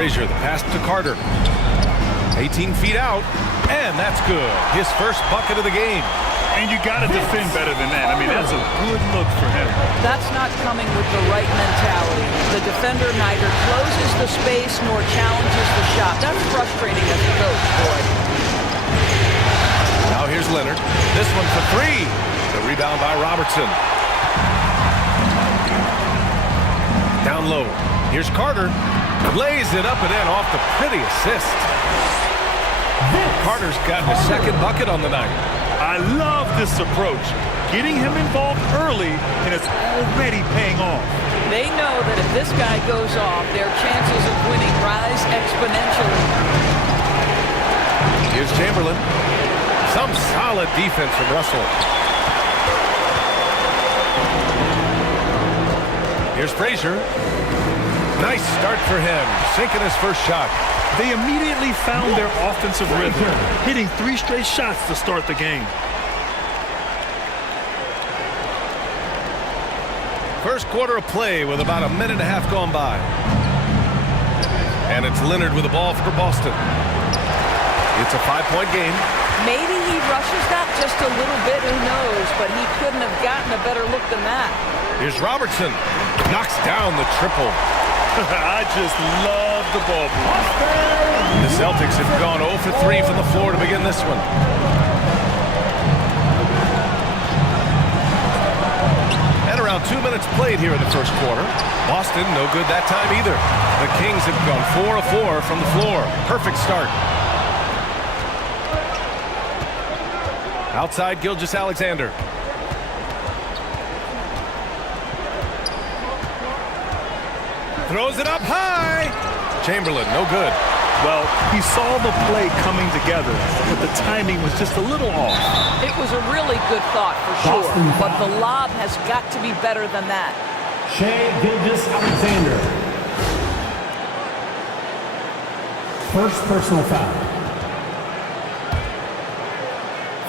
Frazier, the pass to Carter. 18 feet out, and that's good. His first bucket of the game. And you got to defend better than that. I mean, that's a good look for him. That's not coming with the right mentality. The defender neither closes the space nor challenges the shot. That's frustrating as a coach, boy. Now here's Leonard. This one for three. The rebound by Robertson. Down low. Here's Carter. Lays it up and in off the pretty assist. Carter's gotten his second bucket on the night. I love this approach. Getting him involved early, and it's already paying off. They know that if this guy goes off, their chances of winning rise exponentially. Here's Chamberlain. Some solid defense from Russell. Here's Frazier. Nice start for him, sinking his first shot. They immediately found their offensive rhythm, hitting 3 straight shots to start the game. First quarter of play with about a minute and a half gone by. And it's Leonard with the ball for Boston. It's a 5-point game. Maybe he rushes that just a little bit, who knows, but he couldn't have gotten a better look than that. Here's Robertson. Knocks down the triple. I just love the ball movement. The Celtics have gone 0 for 3 from the floor to begin this one. And around 2 minutes played here in the first quarter. Boston no good that time either. The Kings have gone 4 of 4 from the floor. Perfect start. Outside Gilgeous-Alexander. Throws it up high. Chamberlain, no good. Well, he saw the play coming together, but the timing was just a little off. It was a really good thought for sure, but the lob has got to be better than that. Shai Gilgeous-Alexander. First personal foul.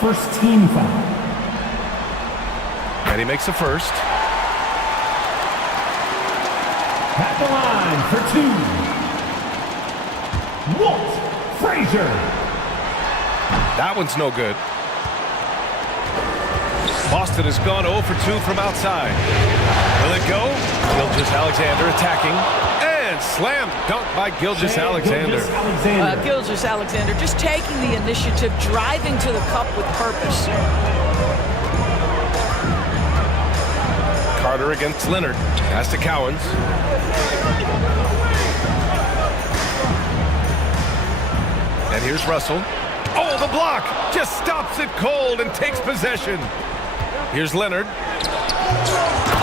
First team foul. And he makes the first. At the line for 2. Walt Frazier. That one's no good. Boston has gone 0 for 2 from outside. Will it go? Gilgeous-Alexander attacking. And slam dunk by Gilgeous-Alexander. Gilgeous-Alexander just taking the initiative, driving to the cup with purpose. Carter against Leonard. Pass to Cowens. And here's Russell. Oh, the block! Just stops it cold and takes possession. Here's Leonard.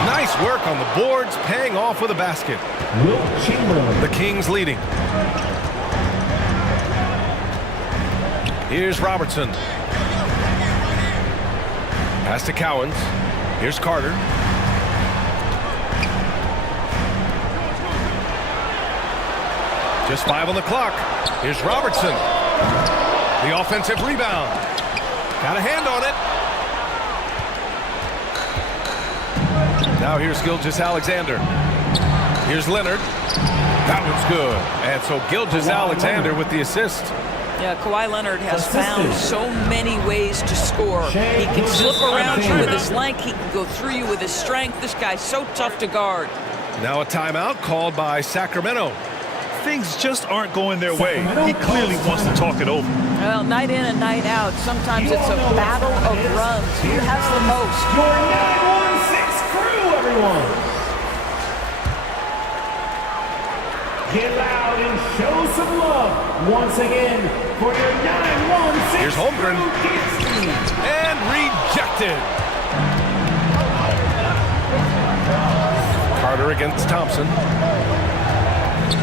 Nice work on the boards, paying off with a basket. Wilt Chamberlain. The Kings leading. Here's Robertson. Pass to Cowens. Here's Carter. Just 5 on the clock. Here's Robertson. The offensive rebound. Got a hand on it. Now here's Gilgeous-Alexander. Here's Leonard. That one's good. And so Gilgeous-Alexander with the assist. Yeah, Kawhi Leonard has found so many ways to score. He can slip around you with his length. He can go through you with his strength. This guy's so tough to guard. Now a timeout called by Sacramento. Things just aren't going their way. He clearly wants to talk it over. Well, night in and night out, sometimes it's a battle of runs. Who has the most? Your 916 crew, everyone. Get loud and show some love once again for your 916 Here's Holmgren. And rejected. Carter against Thompson.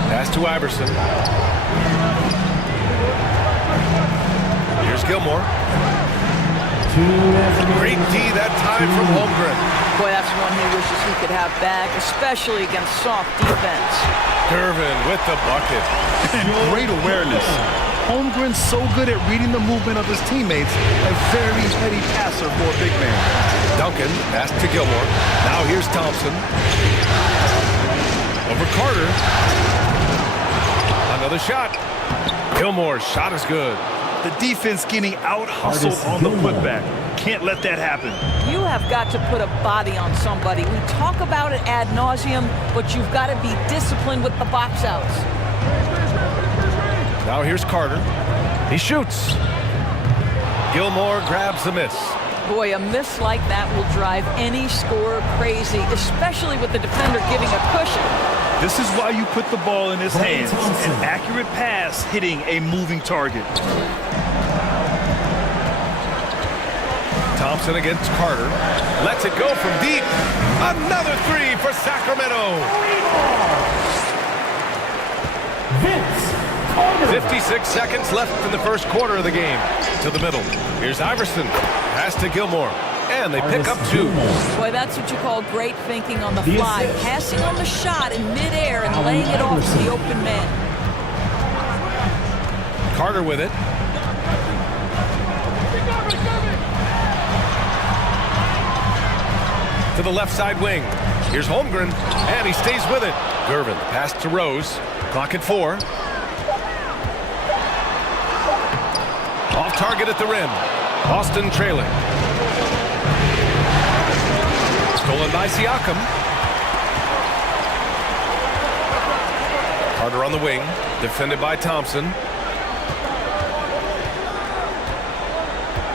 Pass to Iverson. Here's Gilmore. Great D that time from Holmgren. Boy, that's one he wishes he could have back, especially against soft defense. Durbin with the bucket. And great awareness. Holmgren's so good at reading the movement of his teammates. A very heady passer for a big man. Duncan, pass to Gilmore. Now here's Thompson. Over Carter. Another shot. Gilmore's shot is good. The defense getting out-hustled on the putback. Can't let that happen. You have got to put a body on somebody. We talk about it ad nauseum, but you've got to be disciplined with the box outs. Now here's Carter. He shoots. Gilmore grabs the miss. Boy, a miss like that will drive any scorer crazy, especially with the defender giving a cushion. This is why you put the ball in his hands. An accurate pass hitting a moving target. Thompson against Carter. Lets it go from deep. Another three for Sacramento. 56 seconds left in the first quarter of the game. To the middle. Here's Iverson. Pass to Gilmore. And they pick up 2. Boy, that's what you call great thinking on the fly. Passing on the shot in midair and laying it off to the open man. Carter with it. To the left side wing. Here's Holmgren, and he stays with it. Gervin, pass to Rose. Clock at 4. Off target at the rim. Boston trailing. Stolen by Siakam. Carter on the wing, defended by Thompson.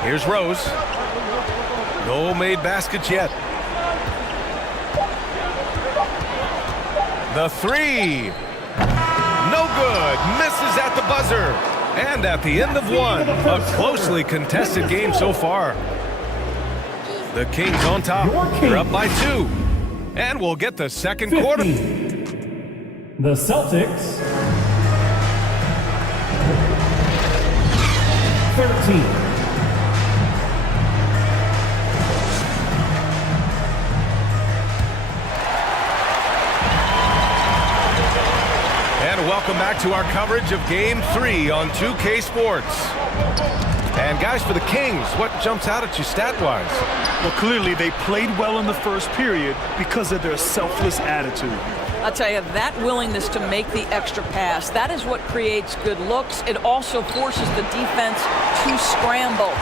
Here's Rose. No made baskets yet. The three. No good. Misses at the buzzer. And at the end of one, a closely contested game so far. The Kings on top. They're up by 2. And we'll get the second quarter. The Celtics. 13. Welcome back to our coverage of Game 3 on 2K Sports. And guys, for the Kings, what jumps out at you stat-wise? Well, clearly they played well in the first period because of their selfless attitude. I'll tell you, that willingness to make the extra pass, that is what creates good looks. It also forces the defense to scramble.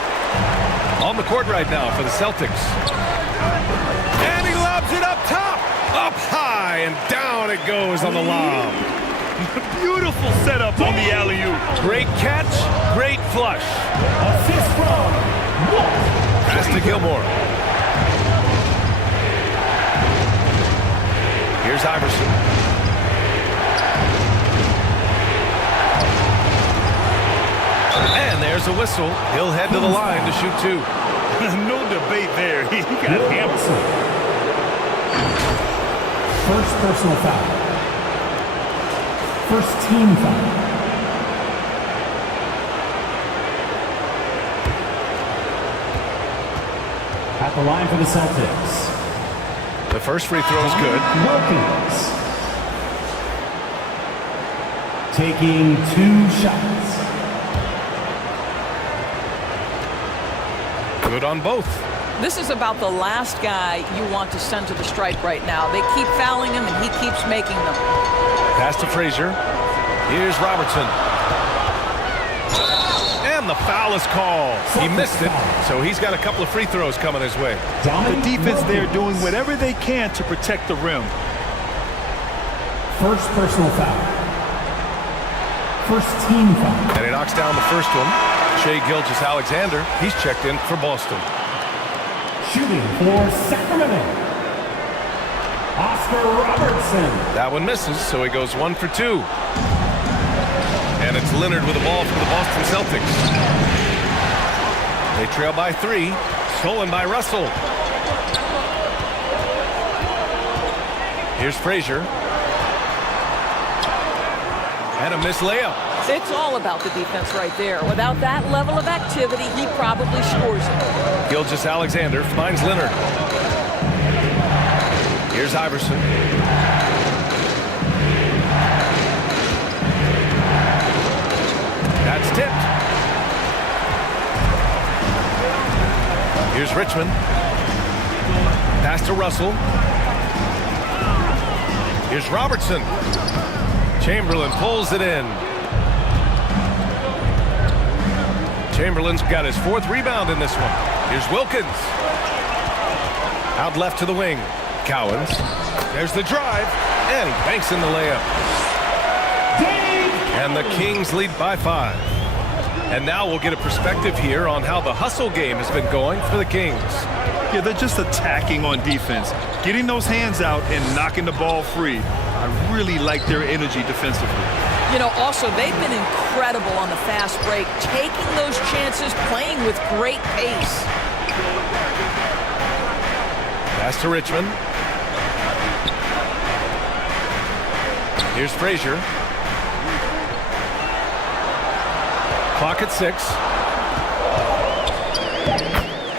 On the court right now for the Celtics. And he lobs it up top, up high, and down it goes on the lob. Beautiful setup on the alley-oop. Great catch, great flush. Assist from Walt. Pass to Gilmore. Here's Iverson. And there's a whistle. He'll head to the line to shoot 2. No debate there. He got hammered. First personal foul. First team foul. At the line for the Celtics. The first free throw is good. Wilkins. Taking 2 shots. Good on both. This is about the last guy you want to send to the stripe right now. They keep fouling him, and he keeps making them. Pass to Frazier. Here's Robertson. And the foul is called. He missed it, so he's got a couple of free throws coming his way. The defense there doing whatever they can to protect the rim. First personal foul. First team foul. And he knocks down the first one. Shai Gilgeous-Alexander, he's checked in for Boston. Shooting for Sacramento. Oscar Robertson. That one misses, so he goes 1 for 2. And it's Leonard with the ball for the Boston Celtics. They trail by 3. Stolen by Russell. Here's Frazier. And a missed layup. It's all about the defense right there. Without that level of activity, he probably scores it. Gilgeous-Alexander finds Leonard. Here's Iverson. That's tipped. Here's Richmond. Pass to Russell. Here's Robertson. Chamberlain pulls it in. Chamberlain's got his 4th rebound in this one. Here's Wilkins. Out left to the wing. Cowens. There's the drive. And he banks in the layup. And the Kings lead by 5. And now we'll get a perspective here on how the hustle game has been going for the Kings. Yeah, they're just attacking on defense, getting those hands out and knocking the ball free. I really like their energy defensively. You know, also, they've been incredible on the fast break, taking those chances, playing with great pace. Pass to Richmond. Here's Frazier. Clock at 6.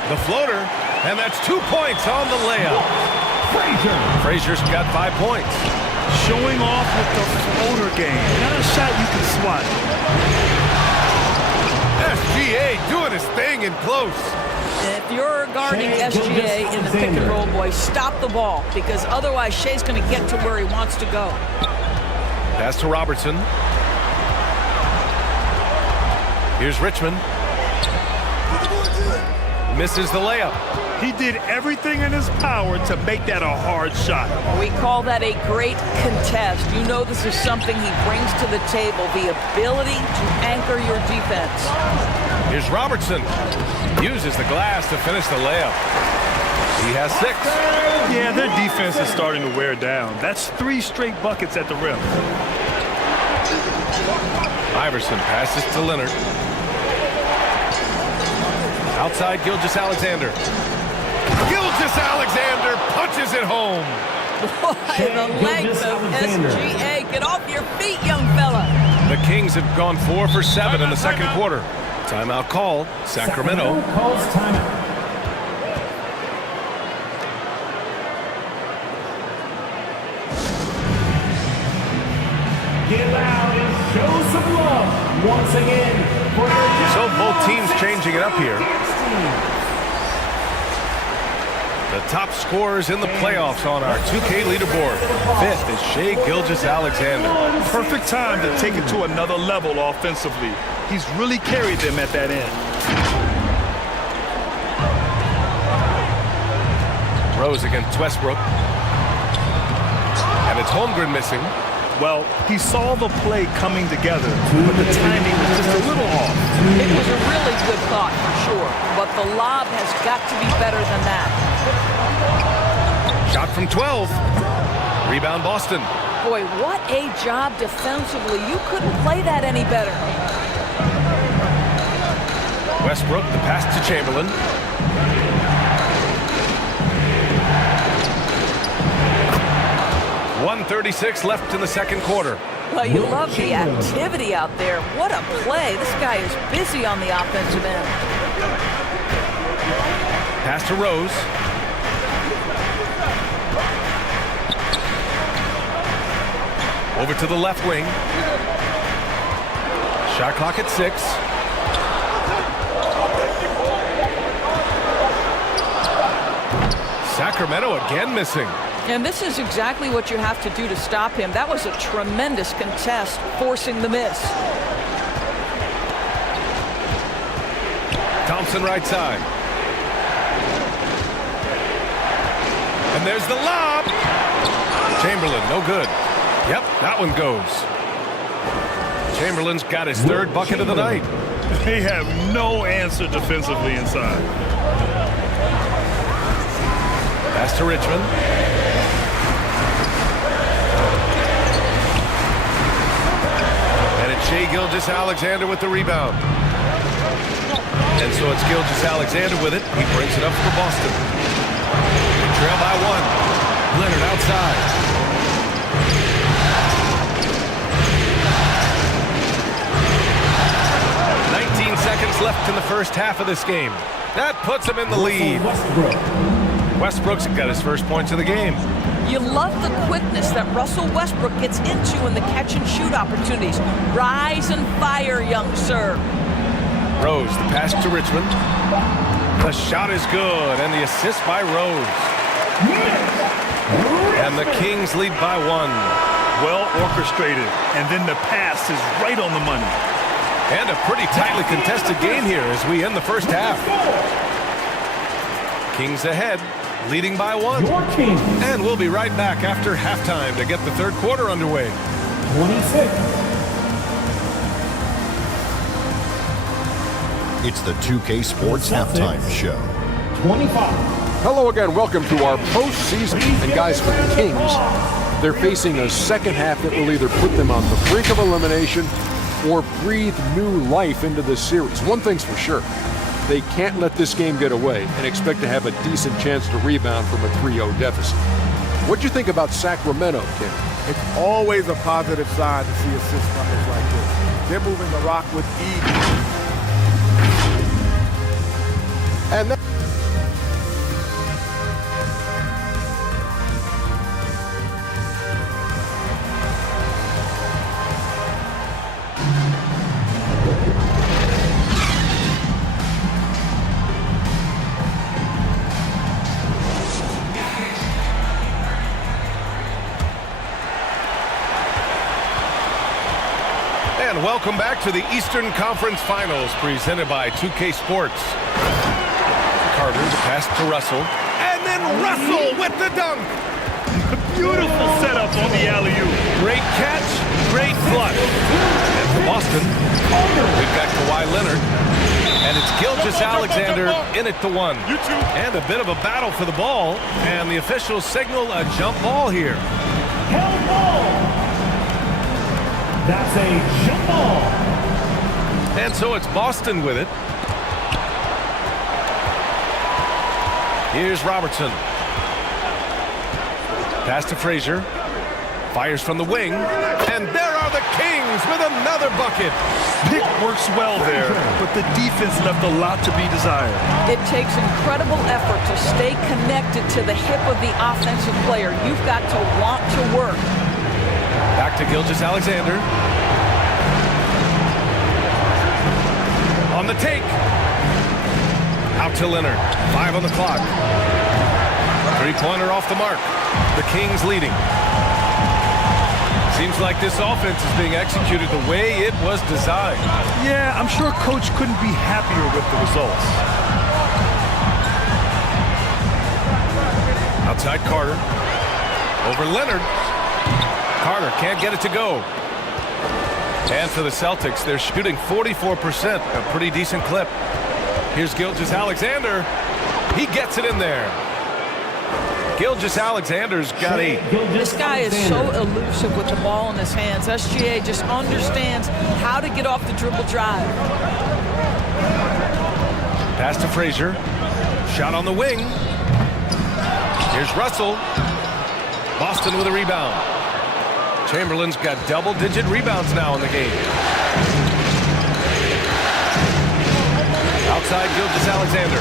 The floater, and that's 2 points on the layup. Frazier's got 5 points. Showing off with the floater game. Not a shot you can swat. SGA doing his thing in close. If you're guarding SGA in the pick and roll, boy, stop the ball, because otherwise Shea's going to get to where he wants to go. Pass to Robertson. Here's Richmond. Misses the layup. He did everything in his power to make that a hard shot. We call that a great contest. You know this is something he brings to the table, the ability to anchor your defense. Here's Robertson. Uses the glass to finish the layup. He has 6. Yeah, their defense is starting to wear down. That's 3 straight buckets at the rim. Iverson passes to Leonard. Outside Gilgeous-Alexander. Gilgeous-Alexander punches it home. Boy, the length of SGA. Get off your feet, young fella. The Kings have gone 4 for 7 in the second quarter. Timeout called. Sacramento. Calls timeout. Get loud and show some love once again for your So both teams changing it up here. The top scorers in the playoffs on our 2K leaderboard. 5th is Shai Gilgeous-Alexander. Perfect time to take it to another level offensively. He's really carried them at that end. Rose against Westbrook. And it's Holmgren missing. Well, he saw the play coming together, but the timing was just a little off. It was a really good thought, for sure, but the lob has got to be better than that. Shot from 12. Rebound Boston. Boy, what a job defensively. You couldn't play that any better. Westbrook, the pass to Chamberlain. .136 left in the second quarter. Well, you love the activity out there. What a play. This guy is busy on the offensive end. Pass to Rose. Over to the left wing. Shot clock at 6. Sacramento again missing. And this is exactly what you have to do to stop him. That was a tremendous contest, forcing the miss. Thompson right side. And there's the lob. Chamberlain, no good. Yep, that one goes. Chamberlain's got his 3rd bucket of the night. They have no answer defensively inside. Pass to Richmond. And it's Shai Gilgeous-Alexander with the rebound. And so it's Gilgeous-Alexander with it. He brings it up for Boston. They trail by 1. Leonard outside. Seconds left in the first half of this game. That puts him in the lead. Westbrook's got his first points of the game. You love the quickness that Russell Westbrook gets into in the catch-and-shoot opportunities. Rise and fire, young sir. Rose, the pass to Richmond. The shot is good, and the assist by Rose. And the Kings lead by 1. Well orchestrated, and then the pass is right on the money. And a pretty tightly contested game here as we end the first half. Kings ahead, leading by 1. Your Kings. And we'll be right back after halftime to get the third quarter underway. 26. It's the 2K Sports Halftime Show. 25. Hello again. Welcome to our postseason. And guys, for the Kings, they're facing a second half that will either put them on the brink of elimination or breathe new life into this series. One thing's for sure. They can't let this game get away and expect to have a decent chance to rebound from a 3-0 deficit. What'd you think about Sacramento, Ken? It's always a positive sign to see assist numbers like this. They're moving the rock with ease. And And welcome back to the Eastern Conference Finals presented by 2K Sports. Carter, the pass to Russell. And then Russell with the dunk. Beautiful setup on the alley-oop. Great catch, great flush. And for Boston, we've got Kawhi Leonard. And it's Gilgeous-Alexander in it to 1. And a bit of a battle for the ball. And the officials signal a jump ball here. Held ball. That's a jump ball. And so it's Boston with it. Here's Robertson. Pass to Frazier. Fires from the wing. And there are the Kings with another bucket. Pick works well there, but the defense left a lot to be desired. It takes incredible effort to stay connected to the hip of the offensive player. You've got to want to work. Back to Gilgeous-Alexander. On the take. Out to Leonard. 5 on the clock. Three-pointer off the mark. The Kings leading. Seems like this offense is being executed the way it was designed. Yeah, I'm sure Coach couldn't be happier with the results. Outside Carter. Over Leonard. Carter can't get it to go. And for the Celtics, they're shooting 44%, a pretty decent clip. Here's Gilgeous-Alexander. He gets it in there. Gilgeous-Alexander's got 8. This guy is so elusive with the ball in his hands. SGA just understands how to get off the dribble drive. Pass to Frazier. Shot on the wing. Here's Russell. Boston with a rebound. Chamberlain's got double-digit rebounds now in the game. Outside Gilgeous-Alexander.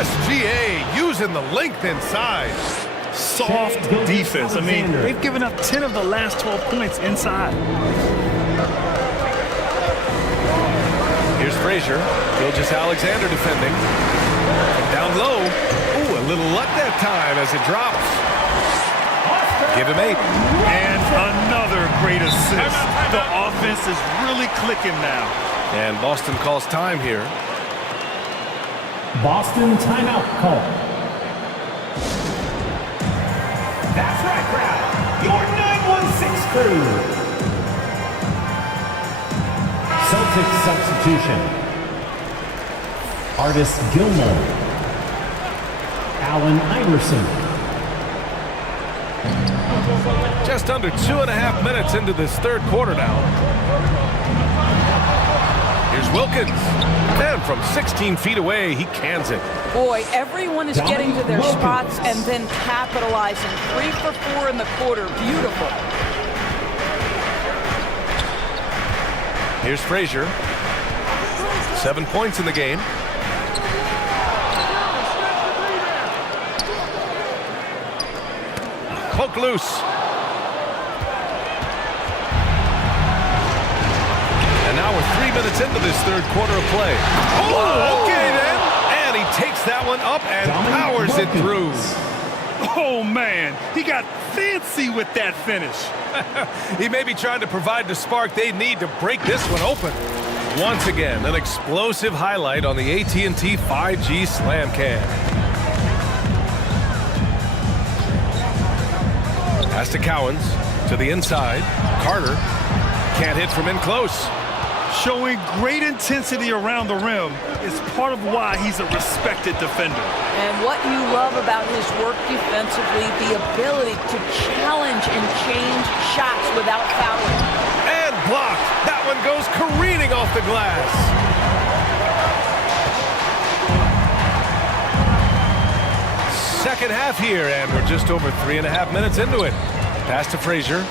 SGA using the length inside. Soft defense. I mean, they've given up 10 of the last 12 points inside. Here's Frazier. Gilgeous-Alexander defending. From down low. Ooh, a little luck that time as it drops. Give him 8. And another great assist. The offense is really clicking now. And Boston calls time here. Boston timeout call. That's right, crowd. Your 916 crew. Celtics substitution. Artis Gilmore. Allen Iverson. Just under 2.5 minutes into this third quarter now. Here's Wilkins. And from 16 feet away, he cans it. Boy, everyone is getting to their spots and then capitalizing. 3 for 4 in the quarter. Beautiful. Here's Frazier. 7 points in the game. Poke loose. And now we're 3 minutes into this third quarter of play. Oh, okay then. And he takes that one up and powers it through. Oh, man, he got fancy with that finish. He may be trying to provide the spark they need to break this one open. Once again, an explosive highlight on the AT&T 5G Slam Cam. Pass to Cowens, to the inside. Carter can't hit from in close. Showing great intensity around the rim is part of why he's a respected defender. And what you love about his work defensively, the ability to challenge and change shots without fouling. And blocked. That one goes careening off the glass. Second half here, and we're just over 3.5 minutes into it. Pass to Frazier.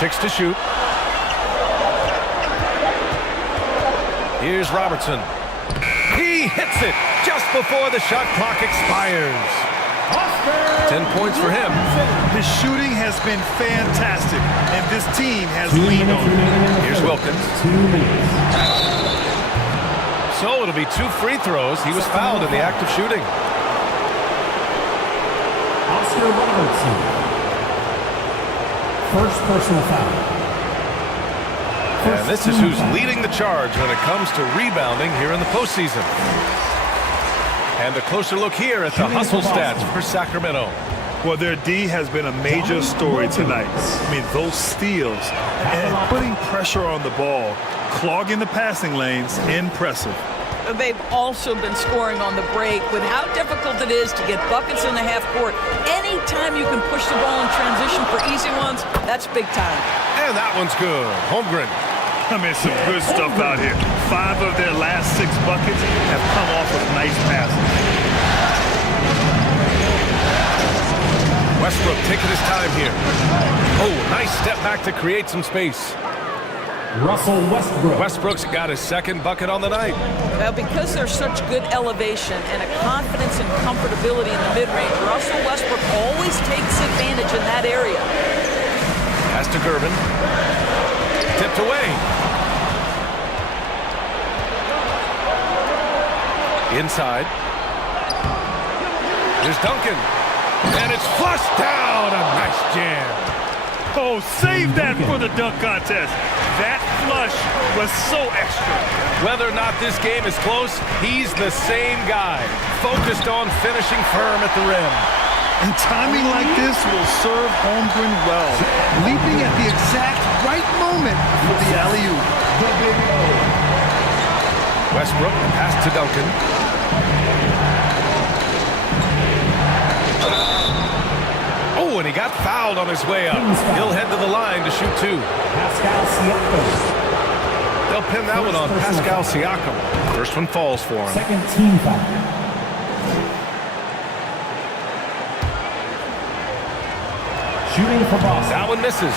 Six to shoot. Here's Robertson. He hits it just before the shot clock expires. 10 points for him. His shooting has been fantastic, and this team has leaned on him. Here's Wilkins. So it'll be 2 free throws. He was fouled in the act of shooting. Oscar Robertson. First personal foul. And this is who's leading the charge when it comes to rebounding here in the postseason. And a closer look here at the hustle stats for Sacramento. Well, their D has been a major story tonight. I mean, those steals and putting pressure on the ball, clogging the passing lanes, impressive. They've also been scoring on the break. With how difficult it is to get buckets in the half court, anytime you can push the ball in transition for easy ones, that's big time. And that one's good. Holmgren. I mean, some good stuff out here. 5 of their last 6 buckets have come off of nice passes. Westbrook taking his time here. Oh, nice step back to create some space. Russell Westbrook. Westbrook's got his second bucket on the night. Well, because there's such good elevation and a confidence and comfortability in the mid-range, Russell Westbrook always takes advantage in that area. Pass to Gervin. Tipped away. Inside. Here's Duncan. And it's flushed down. A nice jam. Oh, save that for the dunk contest. That flush was so extra. Whether or not this game is close, he's the same guy, focused on finishing firm at the rim. And timing like this will serve Holmgren well, leaping at the exact right moment for the alley-oop. Westbrook, pass to Duncan. Oh, and he got fouled on his way up. He'll head to the line to shoot 2. Pascal Siakam. They'll pin that one on Pascal Siakam. First one falls for him. Second team foul. Shooting for Boston. That one misses.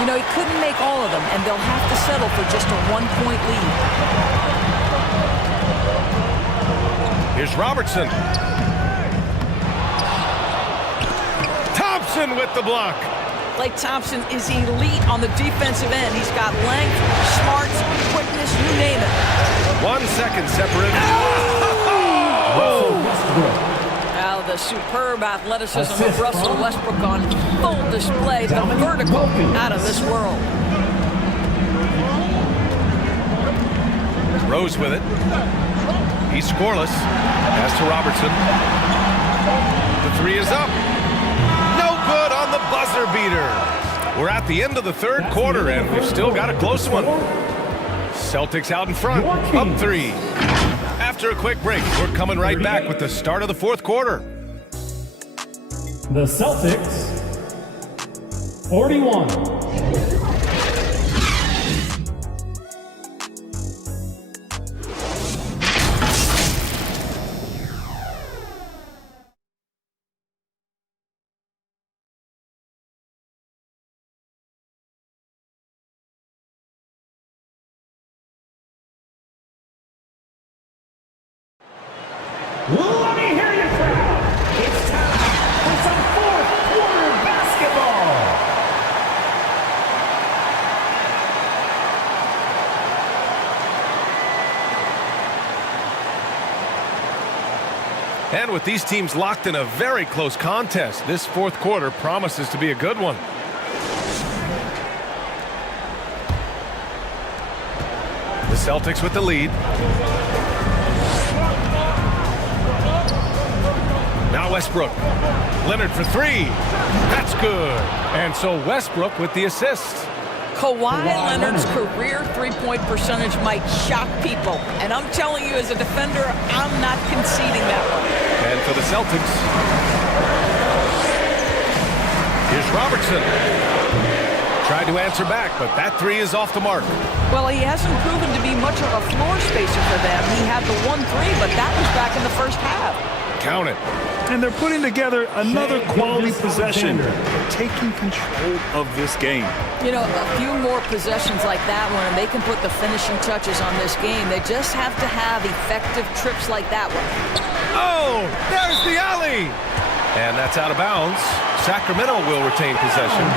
You know, he couldn't make all of them, and they'll have to settle for just a 1-point lead. Here's Robertson. Thompson with the block. Klay Thompson is elite on the defensive end. He's got length, smarts, quickness, you name it. 1 second separated. Russell Westbrook. Now the superb athleticism of Russell Westbrook on full display. The vertical out of this world. Rose with it. He's scoreless. Pass to Robertson. The 3 is up. No good on the buzzer beater. We're at the end of the third quarter, and we've still got a close one. Celtics out in front, up 3. After a quick break, we're coming right back with the start of the fourth quarter. The Celtics, 41. Let me hear you, crowd. It's time for some fourth quarter basketball. And with these teams locked in a very close contest, this fourth quarter promises to be a good one. The Celtics with the lead. Now Westbrook. Leonard for three. That's good. And so Westbrook with the assist. Kawhi Leonard's career three-point percentage might shock people. And I'm telling you, as a defender, I'm not conceding that one. And for the Celtics, here's Robertson. Tried to answer back, but that three is off the mark. Well, he hasn't proven to be much of a floor spacer for them. He had the 1-3, but that was back in the first half. Count it. And they're putting together another quality possession, taking control of this game. You know, a few more possessions like that one, and they can put the finishing touches on this game. They just have to have effective trips like that one. Oh, there's the alley. And that's out of bounds. Sacramento will retain possession.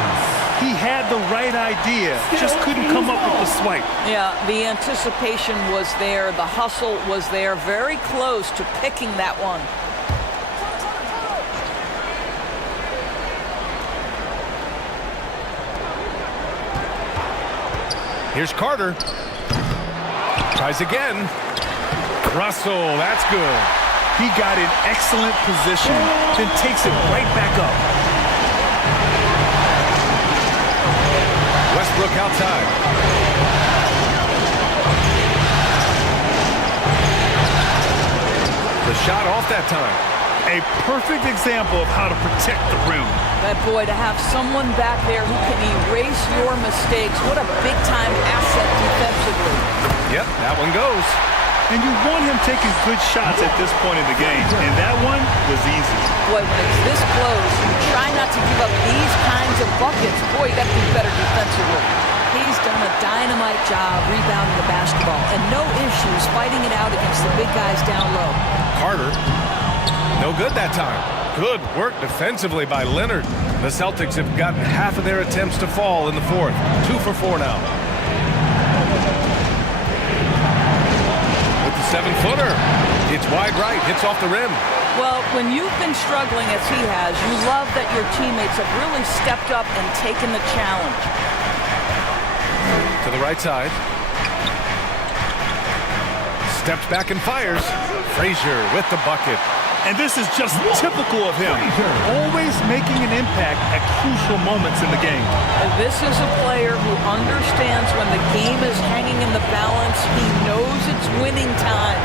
He had the right idea, just couldn't come up with the swipe. Yeah, the anticipation was there. The hustle was there. Very close to picking that one. Here's Carter. Tries again. Russell, that's good. He got in excellent position, then takes it right back up. Westbrook outside. The shot off that time. A perfect example of how to protect the rim. But boy, to have someone back there who can erase your mistakes, what a big-time asset defensively. Yep, that one goes. And you want him taking good shots at this point in the game, and that one was easy. Boy, when it's this close, you try not to give up these kinds of buckets. Boy, you got to be better defensively. He's done a dynamite job rebounding the basketball, and no issues fighting it out against the big guys down low. Carter, no good that time. Good work defensively by Leonard. The Celtics have gotten half of their attempts to fall in the fourth. 2 for 4 now. With the 7-footer. It's wide right, hits off the rim. Well, when you've been struggling as he has, you love that your teammates have really stepped up and taken the challenge. To the right side. Steps back and fires. Frazier with the bucket. And this is just typical of him, always making an impact at crucial moments in the game. And this is a player who understands when the game is hanging in the balance. He knows it's winning time.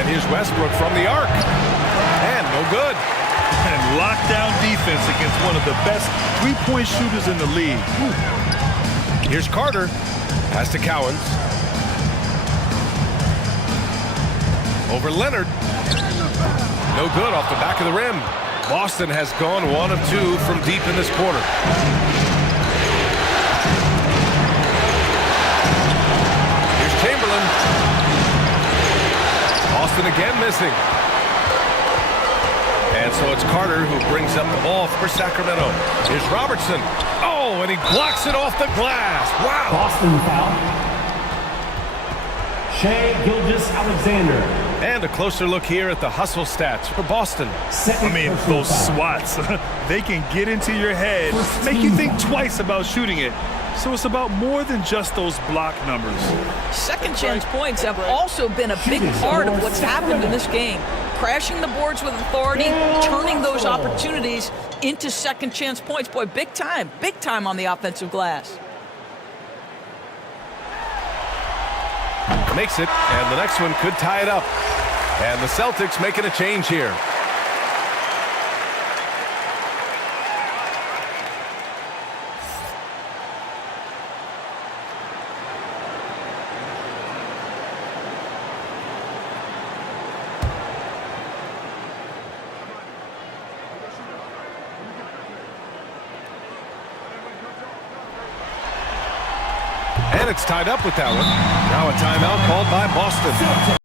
And here's Westbrook from the arc. And no good. And lockdown defense against one of the best three-point shooters in the league. Here's Carter. Pass to Cowens. Over Leonard. No good off the back of the rim. Boston has gone 1 of 2 from deep in this quarter. Here's Chamberlain. Boston again missing. And so it's Carter who brings up the ball for Sacramento. Here's Robertson. Oh, and he blocks it off the glass. Wow. Boston foul. Shai Gilgeous-Alexander. And a closer look here at the hustle stats for Boston. I mean, those swats, they can get into your head, make you think twice about shooting it. So it's about more than just those block numbers. Second chance points have also been a big part of what's happened in this game. Crashing the boards with authority, turning those opportunities into second chance points. Boy, big time on the offensive glass. Makes it, and the next one could tie it up. And the Celtics making a change here. And it's tied up with that one. Now a timeout called by Boston.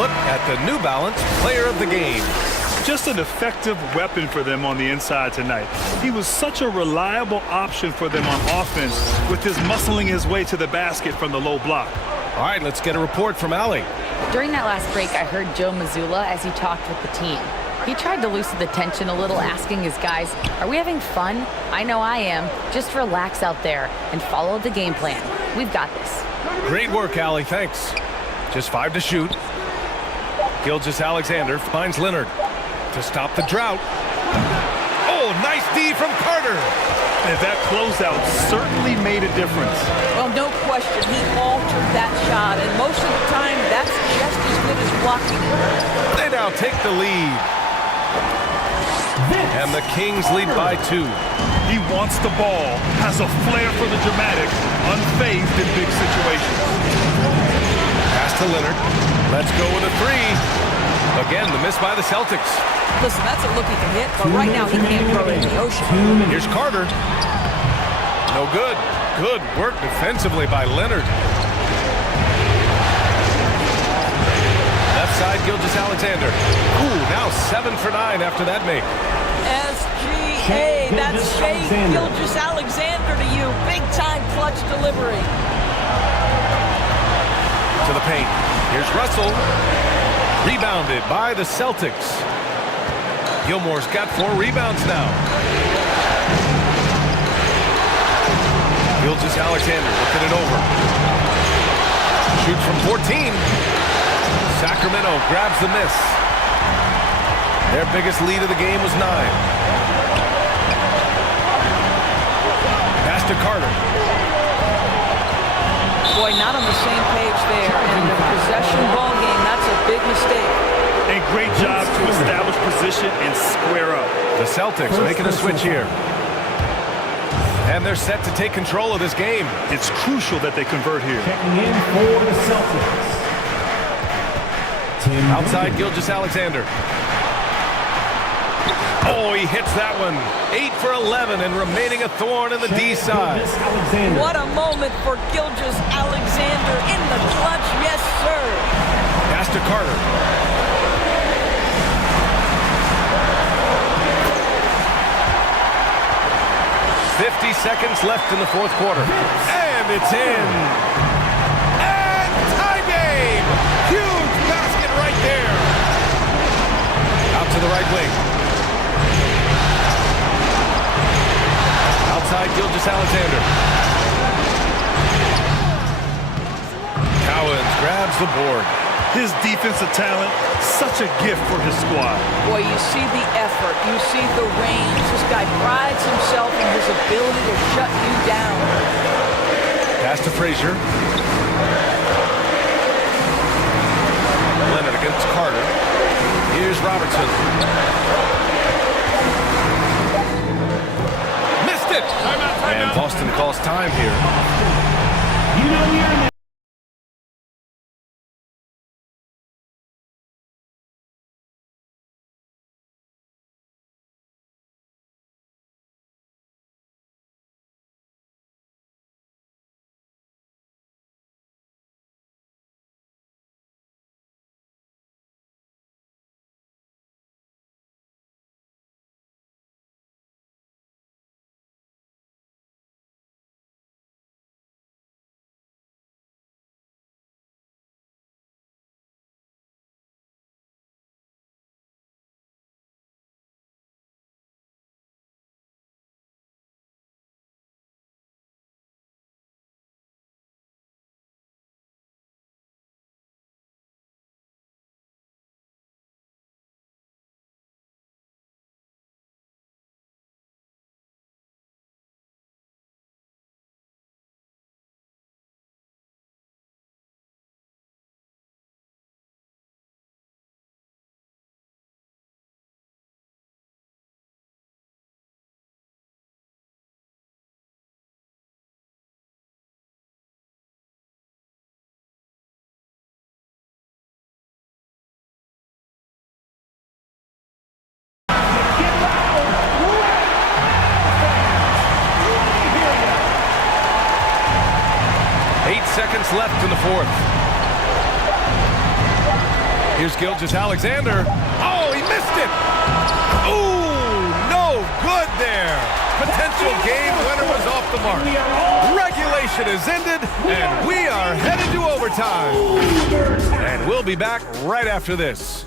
look at the New Balance Player of the Game. Just an effective weapon for them on the inside tonight. He was such a reliable option for them on offense with his muscling his way to the basket from the low block. All right, let's get a report from Allie. During that last break, I heard Joe Mazzulla as he talked with the team. He tried to loosen the tension a little, asking his guys, "Are we having fun? I know I am. Just relax out there and follow the game plan. We've got this." Great work, Allie. Thanks. Just 5 to shoot. Gilgeous-Alexander finds Leonard to stop the drought. Oh, nice D from Carter. And that closeout certainly made a difference. Well, no question, he altered that shot, and most of the time, that's just as good as blocking it. They now take the lead. And the Kings lead by 2. He wants the ball, has a flair for the dramatic, unfazed in big situations. Pass to Leonard. Let's go with a 3. Again, the miss by the Celtics. Listen, that's a look he can hit, but right now he can't throw it in the ocean. Here's Carter. No good. Good work defensively by Leonard. Left side, Gilgeous-Alexander. Ooh, now 7 for 9 after that make. SGA, that's Shea Gilgeous-Alexander to you. Big-time clutch delivery. To the paint. Here's Russell. Rebounded by the Celtics. Gilmore's got 4 rebounds now. Gilgeous-Alexander looking it over. Shoots from 14. Sacramento grabs the miss. Their biggest lead of the game was 9. Pass to Carter. Boy, not on the same page there. And the possession ball game, that's a big mistake. A great job to establish position and square up. The Celtics making a switch here. And they're set to take control of this game. It's crucial that they convert here. Checking in for the Celtics. Outside, Gilgeous-Alexander. Oh, he hits that one. 8 for 11 and remaining a thorn in the D side. What a moment for Gilgeous-Alexander in the clutch. Yes, sir. Pass to Carter. .50 seconds left in the fourth quarter. And it's in. And tie game. Huge basket right there. Out to the right wing. Outside, Gilgeous-Alexander. Cowens grabs the board. His defensive talent, such a gift for his squad. Boy, you see the effort. You see the range. This guy prides himself in his ability to shut you down. Pass to Frazier. Leonard against Carter. Here's Robertson. Missed it! And Boston calls time here. You know you're in. 8 seconds left in the fourth. Here's Gilgeous-Alexander. Oh, he missed it. Ooh, no good there. Potential game winner was off the mark. Regulation is ended, and we are headed to overtime. And we'll be back right after this.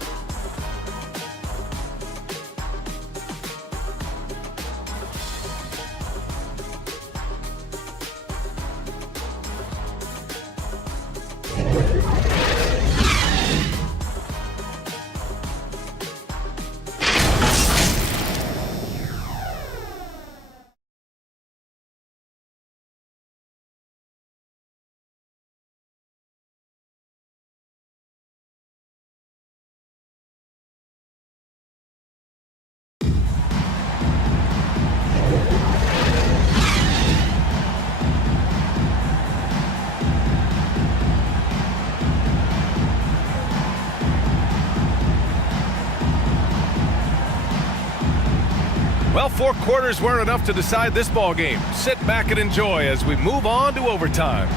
Well, 4 quarters weren't enough to decide this ball game. Sit back and enjoy as we move on to overtime.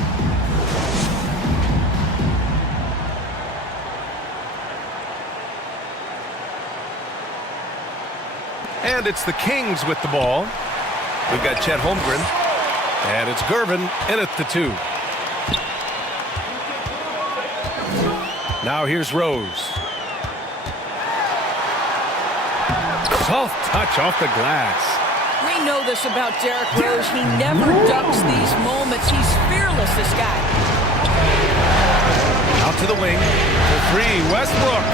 And it's the Kings with the ball. We've got Chet Holmgren. And it's Gervin in at the 2. Now here's Rose. Soft touch off the glass. We know this about Derrick Rose. He never ducks these moments. He's fearless, this guy. Out to the wing. For 3, Westbrook.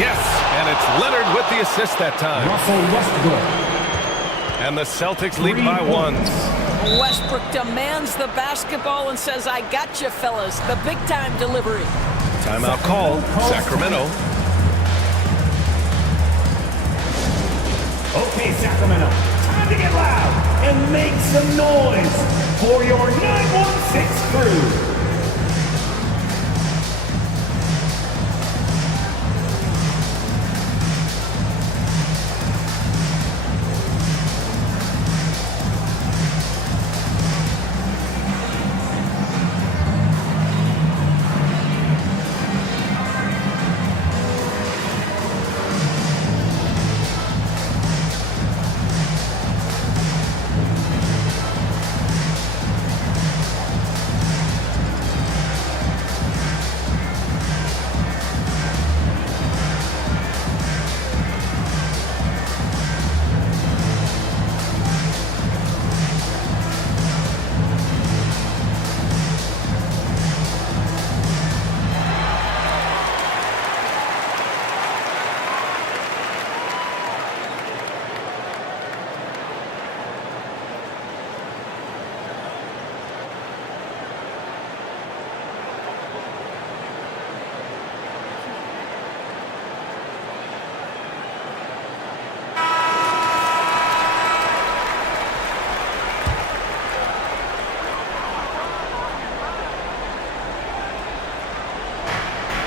Yes, and it's Leonard with the assist that time. Russell Westbrook. And the Celtics lead by 1. Westbrook demands the basketball and says, I got you, fellas. The big-time delivery. Timeout called. Sacramento. Okay, Sacramento, time to get loud and make some noise for your 916 crew.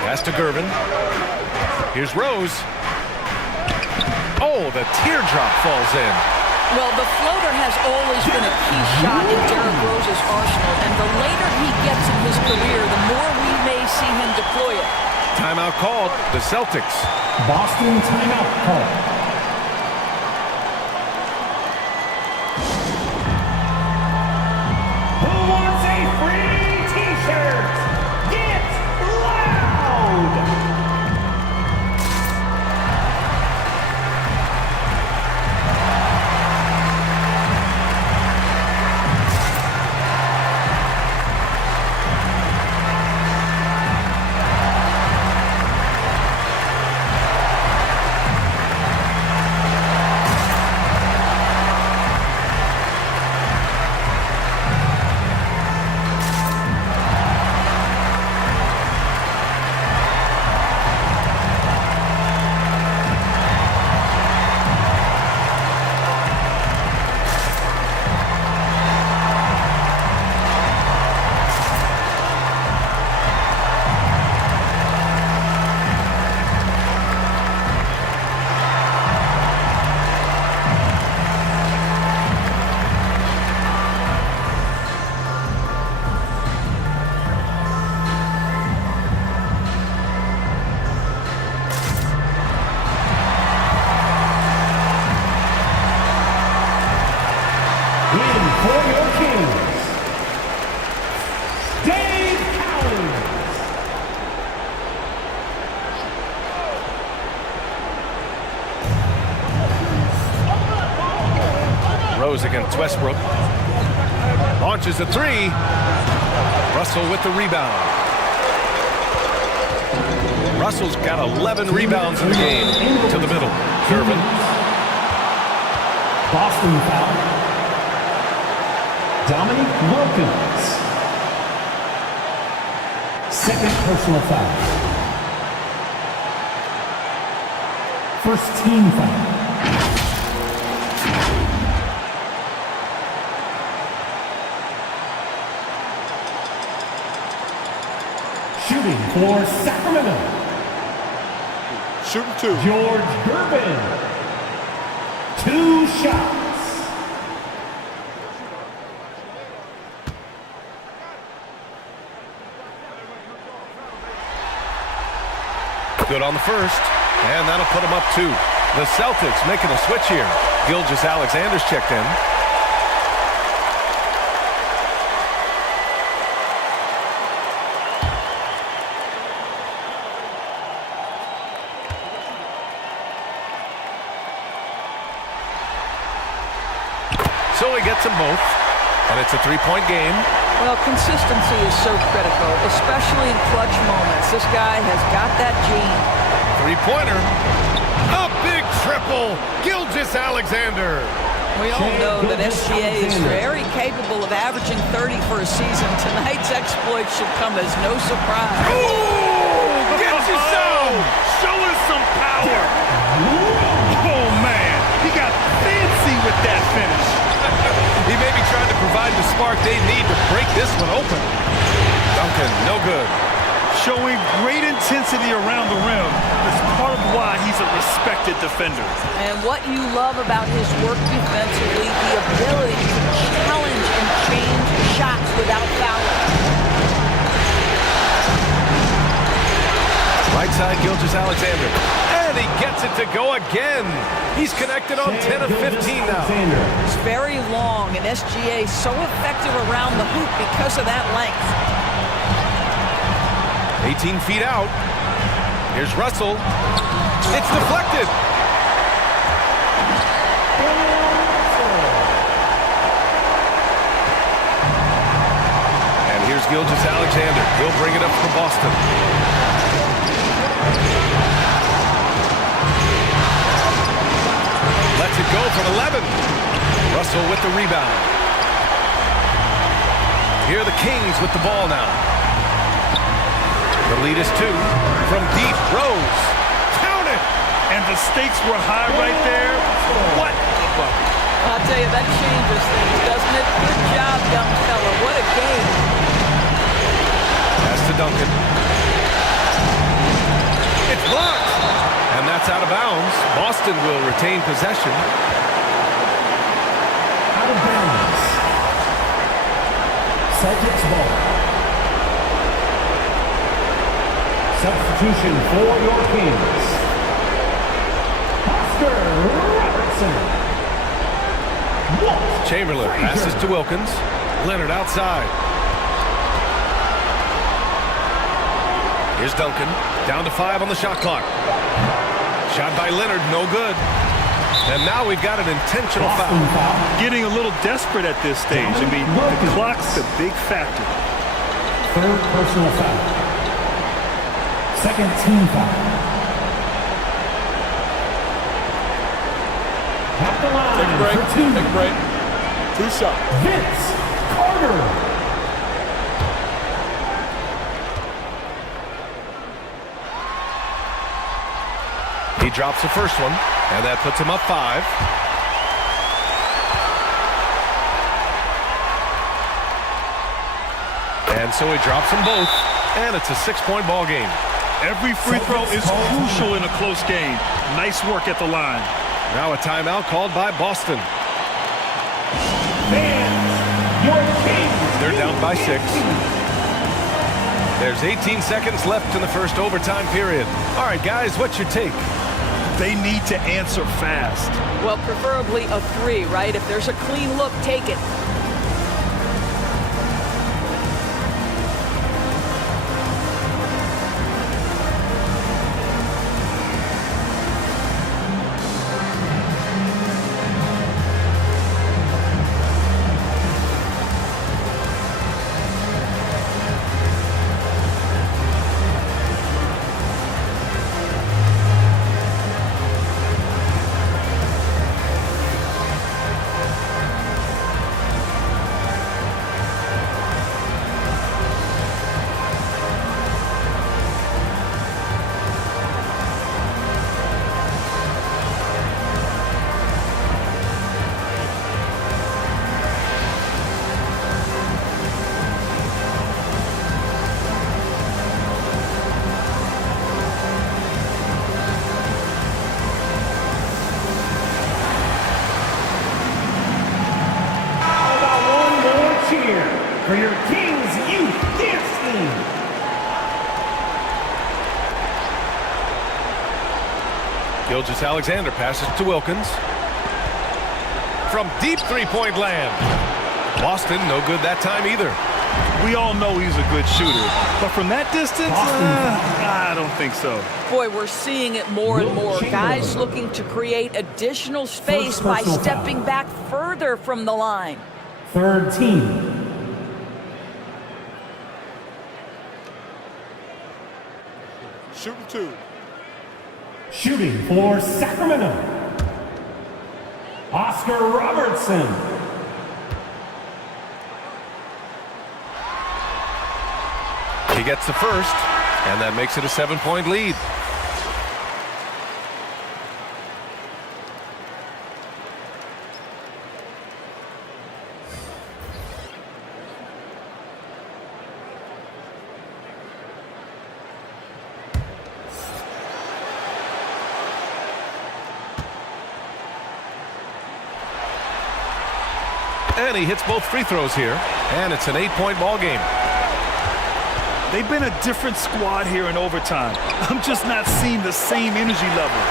Pass to Gervin. Here's Rose. Oh, the teardrop falls in. Well, the floater has always been a key shot in Derrick Rose's arsenal, and the later he gets in his career, the more we may see him deploy it. Timeout called. The Celtics. Boston timeout call. Who wants a free t-shirt? Get loud! for your Kings, Dave Cowens. Rose against Westbrook. Launches a three. Russell with the rebound. Russell's got 11 rebounds in the game. To the middle. Irvin. Boston foul. Dominic Wilkins. Second personal foul. First team foul. Shooting for Sacramento. Shooting two. George Gervin. 2 shots. Good on the first. And that'll put him up 2. The Celtics making a switch here. Gilgeous-Alexander's checked in. So he gets them both, and it's a 3-point game. Well, consistency is so critical, especially in clutch moments. This guy has got that gene. 3-pointer. A big triple. Gilgeous-Alexander. We all know that SGA is very capable of averaging 30 for a season. Tonight's exploit should come as no surprise. Ooh, gets you some. Show us some power. Oh, man. He got fancy with that finish. He may be trying to provide the spark they need to break this one open. Duncan, no good. Showing great intensity around the rim. That's part of why he's a respected defender. And what you love about his work defensively, the ability to challenge and change shots without fouling. Right side, Gilgeous-Alexander. And he gets it to go again. He's connected on 10 of 15 now. It's very long, and SGA so effective around the hoop because of that length. 18 feet out. Here's Russell. It's deflected. And here's Gilgeous-Alexander. He'll bring it up for Boston. Lets it go from 11. Russell with the rebound. Here are the Kings with the ball now. The lead is 2. From deep, Rose. Count it! And the stakes were high right there. What? I'll tell you, that changes things, doesn't it? Good job, young fella. What a game. Pass to Duncan. It's blocked. And that's out of bounds. Boston will retain possession. Out of bounds. Celtics ball. Substitution for your Kings. Oscar Robertson. Chamberlain passes to Wilkins. Leonard outside. Here's Duncan. Down to 5 on the shot clock. Shot by Leonard, no good. And now we've got an intentional foul. Getting a little desperate at this stage. I mean, the clock's a big factor. Third personal foul. Second team foul. At the line Take a break. for 2. Take a break. 2 shots. Vince Carter. He drops the first one, and that puts him up 5. And so he drops them both, and it's a 6-point ball game. Every free throw is crucial in a close game. Nice work at the line. Now a timeout called by Boston. Fans, your Kings. They're down by 6. There's 18 seconds left in the first overtime period. All right, guys, what's your take? They need to answer fast. Well, preferably a 3, right? If there's a clean look, take it. for your Kings Youth Dance Team. Gilgeous-Alexander passes to Wilkins. From deep three-point land. Boston, no good that time either. We all know he's a good shooter, but from that distance, I don't think so. Boy, we're seeing it more and more. Guys looking to create additional space by stepping back further from the line. Third team. Shooting 2. Shooting for Sacramento, Oscar Robertson. He gets the first, and that makes it a 7-point lead. And he hits both free throws here, and it's an 8-point ball game. They've been a different squad here in overtime. I'm just not seeing the same energy level.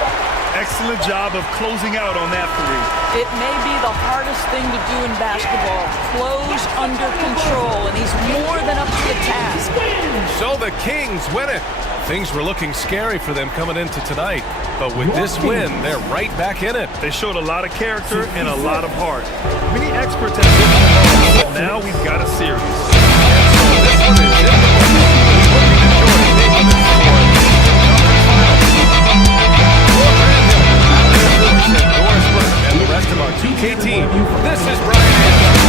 Excellent job of closing out on that three. It may be the hardest thing to do in basketball. Close under control, and he's more than up to the task. So the Kings win it. Things were looking scary for them coming into tonight, but with this win, they're right back in it. They showed a lot of character and a lot of heart. Many experts have been involved, but now we've got a series. And so this one is in the books. We hope you enjoyed being with us for the Eastern Conference Finals. For Grant Hill, Alan Lewis, and Doris Burke, and the rest of our 2K team, this is Brian Anderson.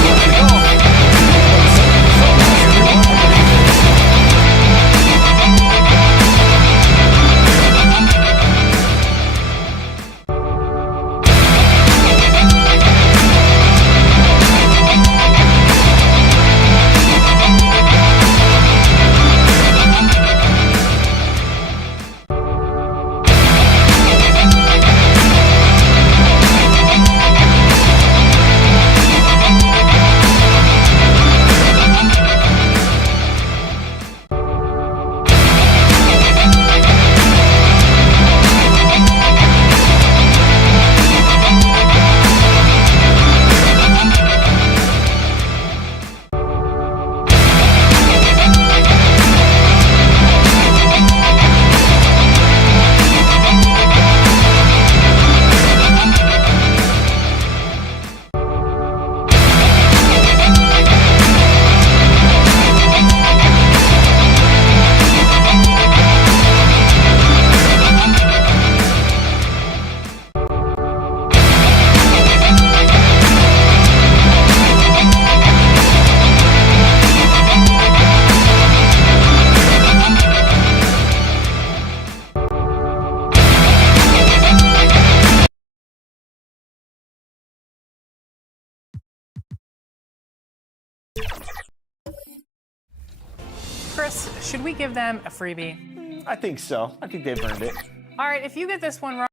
Chris, should we give them a freebie? I think so. I think they've earned it. All right, if you get this one wrong.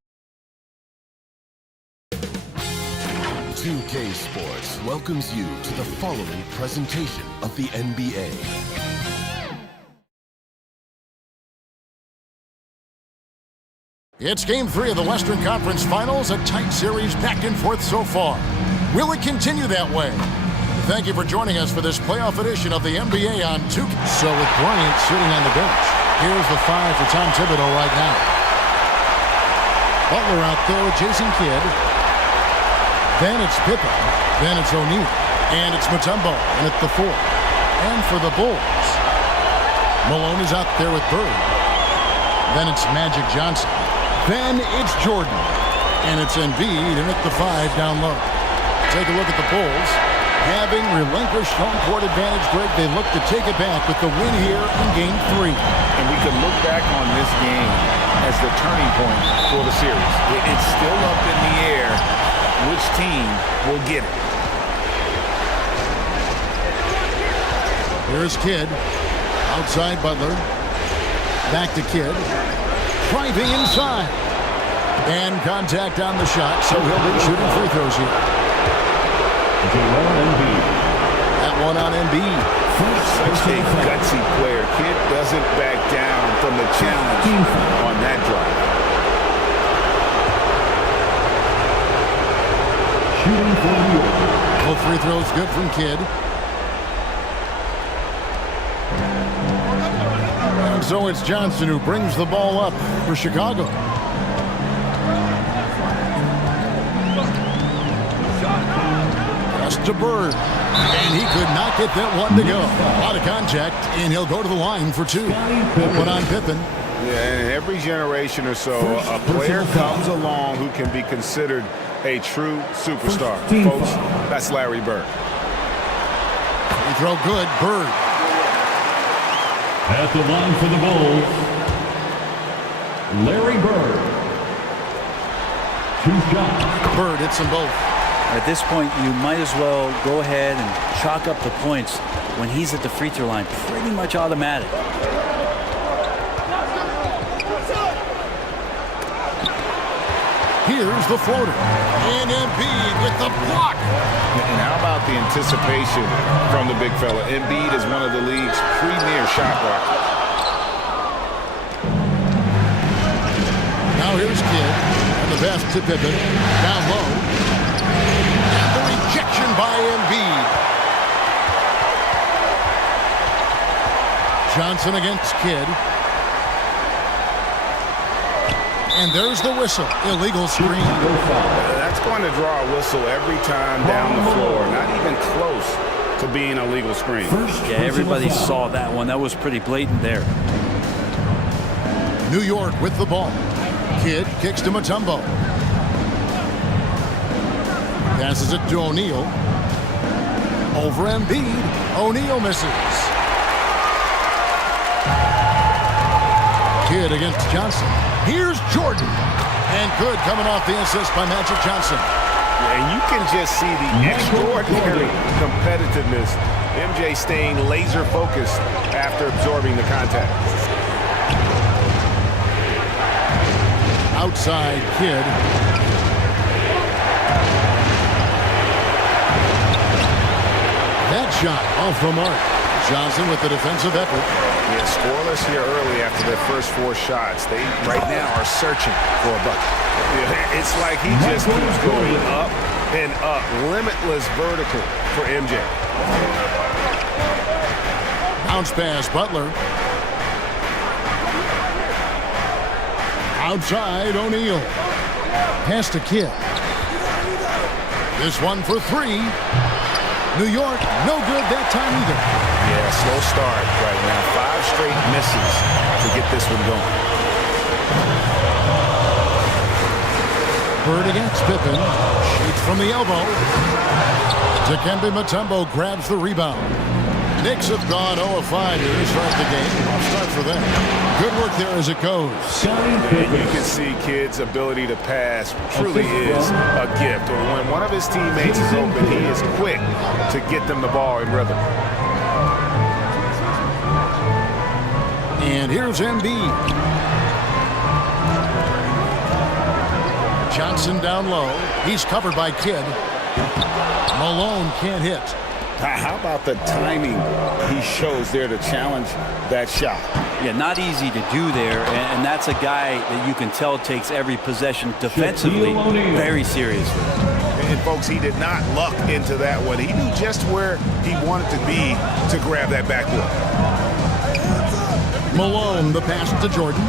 2K Sports welcomes you to the following presentation of the NBA. It's Game 3 of the Western Conference Finals, a tight series back and forth so far. Will it continue that way? Thank you for joining us for this playoff edition of the NBA on 2K. So with Bryant sitting on the bench, here's the 5 for Tom Thibodeau right now. Butler out there with Jason Kidd. Then it's Pippen. Then it's O'Neal. And it's Mutombo. And at the 4. And for the Bulls, Malone is out there with Bird. Then it's Magic Johnson. Then it's Jordan. And it's Embiid. And at the 5 down low. Take a look at the Bulls. Having relinquished home court advantage, Greg, they look to take it back with the win here in Game 3. And we could look back on this game as the turning point for the series. It's still up in the air which team will get it. Here's Kidd. Outside Butler. Back to Kidd. Driving inside. And contact on the shot, so he'll be shooting free throws here. That one on Embiid. Such a gutsy player. Kid doesn't back down from the challenge on that drive. Shooting for New York. Both free throws good from Kidd. And so it's Johnson who brings the ball up for Chicago. Pass to Bird. And he could not get that one to go. A lot of contact, and he'll go to the line for two. That one on Pippen. Yeah, and every generation or so, a player comes along who can be considered a true superstar. Folks, that's Larry Bird. Free throw good, Bird. At the line for the Bulls, Larry Bird. 2 shots. Bird hits them both. At this point, you might as well go ahead and chalk up the points when he's at the free throw line. Pretty much automatic. Here's the floater. And Embiid with the block. And how about the anticipation from the big fella? Embiid is one of the league's premier shot blockers. Now here's Kidd. And the pass to Pippen. Down low. And the rejection by Embiid. Johnson against Kidd. And there's the whistle. Illegal screen. That's going to draw a whistle every time down the floor. Not even close to being a legal screen. Yeah, everybody saw that one. That was pretty blatant there. New York with the ball. Kidd kicks to Mutombo. Passes it to O'Neal. Over Embiid. O'Neal misses. Kidd against Johnson. Here's Jordan. And good coming off the assist by Magic Johnson. Yeah, and you can just see the extraordinary competitiveness. MJ staying laser focused after absorbing the contact. Outside Kidd. That shot off the mark. Johnson with the defensive effort. Yeah, scoreless here early after their first 4 shots. They right now are searching for a bucket. Yeah, it's like he just keeps going up and up. Limitless vertical for MJ. Bounce pass, Butler. Outside, O'Neal. Pass to Kidd. This one for 3. New York, no good that time either. Yeah, slow start right now. 5 straight misses to get this one going. Bird against Pippen. Shoots from the elbow. Dikembe Mutombo grabs the rebound. Knicks have gone 0 of 5 here to start the game. Off start for them. Good work there as it goes. And you can see Kidd's ability to pass truly is a gift. When one of his teammates is open, he is quick to get them the ball in rhythm. And here's Embiid. Johnson down low. He's covered by Kidd. Malone can't hit. How about the timing he shows there to challenge that shot? Yeah, not easy to do there, and that's a guy that you can tell takes every possession defensively very seriously. And folks, he did not luck into that one. He knew just where he wanted to be to grab that backboard. Malone, the pass to Jordan.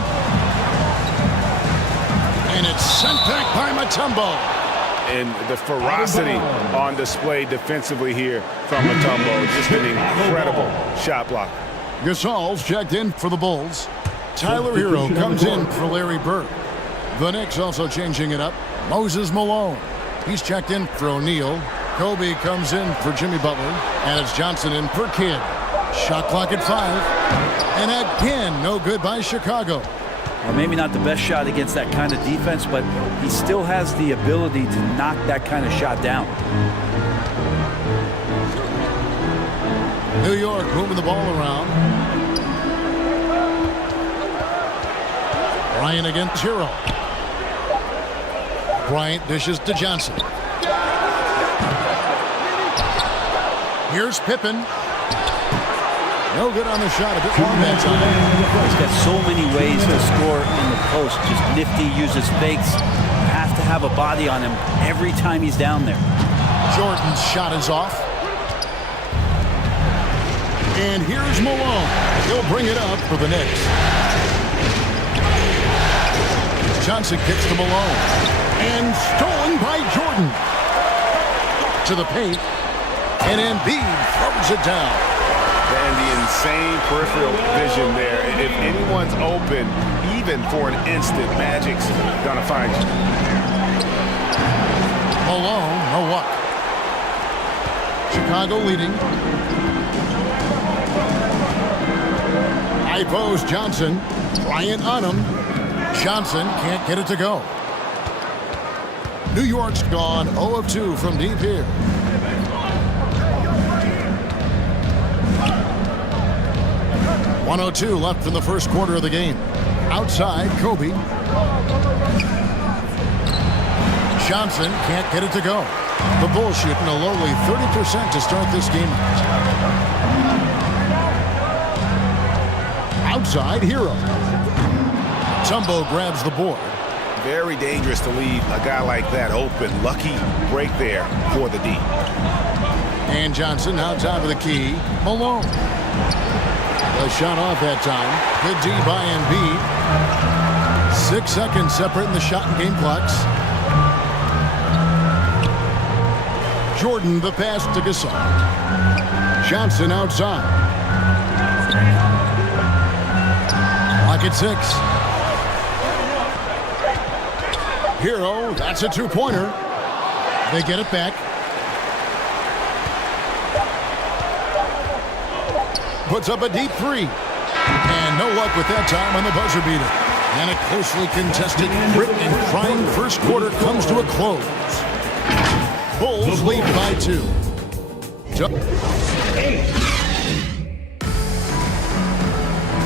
And it's sent back by Mutombo. And the ferocity on display defensively here from Mutombo. Just an incredible shot block. Gasol's checked in for the Bulls. Tyler Hero comes in for Larry Bird. The Knicks also changing it up. Moses Malone. He's checked in for O'Neal. Kobe comes in for Jimmy Butler. And it's Johnson in for Kidd. Shot clock at 5. And again, no good by Chicago. Well, maybe not the best shot against that kind of defense, but he still has the ability to knock that kind of shot down. New York moving the ball around. Bryant against Hero. Bryant dishes to Johnson. Here's Pippen. No good on the shot. A bit long that time. He's got so many ways to score in the post. Just nifty, uses fakes. You have to have a body on him every time he's down there. Jordan's shot is off. And here's Malone. He'll bring it up for the Knicks. Johnson kicks to Malone. And stolen by Jordan. To the paint. And Embiid throws it down. And the insane peripheral vision there. If anyone's open, even for an instant, Magic's gonna find you. Malone, no luck. Chicago leading. High post, Johnson. Bryant on him. Johnson can't get it to go. New York's gone 0 of 2 from deep here. .102 left in the first quarter of the game. Outside, Kobe. Johnson can't get it to go. The Bulls shooting a lowly 30% to start this game out. Outside, Hero. Tumbo grabs the board. Very dangerous to leave a guy like that open. Lucky break there for the D. And Johnson now top of the key. Malone. A shot off that time. Good D by Embiid. 6 seconds separating the shot and game clocks. Jordan the pass to Gasol. Johnson outside. Clock at 6. Hero, that's a two-pointer. They get it back. Puts up a deep three. And no luck with that time on the buzzer beater. And a closely contested, grit and trying first quarter comes to a close. Bulls lead by 2. 8.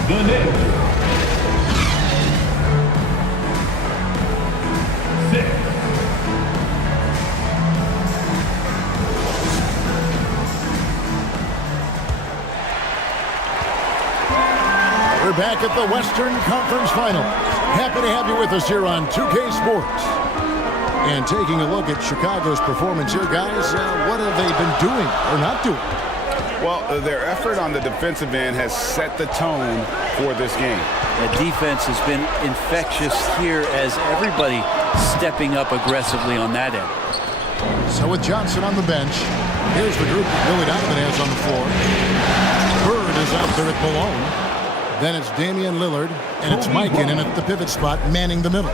The Knicks. 6. We're back at the Western Conference Final. Happy to have you with us here on 2K Sports. And taking a look at Chicago's performance here, guys, what have they been doing or not doing? Well, their effort on the defensive end has set the tone for this game. The defense has been infectious here as everybody stepping up aggressively on that end. So with Johnson on the bench, here's the group that Billy Donovan has on the floor. Bird is out there at Malone. Then it's Damian Lillard, and it's Mikan at the pivot spot, manning the middle.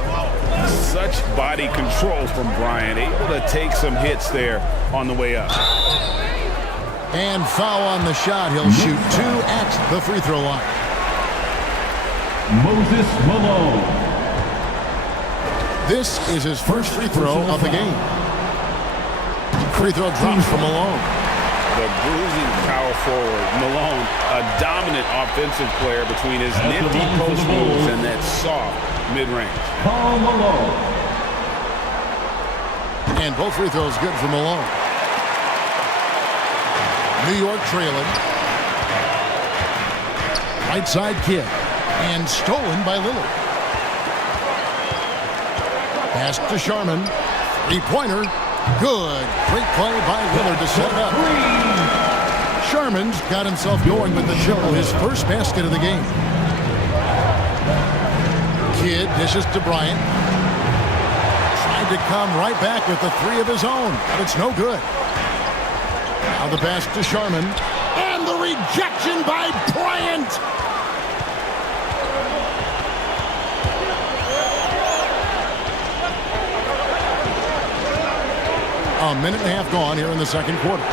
Such body control from Bryant, able to take some hits there on the way up. And foul on the shot. He'll shoot 2 at the free throw line. Moses Malone. This is his first free throw of the game. Free throw drops from Malone. The bruising power forward, Malone, a dominant offensive player between his nifty post moves and that soft mid-range. Paul Malone. And both free throws good for Malone. New York trailing. Right side Kid. And stolen by Lillard. Pass to Sharman. Three-pointer. Good. Great play by Lillard to set it up. Sharman's got himself going with the triple, his first basket of the game. Kidd dishes to Bryant. Tried to come right back with the three of his own, but it's no good. Now the pass to Sharman. And the rejection by Bryant. A minute and a half gone here in the second quarter.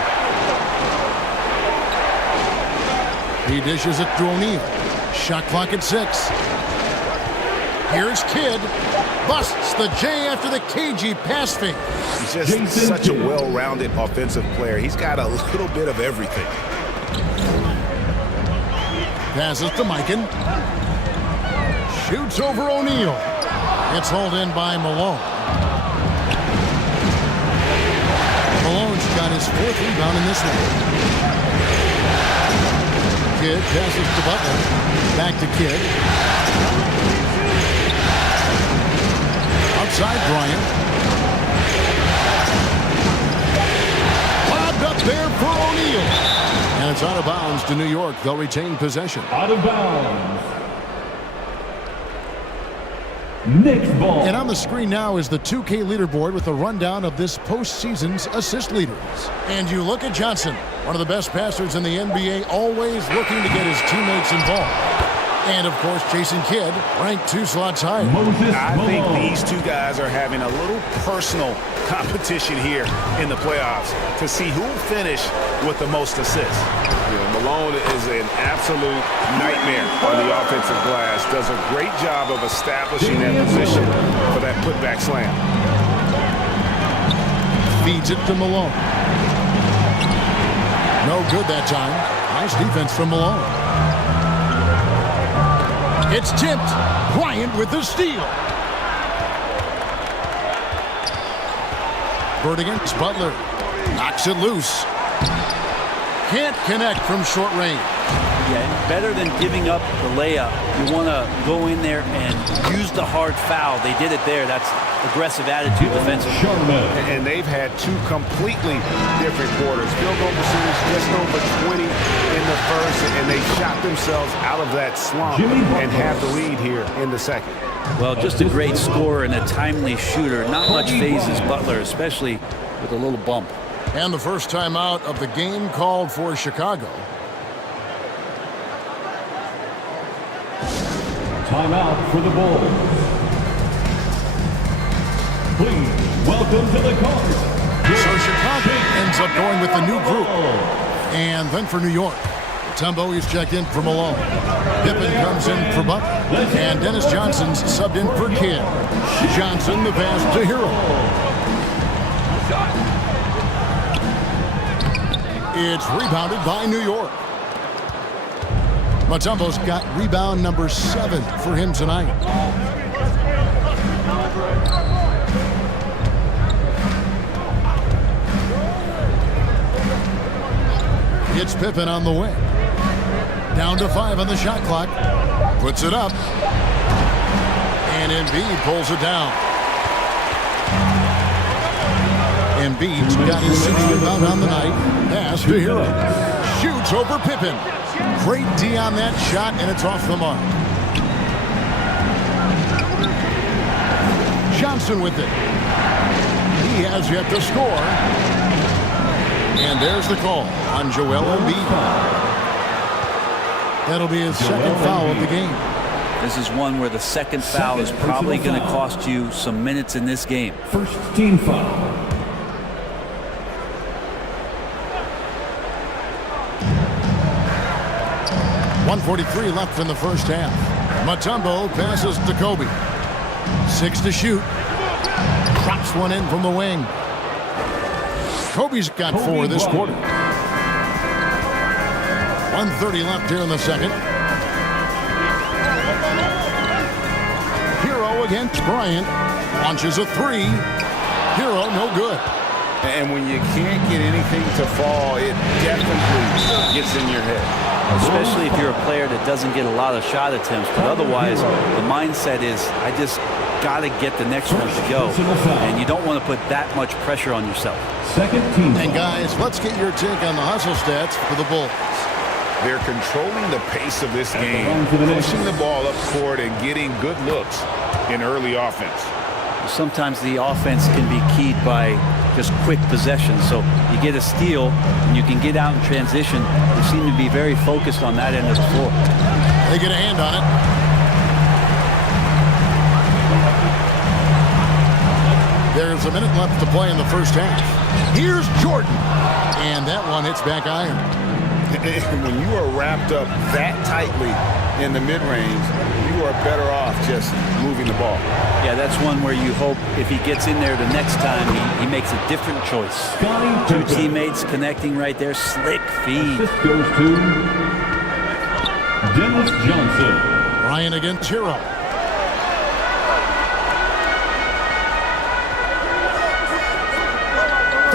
He dishes it to O'Neal. Shot clock at 6. Here's Kidd. Busts the J after the cagey pass fake. He's just such a well-rounded offensive player. He's got a little bit of everything. Passes to Mikan. Shoots over O'Neal. It's hauled in by Malone. Malone's got his 4th rebound in this one. Kidd passes to Butler. Back to Kidd. Outside Bryant. Lobbed up there for O'Neal. And it's out of bounds to New York. They'll retain possession. Out of bounds. Knicks ball. And on the screen now is the 2K leaderboard with a rundown of this postseason's assist leaders. And you look at Johnson, one of the best passers in the NBA, always looking to get his teammates involved. And, of course, Jason Kidd, ranked 2 slots higher. I think these two guys are having a little personal competition here in the playoffs to see who will finish with the most assists. Malone is an absolute nightmare on the offensive glass. Does a great job of establishing that position for that putback slam. Feeds it to Malone. No good that time. Nice defense from Malone. It's tipped. Bryant with the steal. Bird against Butler. Knocks it loose. Can't connect from short range. Yeah, better than giving up the layup. You want to go in there and use the hard foul. They did it there. That's aggressive attitude defensively. And they've had 2 completely different quarters. Field goal percentage just over 20 in the first, and they shot themselves out of that slump and have the lead here in the second. Well, just a great scorer and a timely shooter. Not much phases Butler, especially with a little bump. And the first timeout of the game called for Chicago. Timeout for the Bulls. Please welcome to the court. So Chicago ends up going with the new group. And then for New York, Mutombo is checked in for Malone. Pippen comes in for Butler. And Dennis Johnson's subbed in for Kidd. Johnson the pass to Hero. It's rebounded by New York. Mutombo's got rebound number 7 for him tonight. It's Pippen on the wing. Down to 5 on the shot clock. Puts it up. And Embiid pulls it down. Embiid's got his 6th rebound on the night. Pass to Hero. Shoots over Pippen. Great D on that shot, and it's off the mark. Johnson with it. He has yet to score. And there's the call on Joel Embiid. That'll be his second foul of the game. This is one where the second foul is probably going to cost you some minutes in this game. First team foul. .143 left in the first half. Mutombo passes to Kobe. 6 to shoot. Drops one in from the wing. Kobe's got 4 this quarter. 1:30 left here in the second. Hero against Bryant. Launches a 3. Hero no good. And when you can't get anything to fall, it definitely gets in your head. Especially if you're a player that doesn't get a lot of shot attempts. But otherwise, the mindset is, I just got to get the next one to go. And you don't want to put that much pressure on yourself. Second team. And guys, let's get your take on the hustle stats for the Bulls. They're controlling the pace of this game, pushing the ball up court and getting good looks in early offense. Sometimes the offense can be keyed by just quick possession. So you get a steal and you can get out in transition. They seem to be very focused on that end of the floor. They get a hand on it. There's a minute left to play in the first half. Here's Jordan. And that one hits back iron. When you are wrapped up that tightly in the mid-range, you are better off just moving the ball. Yeah, that's one where you hope if he gets in there the next time, he makes a different choice. 2 teammates connecting right there. Slick feed. This goes to Dennis Johnson. Ryan against Hero.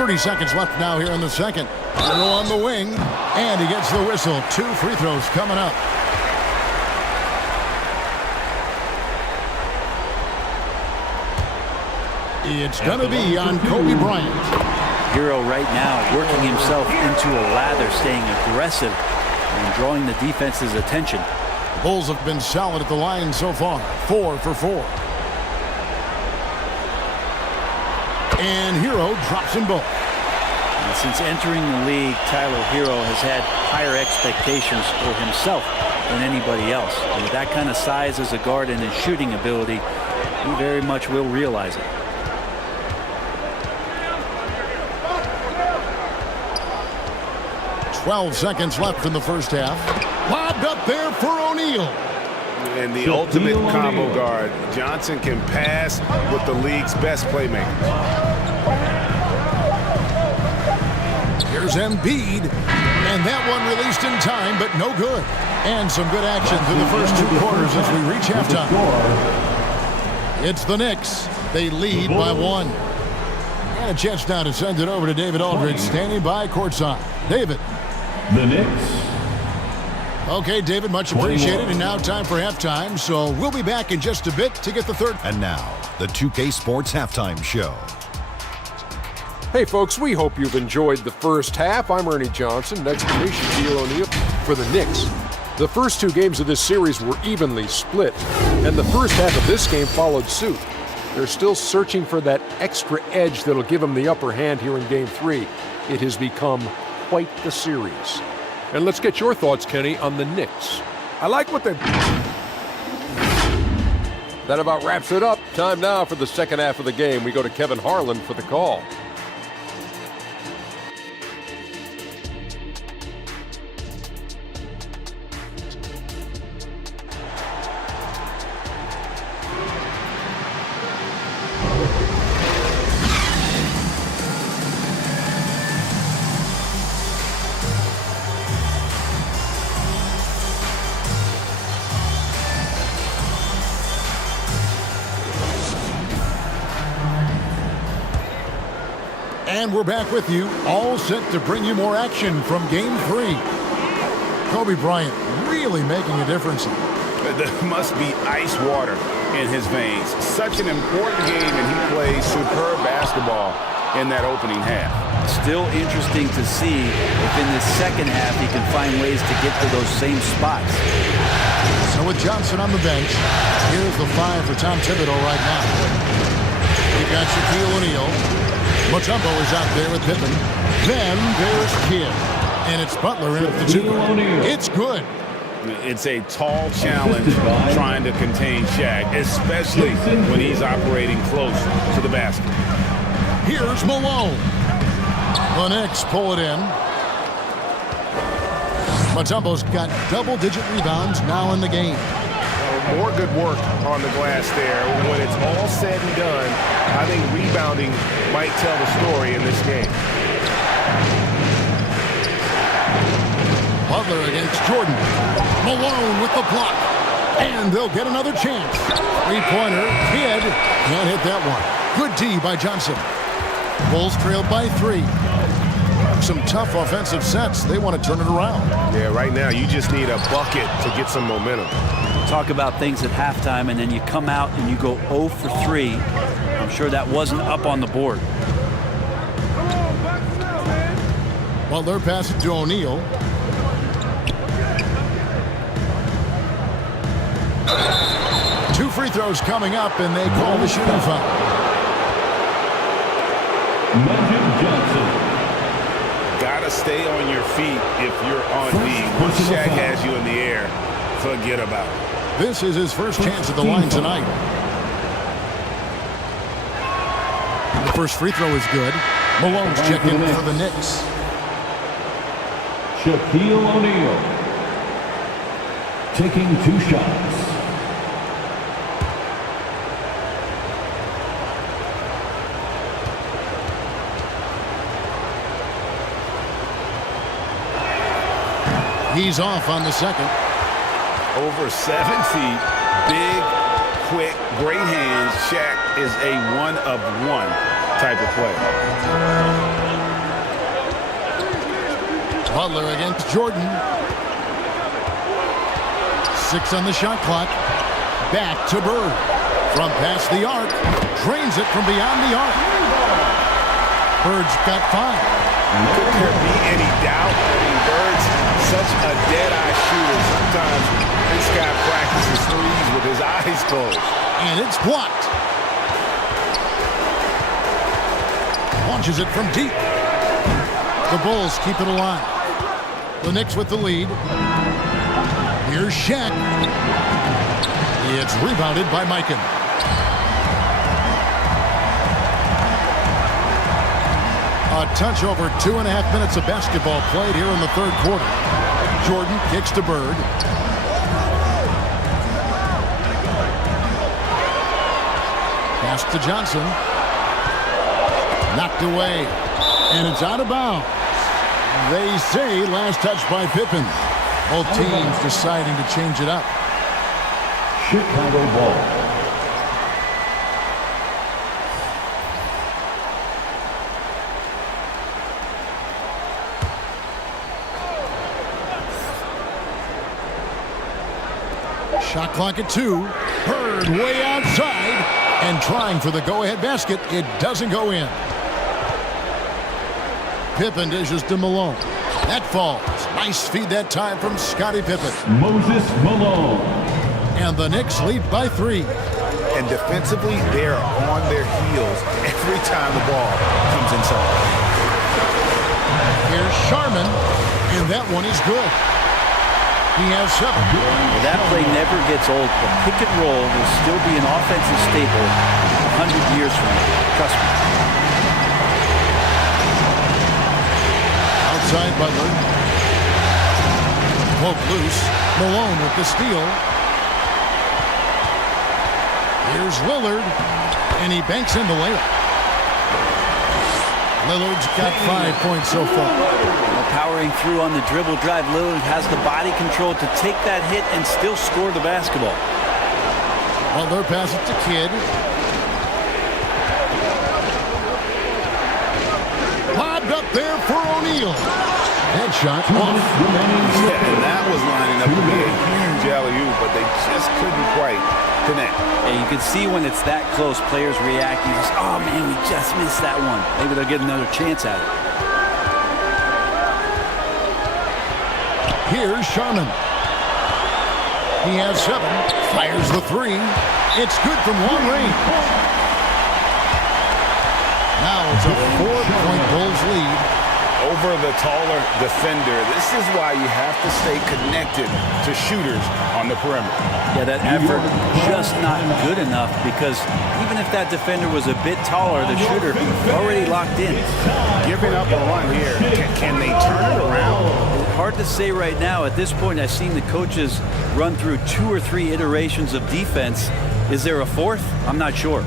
30 seconds left now here in the second. Hero on the wing, and he gets the whistle. 2 free throws coming up. It's going to be on Kobe Bryant. Hero right now working himself into a lather, staying aggressive and drawing the defense's attention. The Bulls have been solid at the line so far. 4 for 4. And Hero drops them both. And since entering the league, Tyler Hero has had higher expectations for himself than anybody else. And with that kind of size as a guard and his shooting ability, he very much will realize it. 12 seconds left in the first half. Lobbed up there for O'Neal. And the ultimate combo guard. Johnson can pass with the league's best playmaker. Here's Embiid. And that one released in time, but no good. And some good action through the first 2 quarters as we reach halftime. It's the Knicks. They lead by 1. And a chance now to send it over to David Aldridge, standing by courtside. David. The Knicks. Okay, David, much appreciated. And now time for halftime. So we'll be back in just a bit to get the third. And now, the 2K Sports Halftime Show. Hey, folks, we hope you've enjoyed the first half. I'm Ernie Johnson. Next to me, Shaquille O'Neal for the Knicks. The first 2 games of this series were evenly split, and the first half of this game followed suit. They're still searching for that extra edge that'll give them the upper hand here in Game 3. It has become quite the series. And let's get your thoughts, Kenny, on the Knicks. I like what they're... That about wraps it up. Time now for the second half of the game. We go to Kevin Harlan for the call. And we're back with you, all set to bring you more action from Game 3. Kobe Bryant really making a difference. There must be ice water in his veins. Such an important game, and he plays superb basketball in that opening half. Still interesting to see if in the second half he can find ways to get to those same spots. So with Johnson on the bench, here's the 5 for Tom Thibodeau right now. We've got Shaquille O'Neal. Mutombo is out there with Pippen. Then there's Kidd. And it's Butler in at the 2. It's good. It's a tall challenge trying to contain Shaq, especially when he's operating close to the basket. Here's Malone. The Knicks pull it in. Mutombo's got double-digit rebounds now in the game. More good work on the glass there. When it's all said and done, I think rebounding might tell the story in this game. Butler against Jordan. Malone with the block. And they'll get another chance. Three-pointer. Kidd can't hit that one. Good D by Johnson. Bulls trailed by 3. Some tough offensive sets. They want to turn it around. Yeah, right now you just need a bucket to get some momentum. Talk about things at halftime, and then you come out and you go 0 for 3. I'm sure that wasn't up on the board. Butler passes to O'Neal. Two free throws coming up, and they call the shooting foul. Magic Johnson. Gotta stay on your feet if you're on D. Once Shaq has you in the air, forget about it. This is his first chance at the line tonight. The first free throw is good. Malone's checking in for the Knicks. Shaquille O'Neal taking 2 shots. He's off on the second. Over 7 feet, big, quick, great hands. Shaq is a one-of-one type of player. Butler against Jordan. 6 on the shot clock. Back to Bird. From past the arc. Drains it from beyond the arc. Bird's got 5. Could there be any doubt? I mean, Bird's such a dead-eye shooter. Sometimes this guy practices threes with his eyes closed. And it's blocked. Launches it from deep. The Bulls keep it alive. The Knicks with the lead. Here's Shaq. It's rebounded by Mikan. A touch over 2.5 minutes of basketball played here in the third quarter. Jordan kicks to Bird. Pass to Johnson. Knocked away. And it's out of bounds. They say last touch by Pippen. Both teams deciding to change it up. Chicago ball. Shot clock at 2. Bird way outside. And trying for the go-ahead basket. It doesn't go in. Pippen dishes to Malone. That falls. Nice feed that time from Scottie Pippen. Moses Malone. And the Knicks lead by 3. And defensively, they're on their heels every time the ball comes inside. Here's Sharman. And that one is good. He has 7. Well, that play never gets old. The pick and roll will still be an offensive staple 100 years from now. Trust me. Outside Butler. Poke loose. Malone with the steal. Here's Lillard. And he banks in the layup. Lillard's got 5 points so far. Powering through on the dribble drive, Lillard has the body control to take that hit and still score the basketball. Butler passes to Kidd. Lobbed up there for O'Neal. Headshot. Yeah, and that was lining up to be a huge alley-oop, but they just couldn't quite connect. And you can see when it's that close, players reacting. Just, oh man, we just missed that one. Maybe they'll get another chance at it. Here's Sharman. He has 7. Fires the 3. It's good from long range. Now it's a 4-point Bulls lead. Over the taller defender. This is why you have to stay connected to shooters on the perimeter. Yeah, that effort just not good enough because even if that defender was a bit taller, the shooter already locked in. Giving up a run here. Can they turn it around? Hard to say right now. At this point, I've seen the coaches run through 2 or 3 iterations of defense. Is there a 4th? I'm not sure.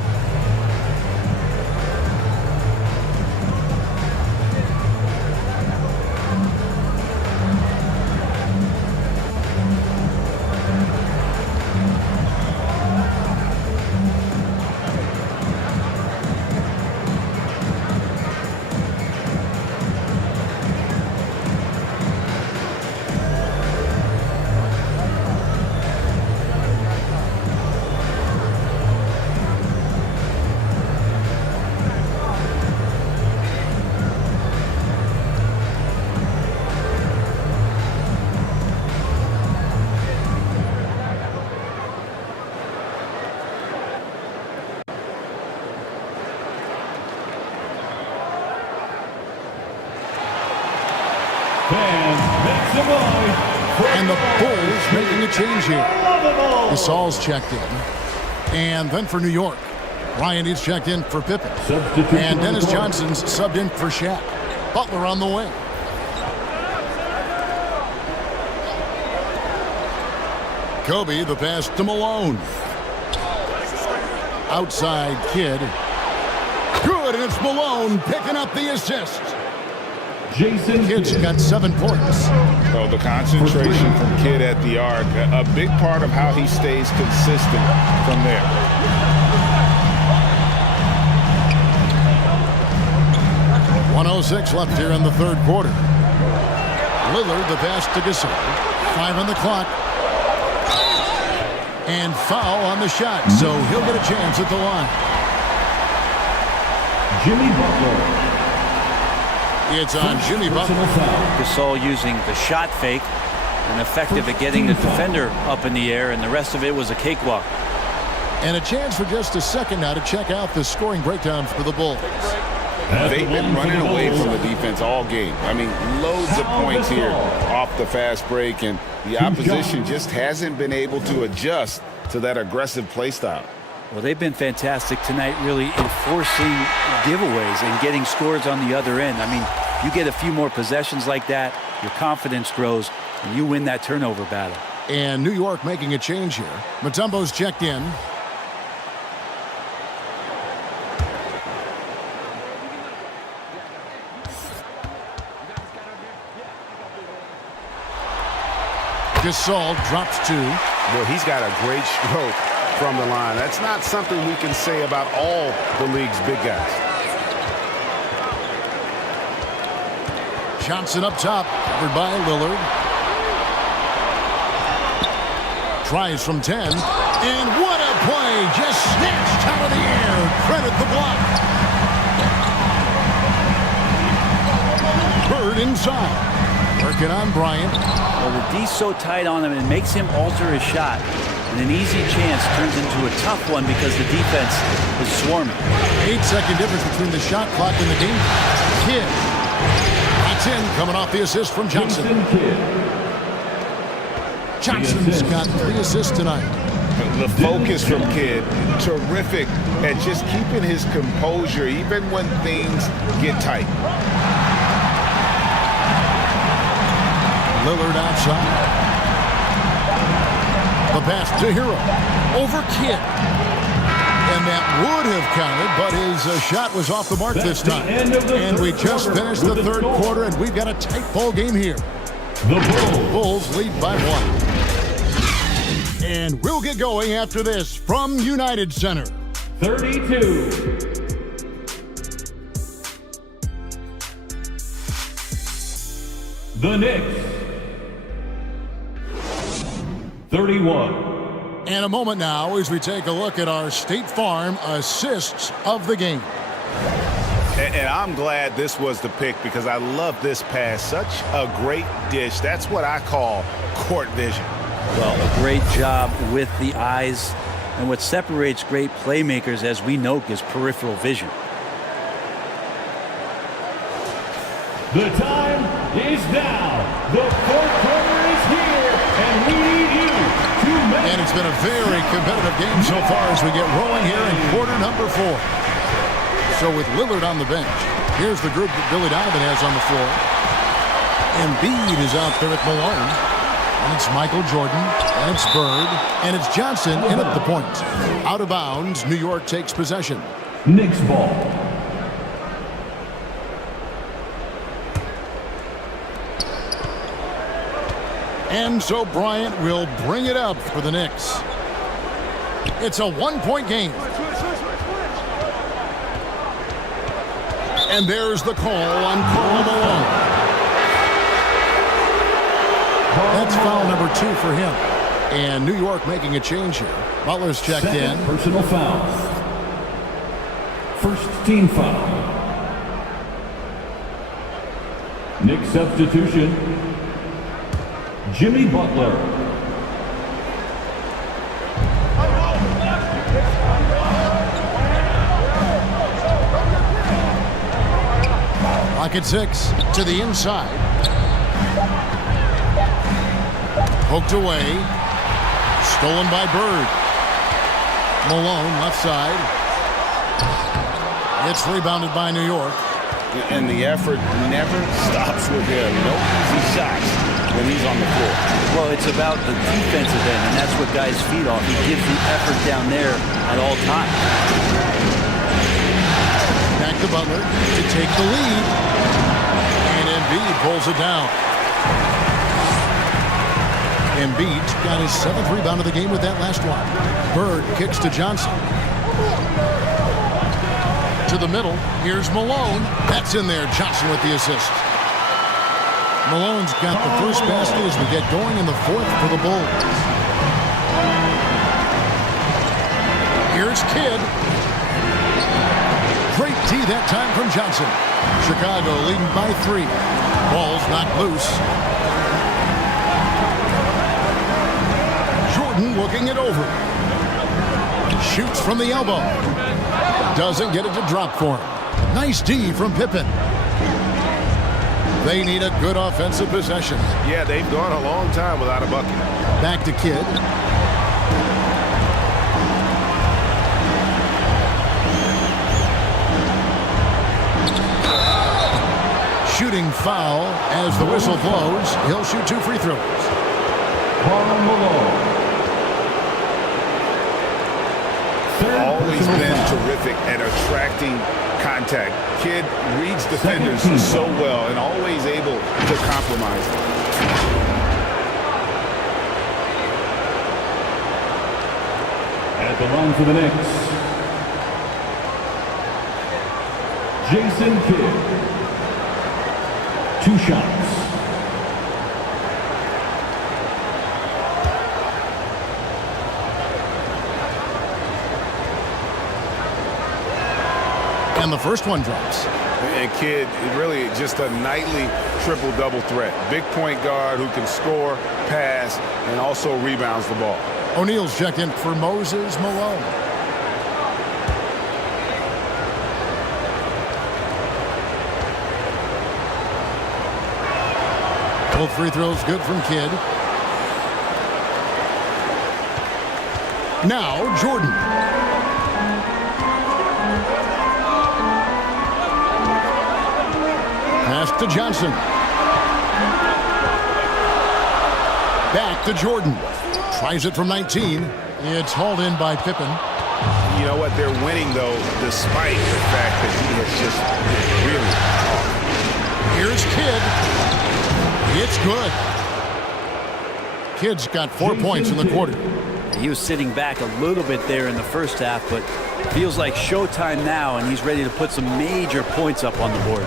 And the Bulls making a change here. Gasol's checked in. And then for New York, Ryan is checked in for Pippen. And Dennis Johnson's subbed in for Shaq. Butler on the wing. Kobe, the pass to Malone. Outside Kidd. Good, and it's Malone picking up the assist. Jason Kidd's got 7 points. So the concentration from Kidd at the arc, a big part of how he stays consistent from there. .106 left here in the third quarter. Lillard, the pass to Gasol. 5 on the clock. And foul on the shot, so he'll get a chance at the line. Jimmy Butler. It's on Jimmy Butler. Gasol using the shot fake and effective at getting the defender up in the air, and the rest of it was a cakewalk. And a chance for just a second now to check out the scoring breakdown for the Bulls. They've been running away from the defense all game. I mean, loads of points here off the fast break, and the opposition just hasn't been able to adjust to that aggressive play style. Well, they've been fantastic tonight, really enforcing giveaways and getting scores on the other end. I mean, you get a few more possessions like that, your confidence grows, and you win that turnover battle. And New York making a change here. Mutombo's checked in. Gasol drops 2. Well, he's got a great stroke from the line. That's not something we can say about all the league's big guys. Johnson up top, covered by Lillard. Tries from 10. And what a play! Just snatched out of the air. Credit the block. Bird inside. Working on Bryant. Well, the D's so tight on him, it makes him alter his shot. And an easy chance turns into a tough one because the defense is swarming. 8-second difference between the shot clock and the game. Kidd. That's in, coming off the assist from Johnson. Johnson's got 3 assists tonight. The focus from Kidd, terrific at just keeping his composure even when things get tight. Lillard outside. The pass to Hero. Over Kidd. And that would have counted, but his shot was off the mark this time. And we just finished the third quarter, and we've got a tight ball game here. The Bulls lead by 1. And we'll get going after this from United Center. 32. The Knicks. 31. And a moment now as we take a look at our State Farm assists of the game. And I'm glad this was the pick because I love this pass. Such a great dish. That's what I call court vision. Well, a great job with the eyes. And what separates great playmakers, as we know, is peripheral vision. The time is now. The fourth quarter is here, and we need you to make. And it's been a very competitive game so far as we get rolling here in quarter number 4. So with Lillard on the bench, here's the group that Billy Donovan has on the floor. Embiid is out there at Malone. And it's Michael Jordan, and it's Bird, and it's Johnson in at the point. Out of bounds, New York takes possession. Knicks ball. And so Bryant will bring it up for the Knicks. It's a 1-point game. And there's the call on Karl Malone. That's foul number 2 for him. And New York making a change here. Butler's checked in. Personal foul. First team foul. Knicks substitution. Jimmy Butler. Lock at 6 to the inside. Poked away. Stolen by Bird. Malone left side. It's rebounded by New York. And the effort never stops with him. No easy shots when he's on the floor. Well, it's about the defensive end, and that's what guys feed off. He gives the effort down there at all times. Back to Butler to take the lead. And Embiid pulls it down. Embiid got his 7th rebound of the game with that last one. Bird kicks to Johnson. To the middle. Here's Malone. That's in there. Johnson with the assist. Malone's got the first basket as we get going in the fourth for the Bulls. Here's Kidd. Great D that time from Johnson. Chicago leading by 3. Ball's knocked loose. Jordan looking it over. Shoots from the elbow. Doesn't get it to drop for him. Nice D from Pippen. They need a good offensive possession. Yeah, they've gone a long time without a bucket. Back to Kidd. Shooting foul as the whistle blows. He'll shoot 2 free throws. Always been terrific at attracting contact. Kidd reads defenders so well and always able to compromise them. At the line for the Knicks, Jason Kidd. 2 shots. And the first one drops. And Kidd, really just a nightly triple-double threat. Big point guard who can score, pass, and also rebounds the ball. O'Neal's checked in for Moses Malone. Both free throws good from Kidd. Now Jordan. Pass to Johnson. Back to Jordan. Tries it from 19. It's hauled in by Pippen. You know what? They're winning, though, despite the fact that he has just really... Here's Kidd. It's good. Kidd's got 4 points in the quarter. He was sitting back a little bit there in the first half, but feels like showtime now, and he's ready to put some major points up on the board.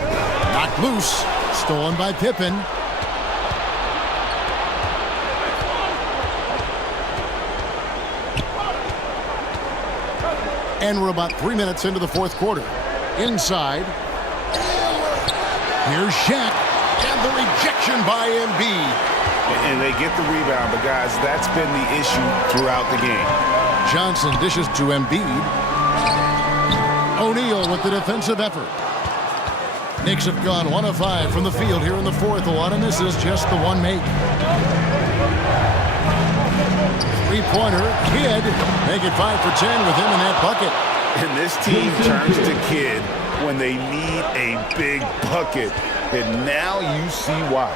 Knocked loose. Stolen by Pippen. And we're about 3 minutes into the fourth quarter. Inside. Here's Shaq. And the rejection by Embiid. And they get the rebound, but guys, that's been the issue throughout the game. Johnson dishes to Embiid. O'Neal with the defensive effort. Knicks have gone 1 of 5 from the field here in the fourth. A lot of misses, just the one make. Three-pointer, Kidd. Make it 5 for 10 with him in that bucket. And this team turns to Kidd when they need a big bucket. And now you see why.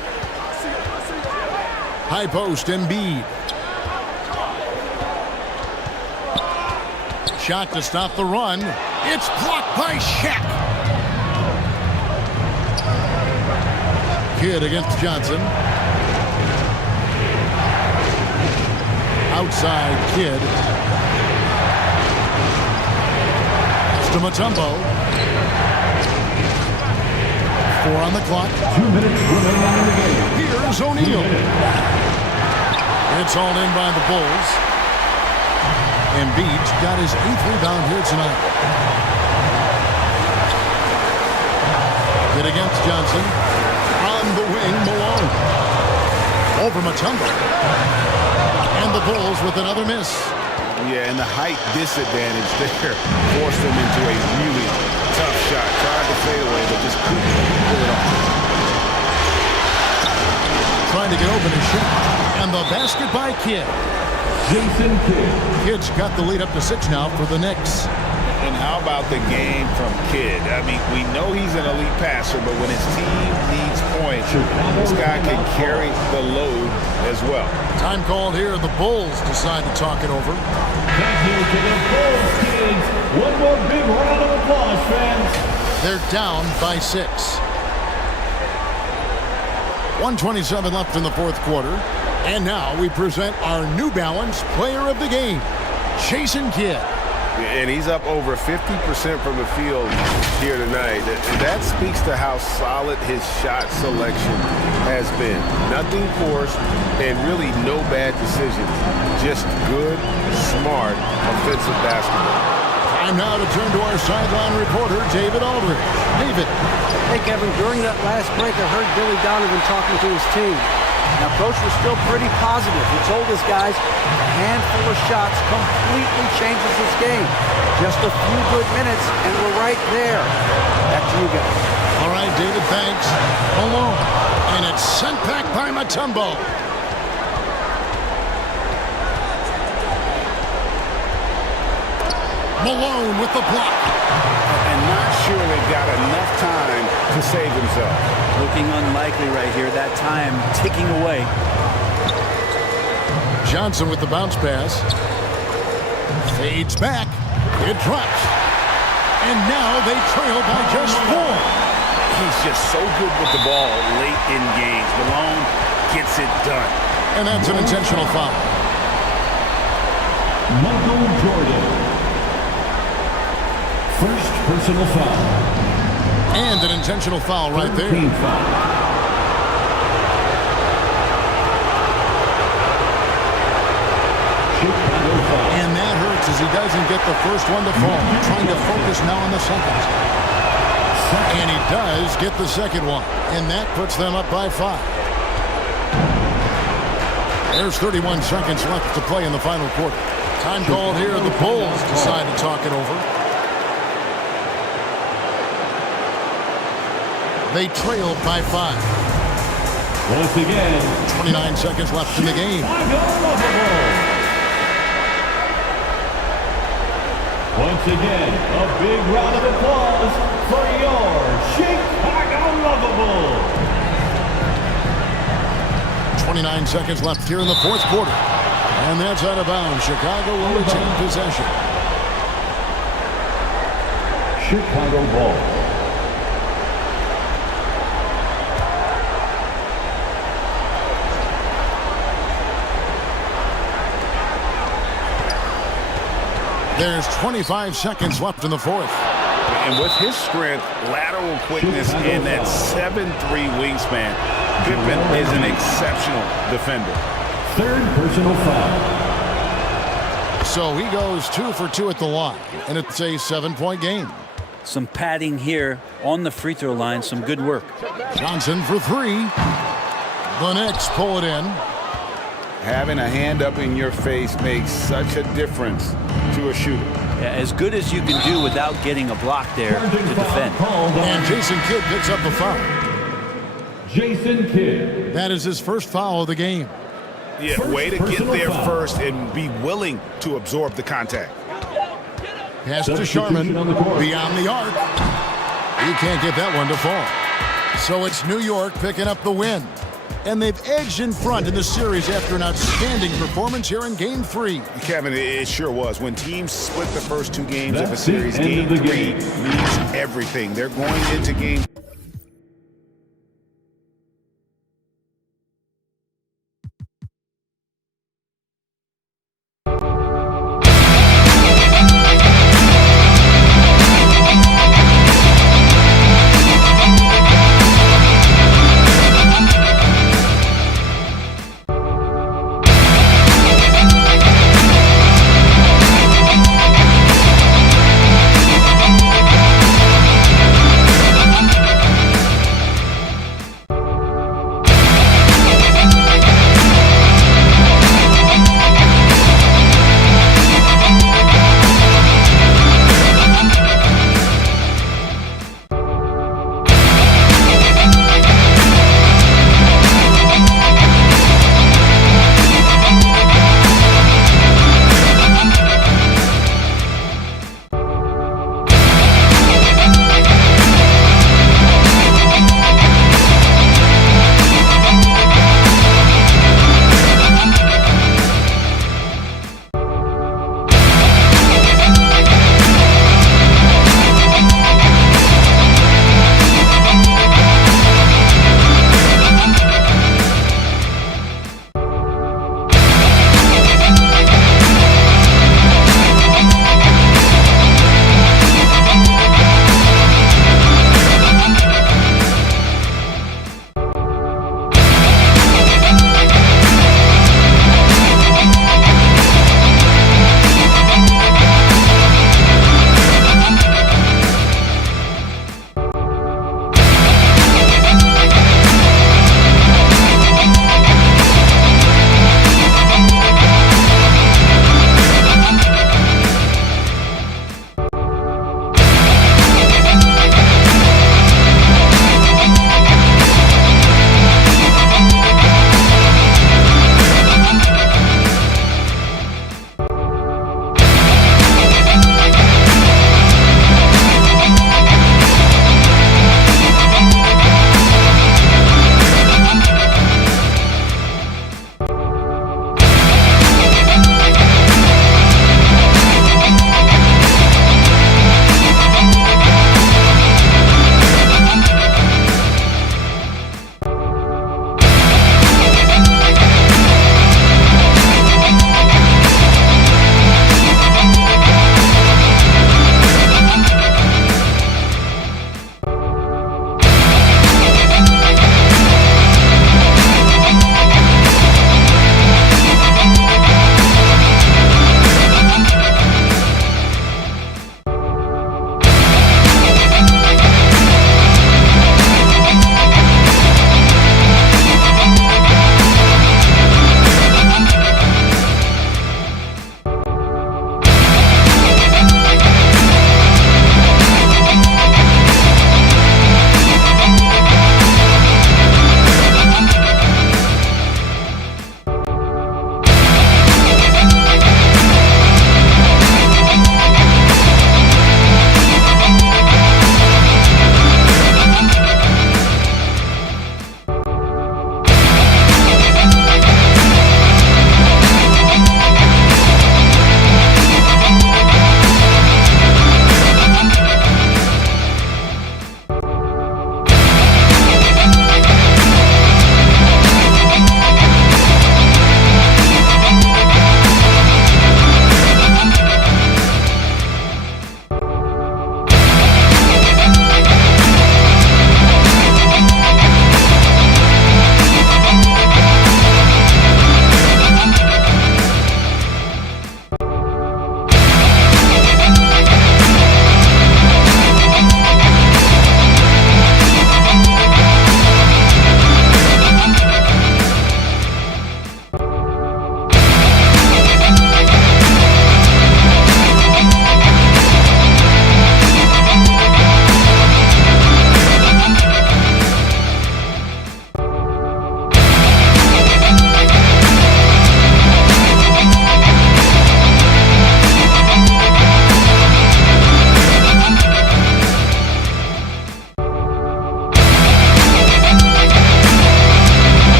High post, Embiid. Shot to stop the run. It's blocked by Shaq. Kidd against Johnson. Outside, Kidd. It's to Mutombo. 4 on the clock. 2 minutes remaining in the game. Here's O'Neal. It's all in by the Bulls. Embiid's got his 8th rebound here tonight. Hit against Johnson. On the wing, Malone. Over Mutombo. And the Bulls with another miss. Yeah, and the height disadvantage there forced them into a really tough shot. Tried to fade away, but just couldn't pull it off. Trying to get open his shot. And the basket by Kidd. Jason Kidd. Kidd's got the lead up to 6 now for the Knicks. And how about the game from Kidd? I mean, we know he's an elite passer, but when his team needs points, this guy can carry the load as well. Time called here. The Bulls decide to talk it over. Thank you to the Bulls kids. One more big round of applause, fans. They're down by 6. 1:27 left in the fourth quarter. And now we present our New Balance Player of the Game, Jason Kidd. And he's up over 50% from the field here tonight. That speaks to how solid his shot selection has been. Nothing forced and really no bad decisions. Just good, smart, offensive basketball. Time now to turn to our sideline reporter, David Aldridge. David. Hey, Kevin, during that last break, I heard Billy Donovan talking to his team. Now, Coach was still pretty positive. He told his guys a handful of shots completely changes this game. Just a few good minutes, and we're right there. Back to you guys. All right, David, thanks. Malone. And it's sent back by Mutombo. Malone with the block. And not sure they've got enough time to save themselves. Looking unlikely right here. That time ticking away. Johnson with the bounce pass. Fades back. It drops. And now they trail by just 4. He's just so good with the ball late in games. Malone gets it done. And that's an intentional foul. Michael Jordan. First personal foul. And an intentional foul right there. Foul. And that hurts as he doesn't get the first one to fall. Trying to focus now on the second. And he does get the second one. And that puts them up by 5. There's 31 seconds left to play in the final quarter. Time called here. The Bulls decide to talk it over. They trail by 5. Once again, 29 seconds left in the game. Once again, a big round of applause for your Chicago Lovable. 29 seconds left here in the fourth quarter. And that's out of bounds. Chicago will retain possession. Chicago ball. There's 25 seconds left in the fourth. And with his strength, lateral quickness, and that 7'3" wingspan, Pippen is an exceptional defender. Third personal foul. So he goes 2 for 2 at the line, and it's a 7-point game. Some padding here on the free throw line. Some good work. Johnson for 3. The Knicks pull it in. Having a hand up in your face makes such a difference to a shooter. Yeah, as good as you can do without getting a block there to defend. And Jason Kidd picks up the foul. Jason Kidd. That is his first foul of the game. Yeah, way to get there first and be willing to absorb the contact. Pass to Sharman, beyond the arc. He can't get that one to fall. So it's New York picking up the win. And they've edged in front in the series after an outstanding performance here in Game 3. Kevin, it sure was. When teams split the first 2 games of a series, Game 3 means everything. They're going into Game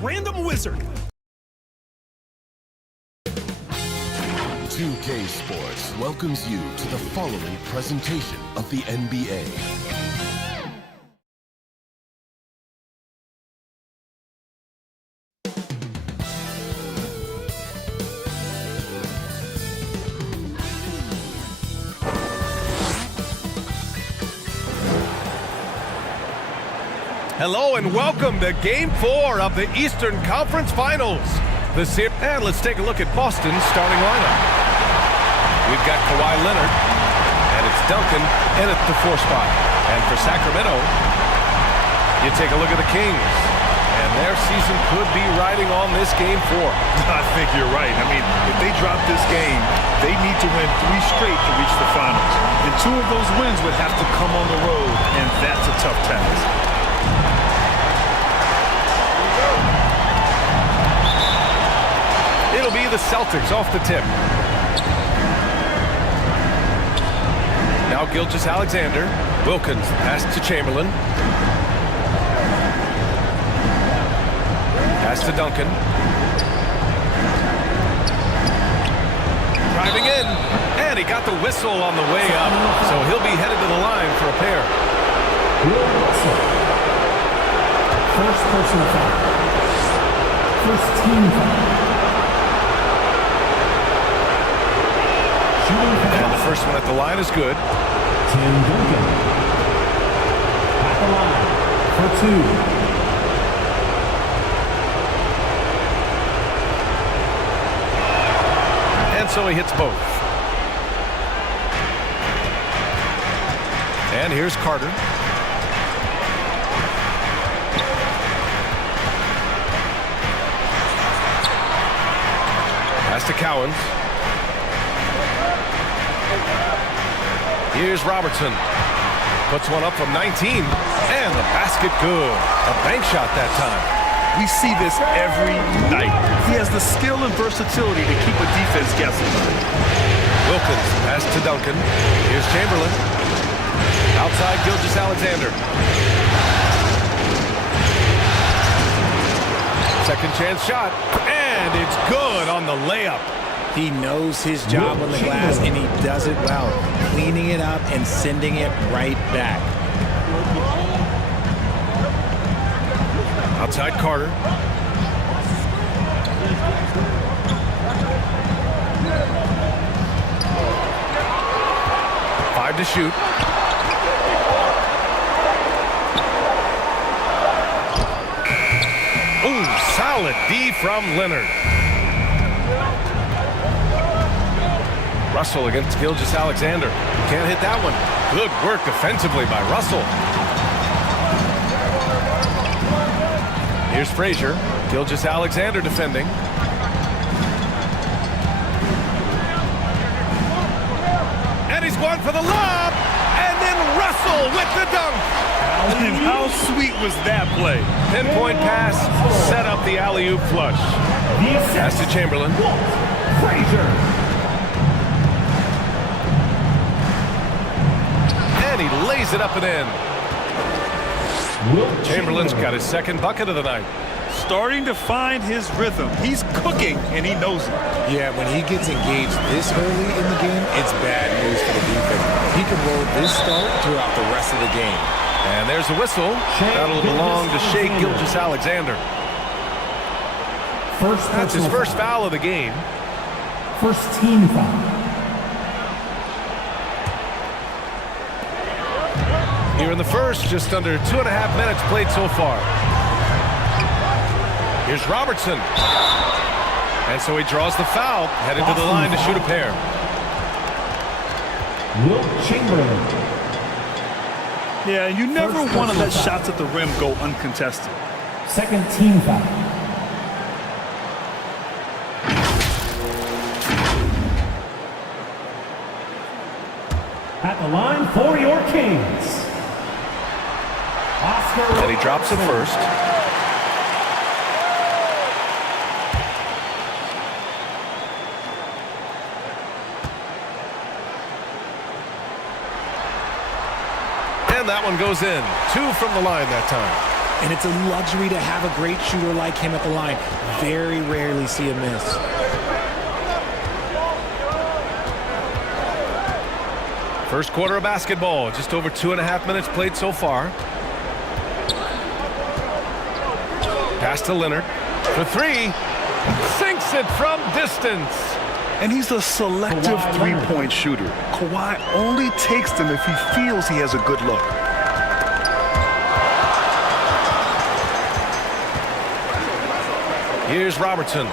random wizard. 2K Sports welcomes you to the following presentation of the NBA. Hello and welcome to Game 4 of the Eastern Conference Finals. And let's take a look at Boston's starting lineup. We've got Kawhi Leonard, and it's Duncan in at the 4 spot. And for Sacramento, you take a look at the Kings, and their season could be riding on this Game 4. I think you're right. I mean, if they drop this game, they need to win 3 straight to reach the finals. And 2 of those wins would have to come on the road, and that's a tough task. It'll be the Celtics off the tip. Now Gilgeous-Alexander. Wilkins pass to Chamberlain. Pass to Duncan. Driving in. And he got the whistle on the way up. So he'll be headed to the line for a pair. First personal foul. First team foul. And the first one at the line is good. Tim Duncan at the line for 2. And so he hits both. And here's Carter. Pass to Cowens. Here's Robertson. Puts one up from 19. And the basket good. A bank shot that time. We see this every night. He has the skill and versatility to keep a defense guessing. Wilkins pass to Duncan. Here's Chamberlain. Outside Gilgeous-Alexander. Second chance shot. And it's good on the layup. He knows his job on the glass, and he does it well, cleaning it up and sending it right back. Outside Carter. Five to shoot. Ooh, solid D from Leonard. Russell against Gilgeous-Alexander. Can't hit that one. Good work defensively by Russell. Here's Frazier. Gilgeous-Alexander defending. And he's going for the lob. And then Russell with the dunk. And how sweet was that play? Pinpoint pass, set up the alley-oop flush. Pass to Chamberlain. Frazier. And he lays it up and in. Chamberlain's got his second bucket of the night. Starting to find his rhythm. He's cooking, and he knows it. Yeah, when he gets engaged this early in the game, it's bad news for the defense. He can roll this start throughout the rest of the game. And there's a whistle. That'll belong to Shai Gilgeous-Alexander. That's his first foul of the game. First team foul. Here in the first, just under 2.5 minutes played so far. Here's Robertson. And so he draws the foul, headed to the line to shoot a pair. Wilt Chamberlain. Yeah, you never want to let shots at the rim go uncontested. Second team foul. At the line for your Kings. And he drops it first. And that one goes in. 2 from the line that time. And it's a luxury to have a great shooter like him at the line. Very rarely see a miss. First quarter of basketball, just over 2.5 minutes played so far. Pass to Leonard for three. Sinks it from distance. And he's a selective three-point shooter. Kawhi only takes them if he feels he has a good look. Here's Robertson.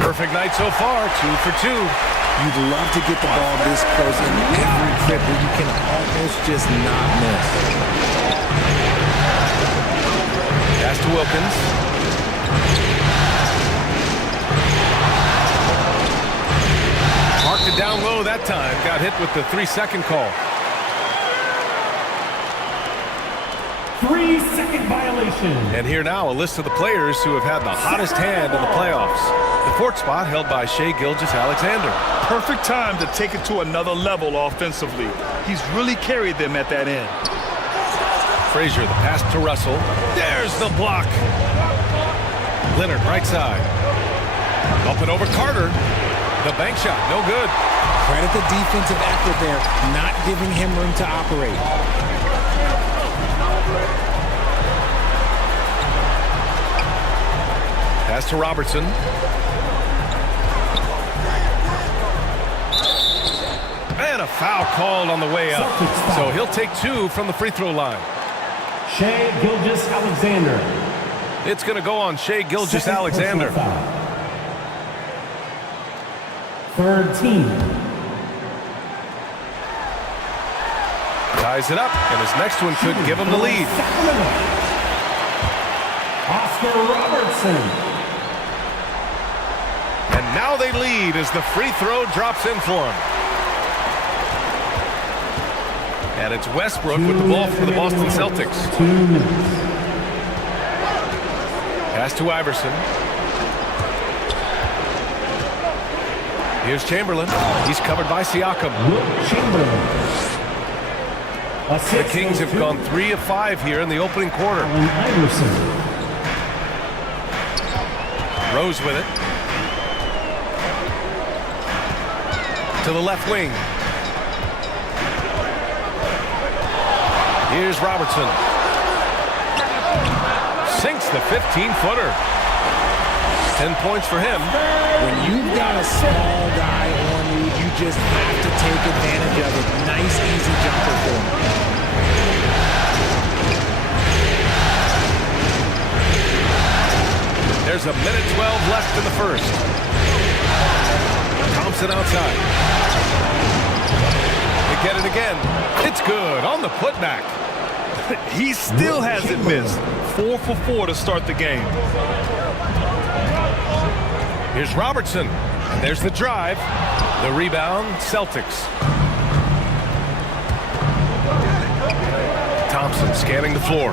Perfect night so far, 2 for 2. You'd love to get the ball this close in every trip where you can almost just not miss. Pass to Wilkins. Marked it down low that time. Got hit with the 3-second call. 3-second violation. And here now a list of the players who have had the hottest hand in the playoffs. The fourth spot held by Shai Gilgeous-Alexander. Perfect time to take it to another level offensively. He's really carried them at that end. Frazier, the pass to Russell. There's the block. Leonard, right side. Up and over Carter. The bank shot, no good. Credit the defensive effort there, not giving him room to operate. Pass to Robertson. And a foul called on the way up. So he'll take 2 from the free throw line. Shai Gilgeous-Alexander. It's going to go on Shai Gilgeous-Alexander. Third team. Ties it up, and his next one could give him the lead. Oscar Robertson. And now they lead as the free throw drops in for him. And it's Westbrook with the ball for the Boston Celtics. 2 minutes. Pass to Iverson. Here's Chamberlain. He's covered by Siakam. The Kings have gone 3 of 5 here in the opening quarter. Rose with it. To the left wing. Here's Robertson. Sinks the 15-footer. 10 points for him. When you've got a small guy on you, you just have to take advantage of it. Nice, easy jumper for him. There's a minute 12 left in the first. Thompson outside. They get it again. It's good on the putback. He still hasn't missed. 4 for 4 to start the game. Here's Robertson. And there's the drive. The rebound, Celtics. Thompson scanning the floor.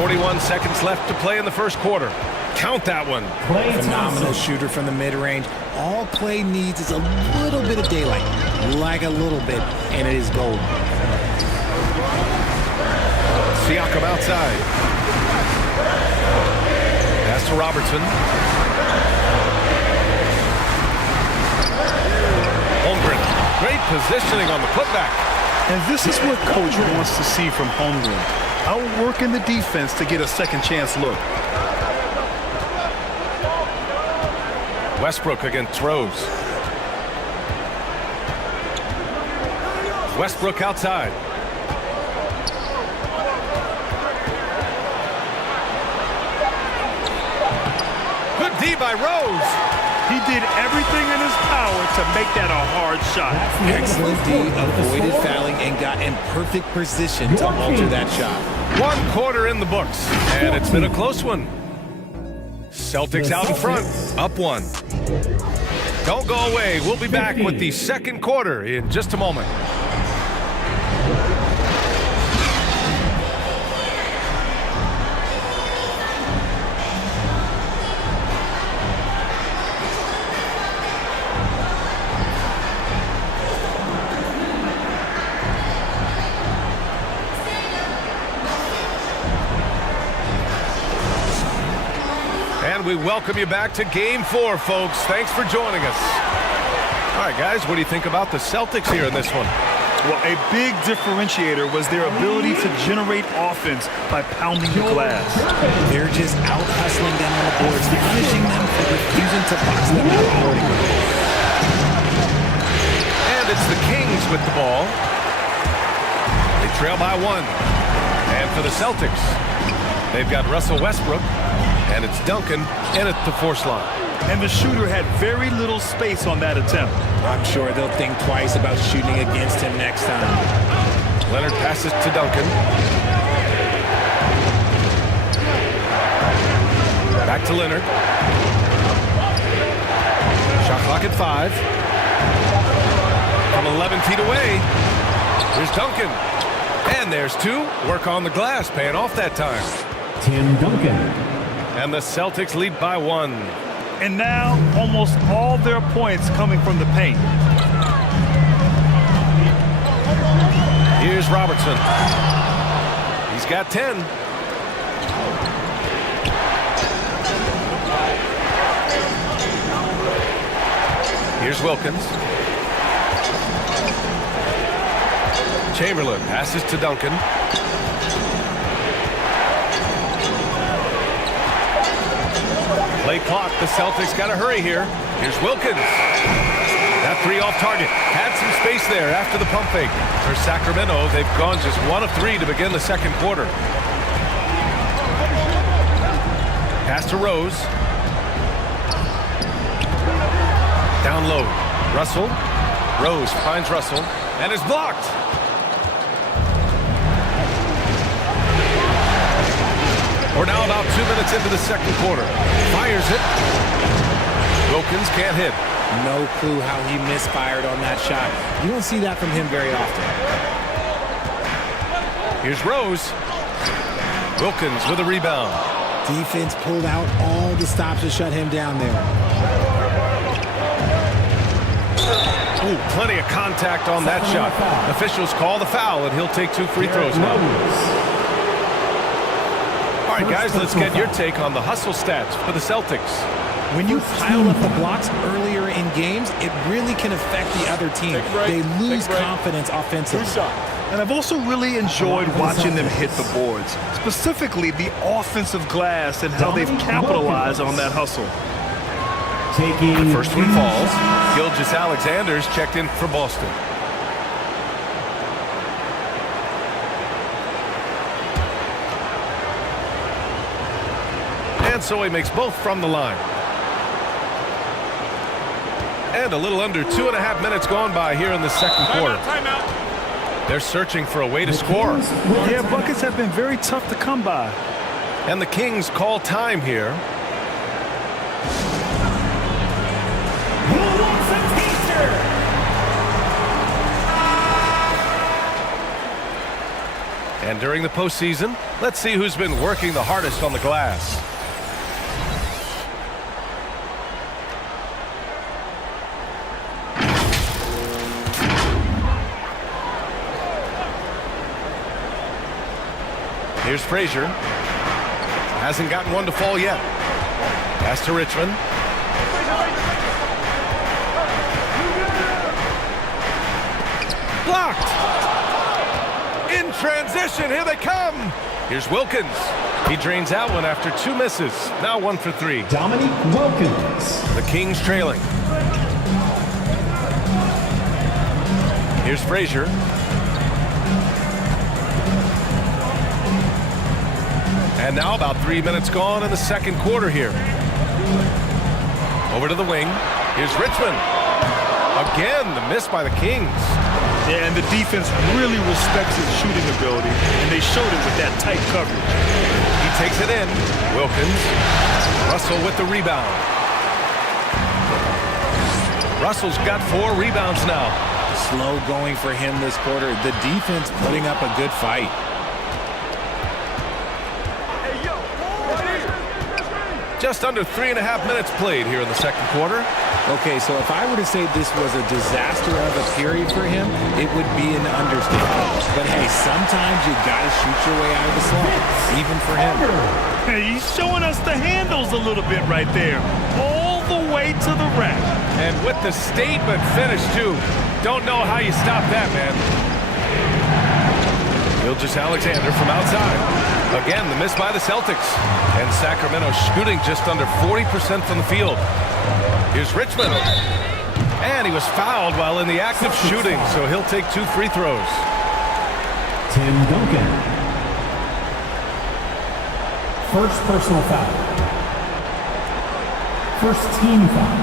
.41 seconds left to play in the first quarter. Count that one. Phenomenal shooter from the mid-range. All Clay needs is a little bit of daylight. Like a little bit, and it is gold. Siakam outside. Pass to Robertson. Holmgren. Great positioning on the putback. And this is what Coach wants to see from Holmgren. Outworking the defense to get a second chance look. Westbrook against Rose. Westbrook outside. Good D by Rose. He did everything in his power to make that a hard shot. Excellent D, avoided fouling, and got in perfect position to alter that shot. 1 quarter in the books, and it's been a close one. Celtics out in front, up 1. Don't go away. We'll be back with the second quarter in just a moment. we welcome you back to Game 4, folks. Thanks for joining us. All right, guys, what do you think about the Celtics here in this one? Well, a big differentiator was their ability to generate offense by pounding the glass. They're just out-hustling them on the boards, punishing them for refusing to box them out early. And it's the Kings with the ball. They trail by 1. And for the Celtics, they've got Russell Westbrook, and it's Duncan in at the force line. And the shooter had very little space on that attempt. I'm sure they'll think twice about shooting against him next time. Leonard passes to Duncan. Back to Leonard. Shot clock at 5. From 11 feet away, there's Duncan. And there's 2. Work on the glass, paying off that time. Tim Duncan. And the Celtics lead by 1. And now, almost all their points coming from the paint. Here's Robertson. He's got 10. Here's Wilkins. Chamberlain passes to Duncan. Play clock. The Celtics got to hurry here. Here's Wilkins. That 3 off target. Had some space there after the pump fake. For Sacramento, they've gone just 1 of 3 to begin the second quarter. Pass to Rose. Down low. Russell. Rose finds Russell and is blocked. We're now about 2 minutes into the second quarter. Fires it. Wilkins can't hit. No clue how he misfired on that shot. You don't see that from him very often. Here's Rose. Wilkins with a rebound. Defense pulled out all the stops to shut him down there. Ooh, plenty of contact on that shot. Officials call the foul, and he'll take 2 free throws now. All right, guys, let's get your take on the hustle stats for the Celtics. When you pile up the blocks earlier in games, it really can affect the other team. They lose confidence offensively. And I've also really enjoyed watching them hit the boards, specifically the offensive glass and how they've capitalized on that hustle. The first one falls. Gilgeous-Alexander's checked in for Boston. And so he makes both from the line. And a little under 2.5 minutes gone by here in the second quarter. They're searching for a way to score. Yeah, buckets have been very tough to come by. And the Kings call time here. And during the postseason, let's see who's been working the hardest on the glass. Here's Frazier. Hasn't gotten one to fall yet. Pass to Richmond. Blocked. In transition, here they come. Here's Wilkins. He drains out one after 2 misses. Now 1 for 3. Dominique Wilkins. The Kings trailing. Here's Frazier. And now about 3 minutes gone in the second quarter here. Over to the wing. Here's Richmond. Again, the miss by the Kings. Yeah, and the defense really respects his shooting ability, and they showed it with that tight coverage. He takes it in. Wilkins. Russell with the rebound. Russell's got 4 rebounds now. Slow going for him this quarter. The defense putting up a good fight. Just under 3.5 minutes played here in the second quarter. Okay, so if I were to say this was a disaster of a period for him, it would be an understatement. But hey, sometimes you got to shoot your way out of the slump, even for him. Hey, he's showing us the handles a little bit right there. All the way to the rack. And with the statement finish, too. Don't know how you stop that, man. Gilgeous-Alexander from outside. Again, the miss by the Celtics. And Sacramento shooting just under 40% from the field. Here's Richmond. And he was fouled while in the act of shooting, so he'll take 2 free throws. Tim Duncan. First personal foul. First team foul.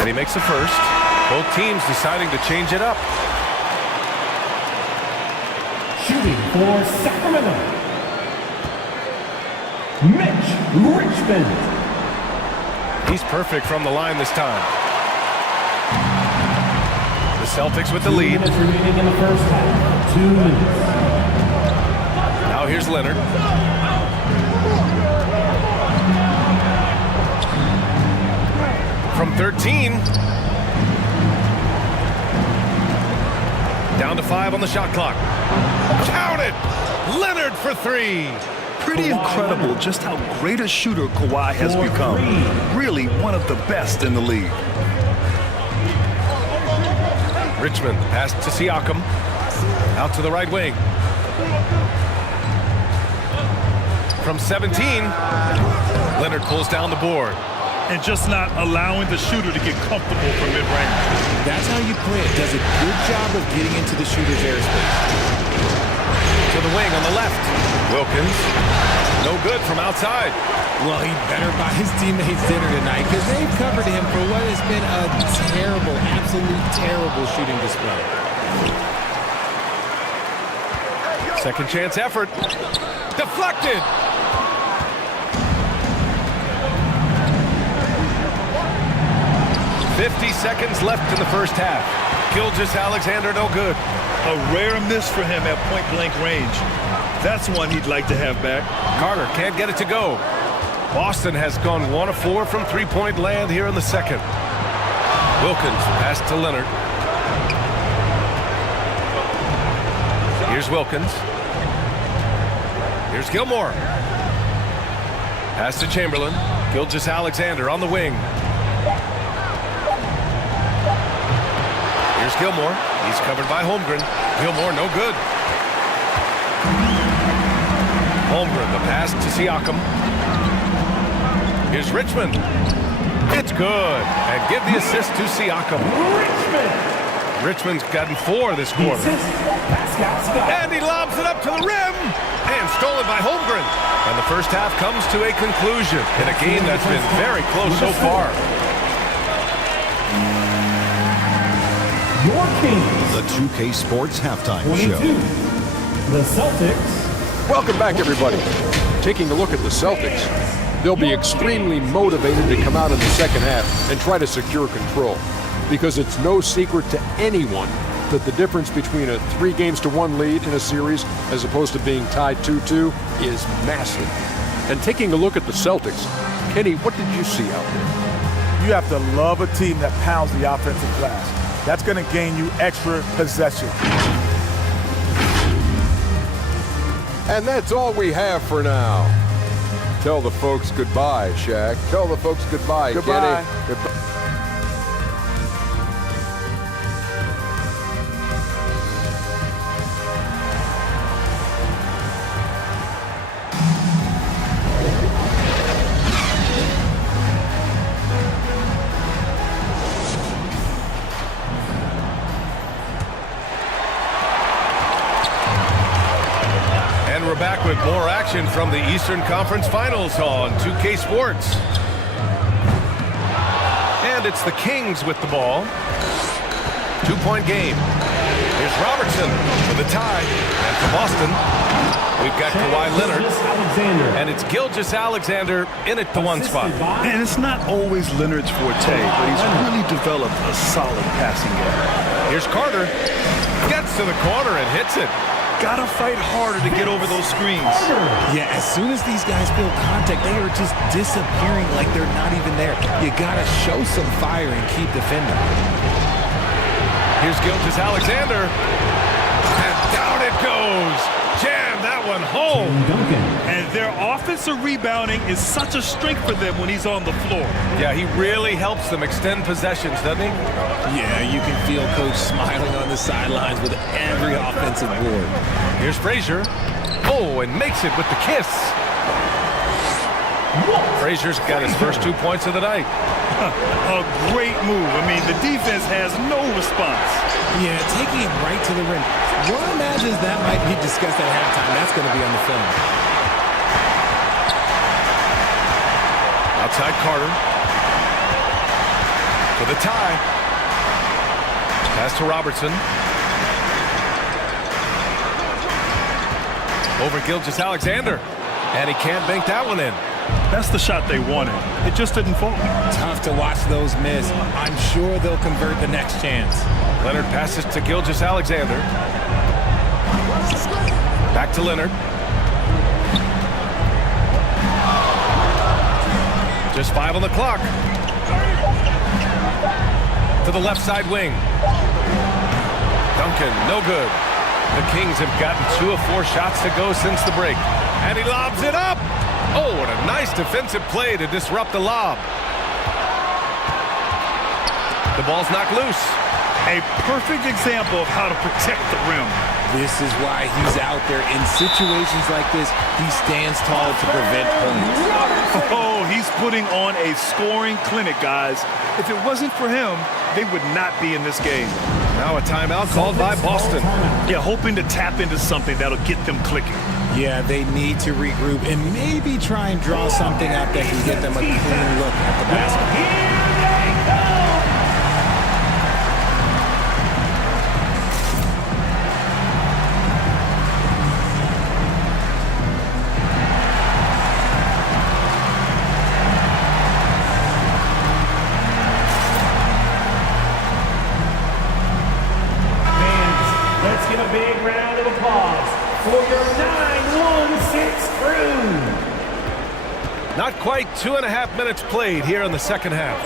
And he makes the first. Both teams deciding to change it up. Shooting for Sacramento, Mitch Richmond. He's perfect from the line this time. The Celtics with the lead. 2 minutes remaining in the first half. 2 minutes. Now here's Leonard. From 13. Down to 5 on the shot clock. Count it! Leonard for 3. Pretty incredible just how great a shooter Kawhi has become. Really one of the best in the league. Richmond pass to Siakam. Out to the right wing. From 17, Leonard pulls down the board. And just not allowing the shooter to get comfortable from mid-range. That's how you play it. Does a good job of getting into the shooter's airspace. To the wing on the left. Wilkins. No good from outside. Well, he better buy his teammates dinner tonight because they've covered him for what has been a terrible, absolute terrible shooting display. Second chance effort. Deflected. .50 seconds left in the first half. Gilgeous-Alexander no good. A rare miss for him at point-blank range. That's one he'd like to have back. Carter can't get it to go. Boston has gone 1 of 4 from three-point land here in the second. Wilkins pass to Leonard. Here's Wilkins. Here's Gilmore. Pass to Chamberlain. Gilgeous-Alexander on the wing. Here's Gilmore. He's covered by Holmgren. Gilmore no good. Holmgren, the pass to Siakam. Here's Richmond. It's good. And give the assist to Siakam. Richmond's gotten 4 this quarter. And he lobs it up to the rim. And stolen by Holmgren. And the first half comes to a conclusion in a game that's been very close so far. Your Kings. The 2K Sports Halftime 22. Show. The Celtics. Welcome back, everybody. Taking a look at the Celtics, they'll be extremely motivated to come out in the second half and try to secure control, because it's no secret to anyone that the difference between a 3-1 lead in a series as opposed to being tied 2-2 is massive. And taking a look at the Celtics, Kenny, what did you see out there? You have to love a team that pounds the offensive glass. That's going to gain you extra possession. And that's all we have for now. Tell the folks goodbye, Shaq. Tell the folks goodbye, Goodbye. Kenny. Goodbye. We're back with more action from the Eastern Conference Finals on 2K Sports. And it's the Kings with the ball. 2-point game. Here's Robertson for the tie. And for Boston, we've got Kawhi Leonard. And it's Gilgeous-Alexander in at the 1 spot. And it's not always Leonard's forte, but he's really developed a solid passing game. Here's Carter. Gets to the corner and hits it. Gotta fight harder to get over those screens. Yeah, as soon as these guys feel contact, they are just disappearing like they're not even there. You gotta show some fire and keep defending. Here's Gilgeous-Alexander. And down it goes. Jam that one home. And their offensive rebounding is such a strength for them when he's on the floor. Yeah, he really helps them extend possessions, doesn't he? Yeah, you can feel Coach smiling on the sidelines with every offensive board. Here's Frazier. Oh, and makes it with the kiss. Frazier's got his first 2 points of the night. A great move. I mean, the defense has no response. Yeah, taking it right to the rim. One imagines that might be discussed at halftime. That's going to be on the film. Outside Carter. For the tie. Pass to Robertson. Over Gilgeous-Alexander. And he can't bank that one in. That's the shot they wanted. It just didn't fall. Tough to watch those miss. I'm sure they'll convert the next chance. Leonard passes to Gilgeous-Alexander. Back to Leonard. Just 5 on the clock. To the left side wing. Duncan, no good. The Kings have gotten 2 of 4 shots to go since the break. And he lobs it up. Oh, what a nice defensive play to disrupt the lob. The ball's knocked loose. A perfect example of how to protect the rim. This is why he's out there. In situations like this, he stands tall to prevent points. Oh, he's putting on a scoring clinic, guys. If it wasn't for him, they would not be in this game. Now a timeout called by Boston. Yeah, hoping to tap into something that'll get them clicking. Yeah, they need to regroup and maybe try and draw something up that can get them a clean look at the basket. Here they come! Let's give a big round of applause for your 9-1-6 crew. Not quite 2.5 minutes played here in the second half.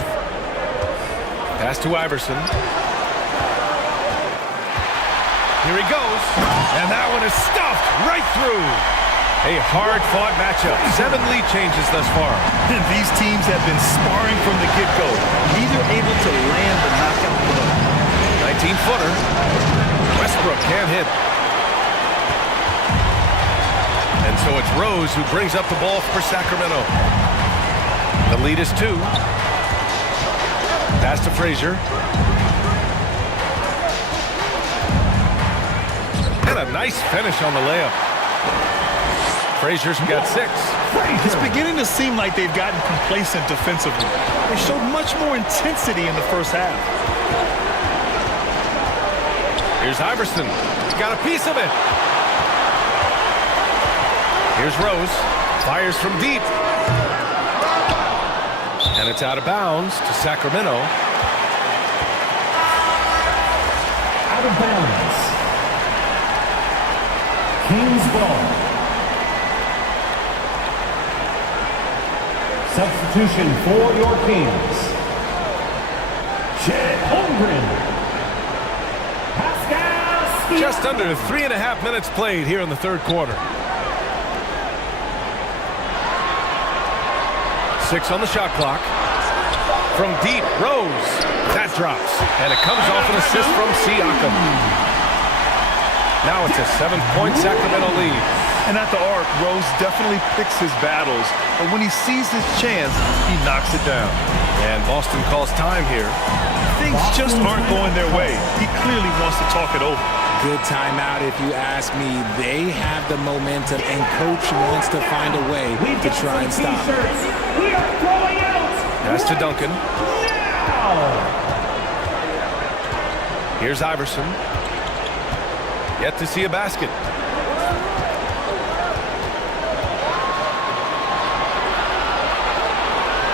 Pass to Iverson. Here he goes. And that one is stuffed right through. A hard-fought matchup. 7 lead changes thus far. And these teams have been sparring from the get-go. Neither able to land the knockout blow. 19-footer. Westbrook can't hit. And so it's Rose who brings up the ball for Sacramento. The lead is 2. Pass to Frazier. And a nice finish on the layup. Frazier's got 6. It's beginning to seem like they've gotten complacent defensively. They showed much more intensity in the first half. Here's Iverson. He's got a piece of it. Here's Rose. Fires from deep. And it's out of bounds to Sacramento. Out of bounds. Kings ball. Substitution for your Kings. Chet Holmgren. Just under 3.5 minutes played here in the third quarter. 6 on the shot clock. From deep, Rose. That drops. And it comes off an assist from Siakam. Now it's a 7-point Sacramento lead. And at the arc, Rose definitely picks his battles. But when he sees his chance, he knocks it down. And Boston calls time here. Things just aren't going their way. He clearly wants to talk it over. Good timeout if you ask me. They have the momentum, and Coach wants to find a way to try and stop it. We are throwing out. Pass to Duncan. Now. Here's Iverson. Yet to see a basket.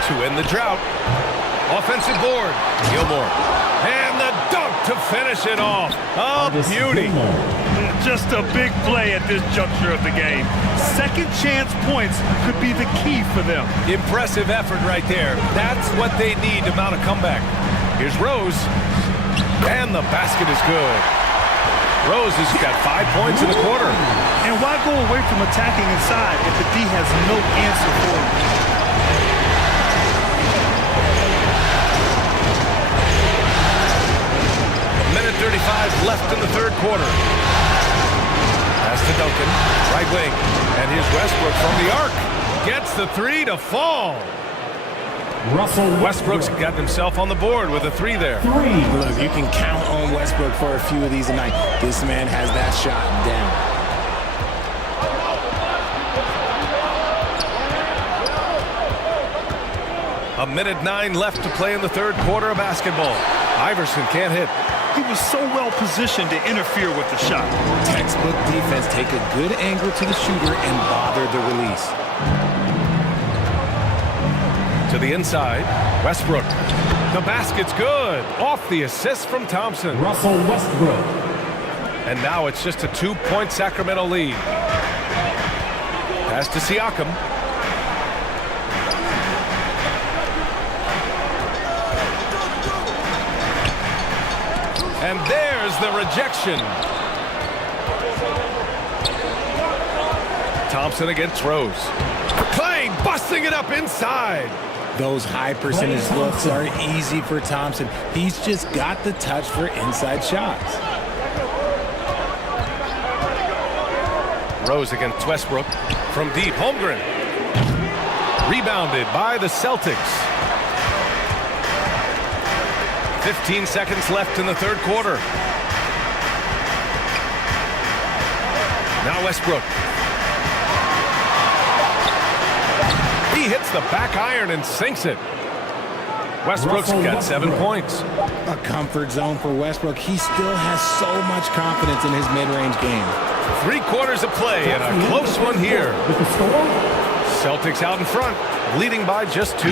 To end the drought. Offensive board. Gilmore. And the dunk to finish it off. A beauty. Just a big play at this juncture of the game. Second chance points could be the key for them. Impressive effort right there. That's what they need to mount a comeback. Here's Rose. And the basket is good. Rose has got 5 points in the quarter. And why go away from attacking inside if the D has no answer for him? Minute 35 left in the third quarter. Pass to Duncan, right wing. And here's Westbrook from the arc. Gets the three to fall. Westbrook's got himself on the board with a three there. Look, you can count on Westbrook for a few of these tonight. This man has that shot down. 1:09 left to play in the third quarter of basketball. Iverson can't hit. He was so well positioned to interfere with the shot. Textbook defense. Take a good angle to the shooter and bother the release. To the inside, Westbrook. The basket's good. Off the assist from Thompson. Russell Westbrook. And now it's just a 2-point Sacramento lead. Pass to Siakam. And there's the rejection. Thompson against Rose. Clay busting it up inside. Those high percentage looks are easy for Thompson. He's just got the touch for inside shots. Rose against Westbrook from deep. Holmgren. Rebounded by the Celtics. 15 seconds left in the third quarter. Now Westbrook. He hits the back iron and sinks it. Westbrook's got 7 points. A comfort zone for Westbrook. He still has so much confidence in his mid-range game. 3 quarters of play and a close one here. Celtics out in front, leading by just 2.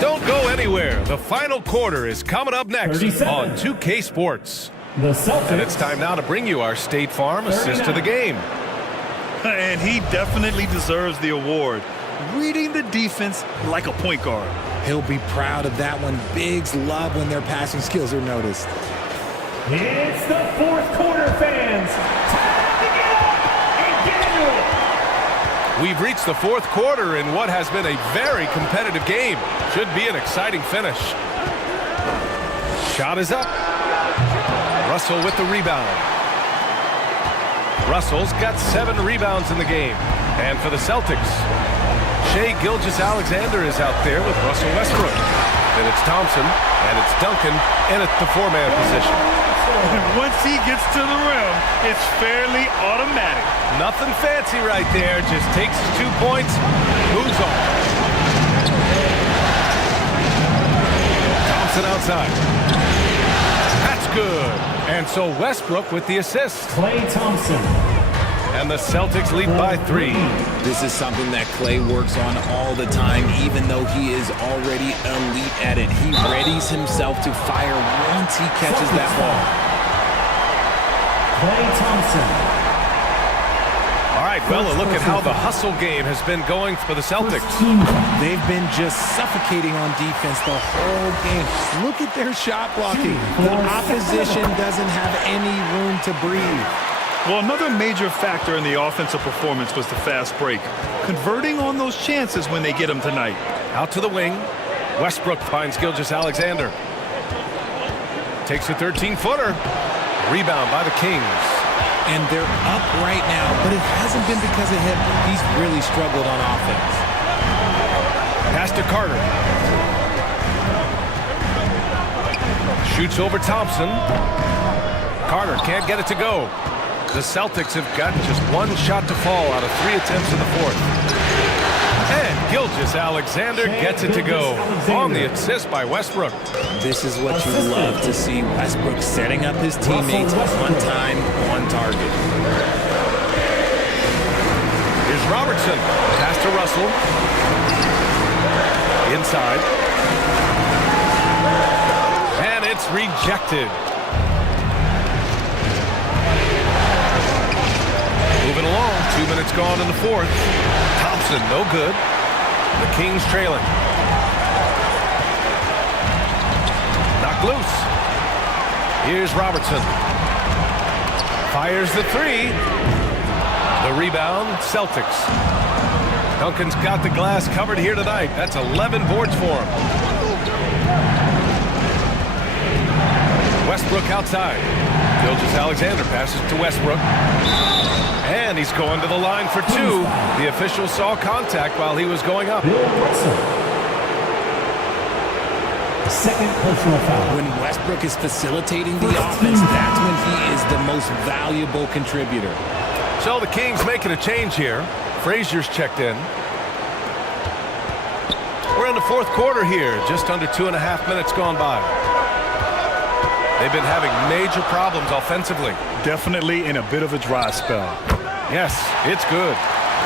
Don't go anywhere. The final quarter is coming up next on 2K Sports. And it's time now to bring you our State Farm assist of the game. And he definitely deserves the award. Reading the defense like a point guard. He'll be proud of that one. Bigs love when their passing skills are noticed. It's the fourth quarter, fans. Time to get up and get into it. We've reached the fourth quarter in what has been a very competitive game. Should be an exciting finish. Shot is up. Russell with the rebound. Russell's got 7 rebounds in the game. And for the Celtics, Shai Gilgeous-Alexander is out there with Russell Westbrook. Then it's Thompson, and it's Duncan in at the 4-man position. And once he gets to the rim, it's fairly automatic. Nothing fancy right there. Just takes his 2 points, moves on. Thompson outside. That's good. And so Westbrook with the assist. Klay Thompson. And the Celtics lead by 3. This is something that Klay works on all the time, even though he is already elite at it. He readies himself to fire once he catches that ball. Klay Thompson. All right, well, a look at how the hustle game has been going for the Celtics. They've been just suffocating on defense the whole game. Look at their shot blocking. The opposition doesn't have any room to breathe. Well, another major factor in the offensive performance was the fast break. Converting on those chances when they get them tonight. Out to the wing. Westbrook finds Gilgeous-Alexander. Takes a 13-footer. Rebound by the Kings. And they're up right now, but it hasn't been because of him. He's really struggled on offense. Pass to Carter. Shoots over Thompson. Carter can't get it to go. The Celtics have got just 1 shot to fall out of 3 attempts in the fourth. And Gilgeous-Alexander gets it to go on the assist by Westbrook. This is what you love to see. Westbrook setting up his teammates on time, on target. Here's Robertson. Pass to Russell. Inside. And it's rejected. minutes gone in the fourth. Thompson, no good. The Kings trailing. Knocked loose. Here's Robertson. Fires the three. The rebound, Celtics. Duncan's got the glass covered here tonight. That's 11 boards for him. Westbrook outside. Gilgeous-Alexander passes to Westbrook. And he's going to the line for two. The official saw contact while he was going up. Second personal foul. When Westbrook is facilitating the offense, that's when he is the most valuable contributor. So the Kings making a change here. Frazier's checked in. We're in the fourth quarter here. Just under 2.5 minutes gone by. They've been having major problems offensively. Definitely in a bit of a dry spell. Yes, it's good.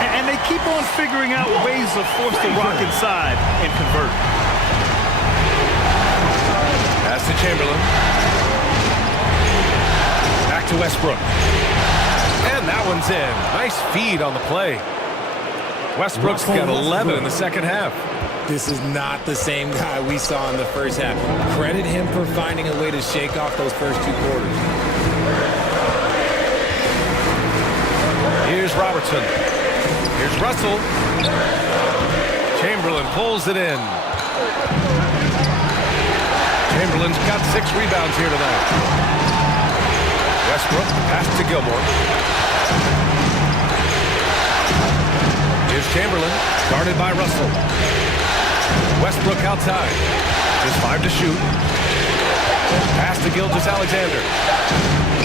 And they keep on figuring out ways to force the rock inside and convert. Pass to Chamberlain. Back to Westbrook. And that one's in. Nice feed on the play. Westbrook's got 11 in the second half. This is not the same guy we saw in the first half. Credit him for finding a way to shake off those first two quarters. Here's Robertson. Here's Russell. Chamberlain pulls it in. Chamberlain's got 6 rebounds here tonight. Westbrook pass to Gilmore. Here's Chamberlain, guarded by Russell. Westbrook outside. Just 5 to shoot. Pass to Gilgeous-Alexander.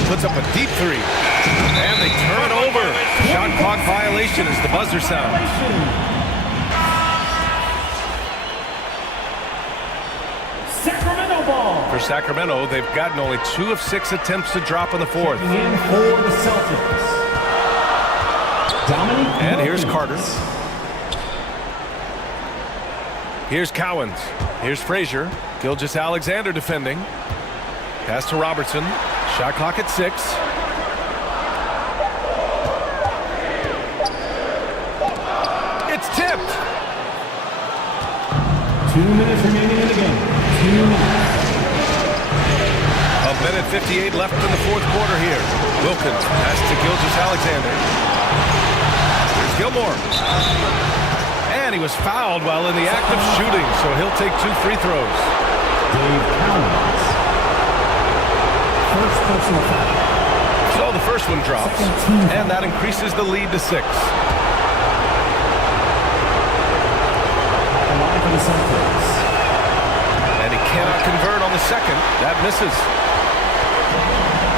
Puts up a deep three. And they turn it over. Shot clock violation as the buzzer sounds. Sacramento ball. For Sacramento, they've gotten only 2 of 6 attempts to drop in the fourth. In for the Celtics. And here's Carter. Here's Cowens. Here's Frazier. Gilgeous-Alexander defending. Pass to Robertson. Shot clock at 6. It's tipped. 2 minutes remaining in the game. 2 minutes. A minute 58 left in the fourth quarter here. Wilkins pass to Gilgeous-Alexander. Here's Gilmore. And he was fouled while in the act of shooting, so he'll take 2 free throws. Dave Cowens. First personal foul. So the first one drops, and that increases the lead to 6. The line for the Celtics. And he cannot convert on the second. That misses.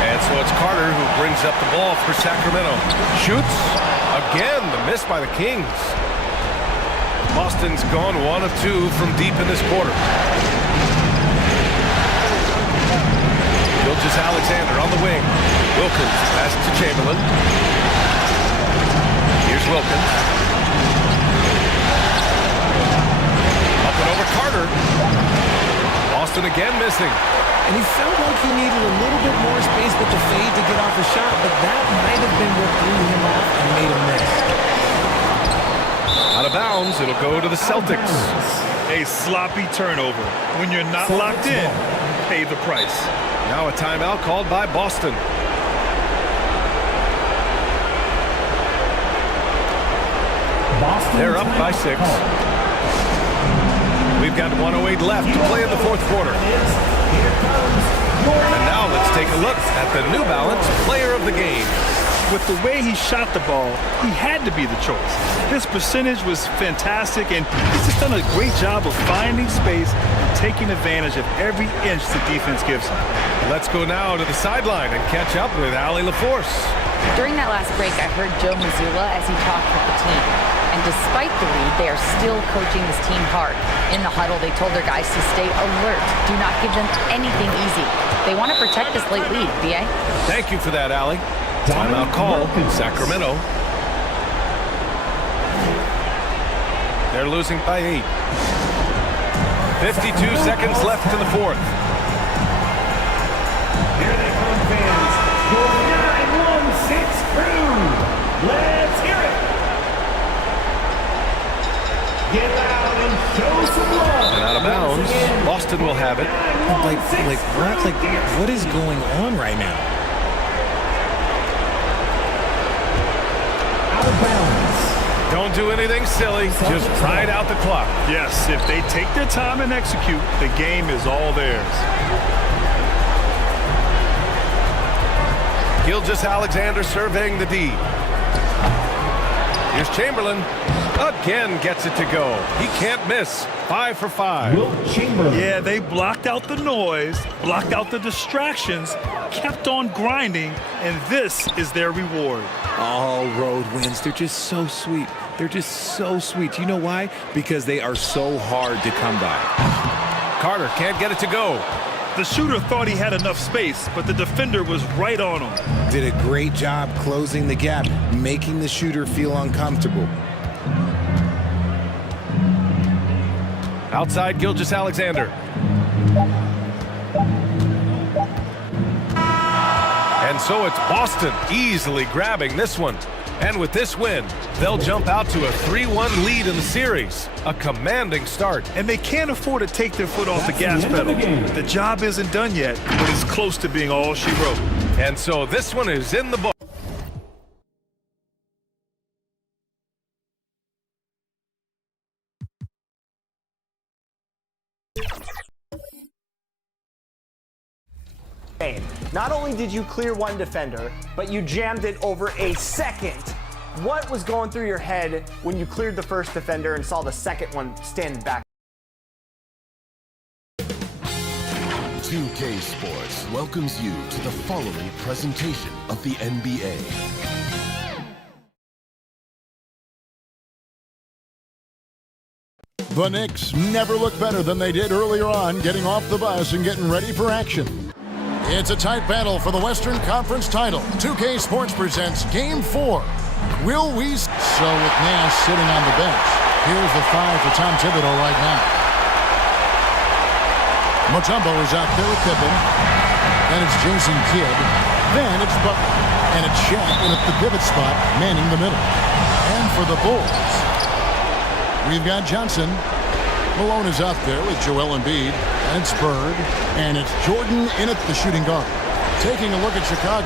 And so it's Carter who brings up the ball for Sacramento. Shoots. Again, the miss by the Kings. Boston's gone 1 of 2 from deep in this quarter. Gilgeous-Alexander on the wing. Wilkins pass to Chamberlain. Here's Wilkins. Up and over Carter. Boston again missing. And he felt like he needed a little bit more space with the fade to get off a shot, but that might have been what threw him off and made him miss. Out of bounds, it'll go to the Celtics. A sloppy turnover. When you're not locked in, pay the price. Now a timeout called by Boston. They're up by 6. We've got 1:08 left to play in the fourth quarter. And now let's take a look at the New Balance Player of the Game. With the way he shot the ball, he had to be the choice. His percentage was fantastic, and he's just done a great job of finding space and taking advantage of every inch the defense gives him. Let's go now to the sideline and catch up with Allie LaForce. During that last break, I heard Joe Mazzulla as he talked with the team. And despite the lead, they are still coaching this team hard. In the huddle, they told their guys to stay alert. Do not give them anything easy. They want to protect this late lead, B.A. Thank you for that, Allie. Timeout call, Sacramento. They're losing by 8. 52 seconds left in the fourth. Here they come, fans. Your 916 crew. Let's hear it. Out of bounds. Boston will have it. What is going on right now? Out of bounds. Don't do anything silly. Just ride out the clock. Yes, if they take their time and execute, the game is all theirs. Gilgeous-Alexander surveying the D. Here's Chamberlain. Again gets it to go. He can't miss. 5 for 5. Yeah, they blocked out the noise, blocked out the distractions, kept on grinding, and this is their reward. All road wins. They're just so sweet. They're just so sweet. You know why? Because they are so hard to come by. Carter can't get it to go. The shooter thought he had enough space, but the defender was right on him. Did a great job closing the gap, making the shooter feel uncomfortable. Outside Gilgeous-Alexander. And so it's Boston easily grabbing this one. And with this win, they'll jump out to a 3-1 lead in the series. A commanding start. And they can't afford to take their foot off the gas pedal. The job isn't done yet, but it's close to being all she wrote. And so this one is in the book. Not only did you clear one defender, but you jammed it over a second. What was going through your head when you cleared the first defender and saw the second one stand back? 2K Sports welcomes you to the following presentation of the NBA. The Knicks never looked better than they did earlier on, getting off the bus and getting ready for action. It's a tight battle for the Western Conference title. 2K Sports presents Game 4. Will we... So with Nash sitting on the bench, here's the 5 for Tom Thibodeau right now. Mutombo is out there with Pippen. Then it's Jason Kidd. Then it's Butler. And it's Shaq in at the pivot spot, manning the middle. And for the Bulls, we've got Johnson. Malone is out there with Joel Embiid. And it's Bird. And it's Jordan in at the shooting guard. Taking a look at Chicago.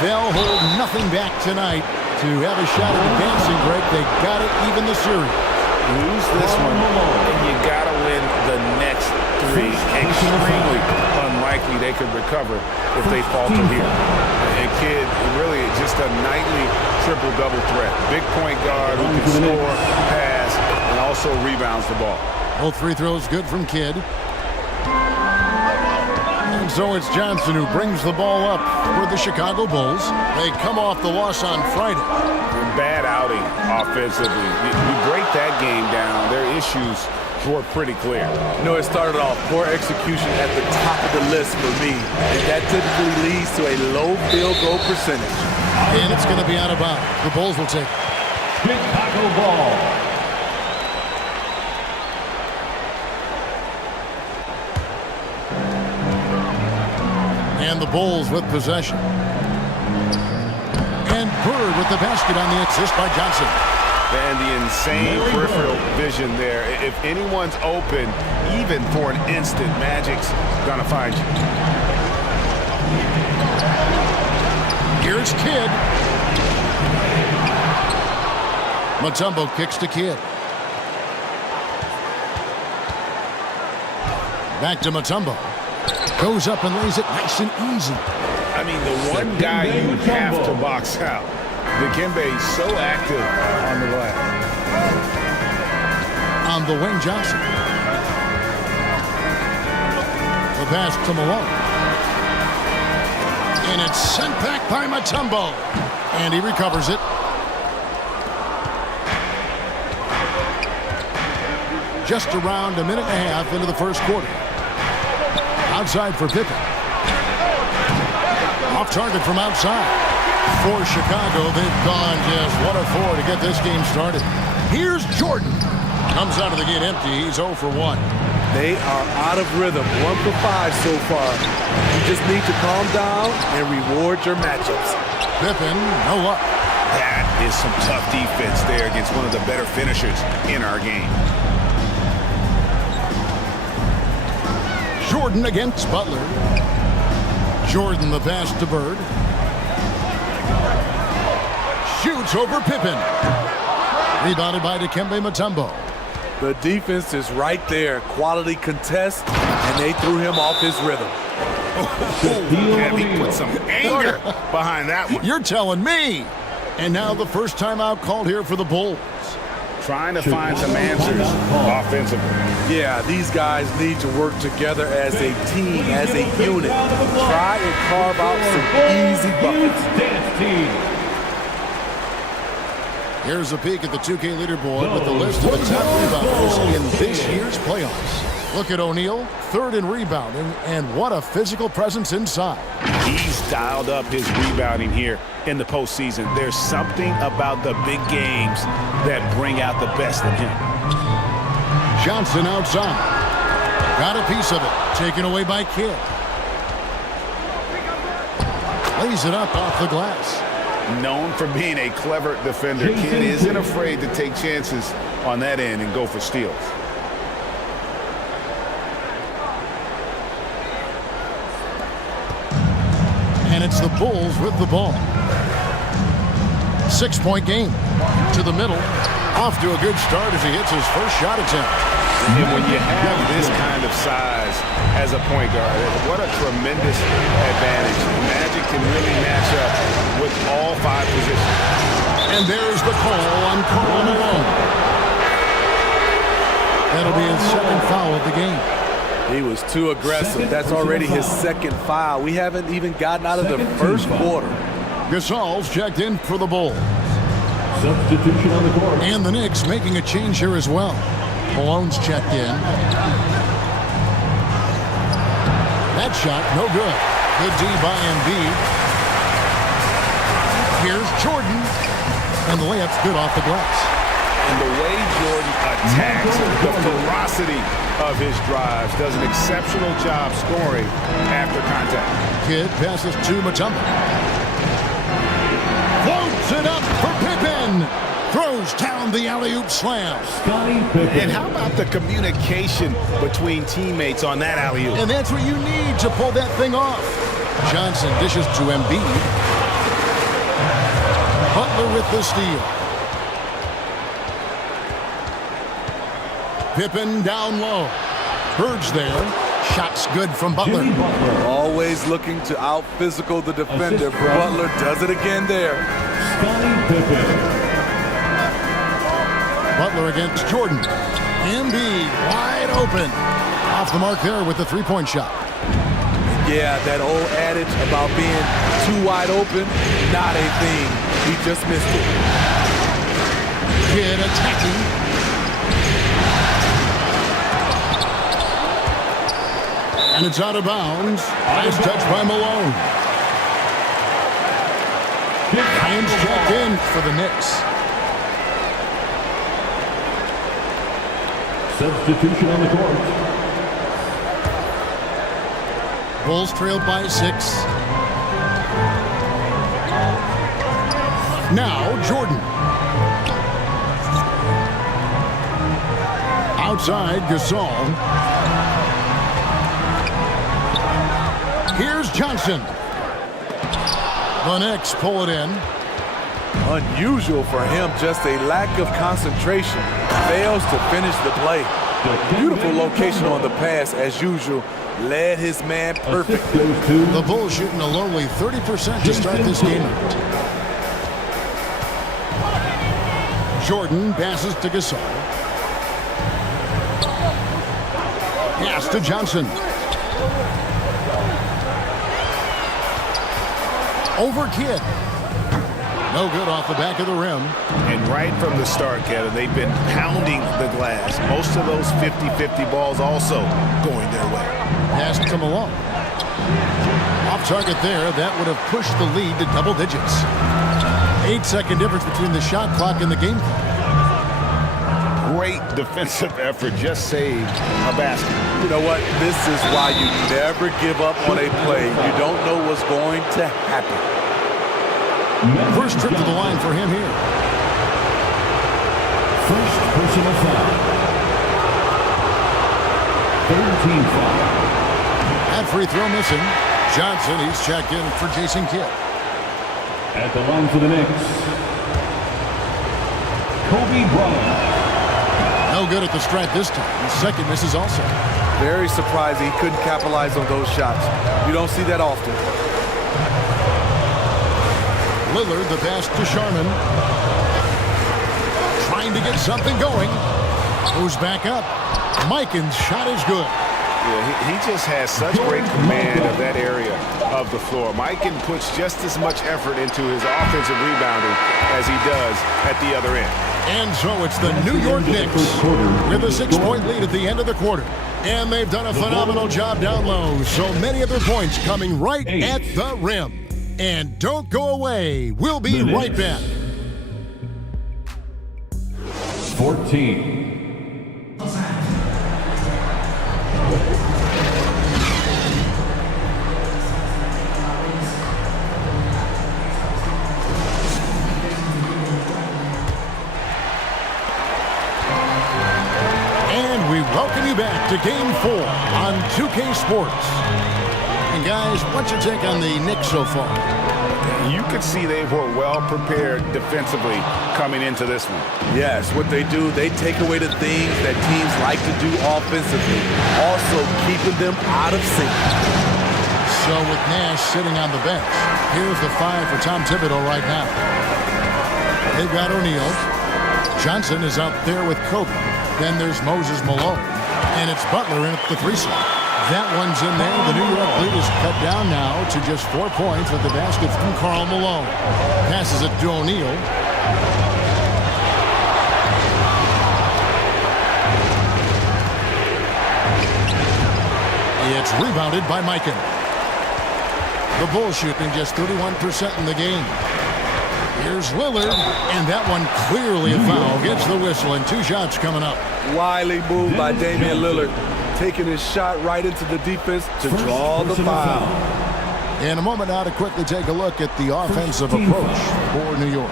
They'll hold nothing back tonight to have a shot at the dancing break. They got it even the series. Lose this one, and you got to win the next 3. Extremely unlikely they could recover if they falter here. And Kidd, really just a nightly triple-double threat. Big point guard who can score, pass, and also rebounds the ball. Both free throws good from Kidd. And so it's Johnson who brings the ball up for the Chicago Bulls. They come off the loss on Friday. Bad outing offensively. You break that game down, their issues were pretty clear. You know, it started off poor execution at the top of the list for me, and that typically leads to a low field goal percentage. And it's going to be out of bounds. The Bulls will take it. Chicago ball. And the Bulls with possession. And Bird with the basket on the assist by Johnson. And the insane peripheral vision there. If anyone's open, even for an instant, Magic's gonna find you. Here's Kidd. Mutombo kicks to Kidd. Back to Mutombo. Goes up and lays it nice and easy. I mean, the one guy you have to box out. Dikembe is so active on the glass. On the wing, Johnson. The pass to Malone. And it's sent back by Mutombo. And he recovers it. Just around a minute and a half into the first quarter. Outside for Pippen. Off target from outside. For Chicago, they've gone just 1 of 4 to get this game started. Here's Jordan. Comes out of the gate empty. He's 0 for 1. They are out of rhythm. 1 for 5 so far. You just need to calm down and reward your matchups. Pippen, no luck. That is some tough defense there against one of the better finishers in our game. Jordan against Butler. Jordan the pass to Bird. Shoots over Pippen. Rebounded by Dikembe Mutombo. The defense is right there. Quality contest, and they threw him off his rhythm. He put some anger behind that one. You're telling me. And now the first timeout called here for the Bulls. Trying to find some answers offensively. Yeah, these guys need to work together as a team, as a unit. Try and carve out some easy buckets. Here's a peek at the 2K leaderboard with the list of the top rebounders in this year's playoffs. Look at O'Neal, third in rebounding, and what a physical presence inside. He's dialed up his rebounding here in the postseason. There's something about the big games that bring out the best in him. Johnson outside. Got a piece of it. Taken away by Kidd. Lays it up off the glass. Known for being a clever defender, Kidd isn't afraid to take chances on that end and go for steals. And it's the Bulls with the ball. 6-point game. To the middle. Off to a good start as he hits his first shot attempt. And when you have this kind of size as a point guard, what a tremendous advantage. Magic can really match up with all 5 positions. And there's the call on Karl Malone. That'll be his second foul of the game. He was too aggressive. That's already his second foul. We haven't even gotten out of the first quarter. Gasol's checked in for the Bulls. Substitution on the court. And the Knicks making a change here as well. Malone's checked in. That shot, no good. Good D by Embiid. Here's Jordan. And the layup's good off the glass. And the way Jordan attacks, the ferocity of his drives, does an exceptional job scoring after contact. Kidd passes to Mutombo. Floats it up for Pippen. Throws down the alley-oop slam. And how about the communication between teammates on that alley-oop? And that's what you need to pull that thing off. Johnson dishes to Embiid. Butler with the steal. Pippen down low. Bird's there. Shot's good from Butler. Always looking to out-physical the defender. Butler does it again there. Butler against Jordan. Embiid wide open. Off the mark there with the three-point shot. Yeah, that old adage about being too wide open, not a thing. He just missed it. Kidd attacking. And it's out of bounds. Nice touch by Malone. Hands checked in for the Knicks. Substitution on the court. Bulls trailed by 6. Now Jordan. Outside Gasol. Here's Johnson. The Knicks pull it in. Unusual for him, just a lack of concentration. Fails to finish the play. Beautiful location on the pass, as usual. Led his man perfectly. The Bulls shooting a lonely 30% to start this game out. Jordan passes to Gasol. Pass to Johnson. Over Kidd. No good off the back of the rim. And right from the start, Kevin, they've been pounding the glass. Most of those 50-50 balls also going their way. Pass to Malone. Off target there. That would have pushed the lead to double digits. 8-second difference between the shot clock and the game clock. Great defensive effort. Just saved a basket. You know what? This is why you never give up on a play. You don't know what's going to happen. First trip to the line for him here. First personal foul. 13 foul. That free throw missing. Johnson, he's checked in for Jason Kidd. At the line for the Knicks, Kobe Bryant. No good at the stripe this time. The second misses also. Very surprising he couldn't capitalize on those shots. You don't see that often. Lillard, the pass to Sharman. Trying to get something going. Goes back up. Mikan's shot is good. Yeah, he just has such great command of that area of the floor. Mikan puts just as much effort into his offensive rebounding as he does at the other end. And so it's the New York Knicks with a 6-point lead at the end of the quarter. And they've done a phenomenal job down low. So many of their points coming right at the rim. And don't go away. We'll be right back. 14. We welcome you back to Game 4 on 2K Sports. And guys, what's your take on the Knicks so far? You could see they were well prepared defensively coming into this one. Yes, what they do, they take away the things that teams like to do offensively, also keeping them out of sync. So with Nash sitting on the bench, here's the 5 for Tom Thibodeau right now. They've got O'Neal. Johnson is out there with Kobe. Then there's Moses Malone. And it's Butler in at the 3 slot. That one's in there. The New York lead is cut down now to just 4 points with the basket from Karl Malone. Passes it to O'Neal. It's rebounded by Mikan. The Bulls shooting just 31% in the game. Here's Lillard, and that one clearly a foul. Gets the whistle, and 2 shots coming up. Wily move by Damian Lillard, taking his shot right into the defense to draw the foul. In a moment now to quickly take a look at the offensive approach for New York.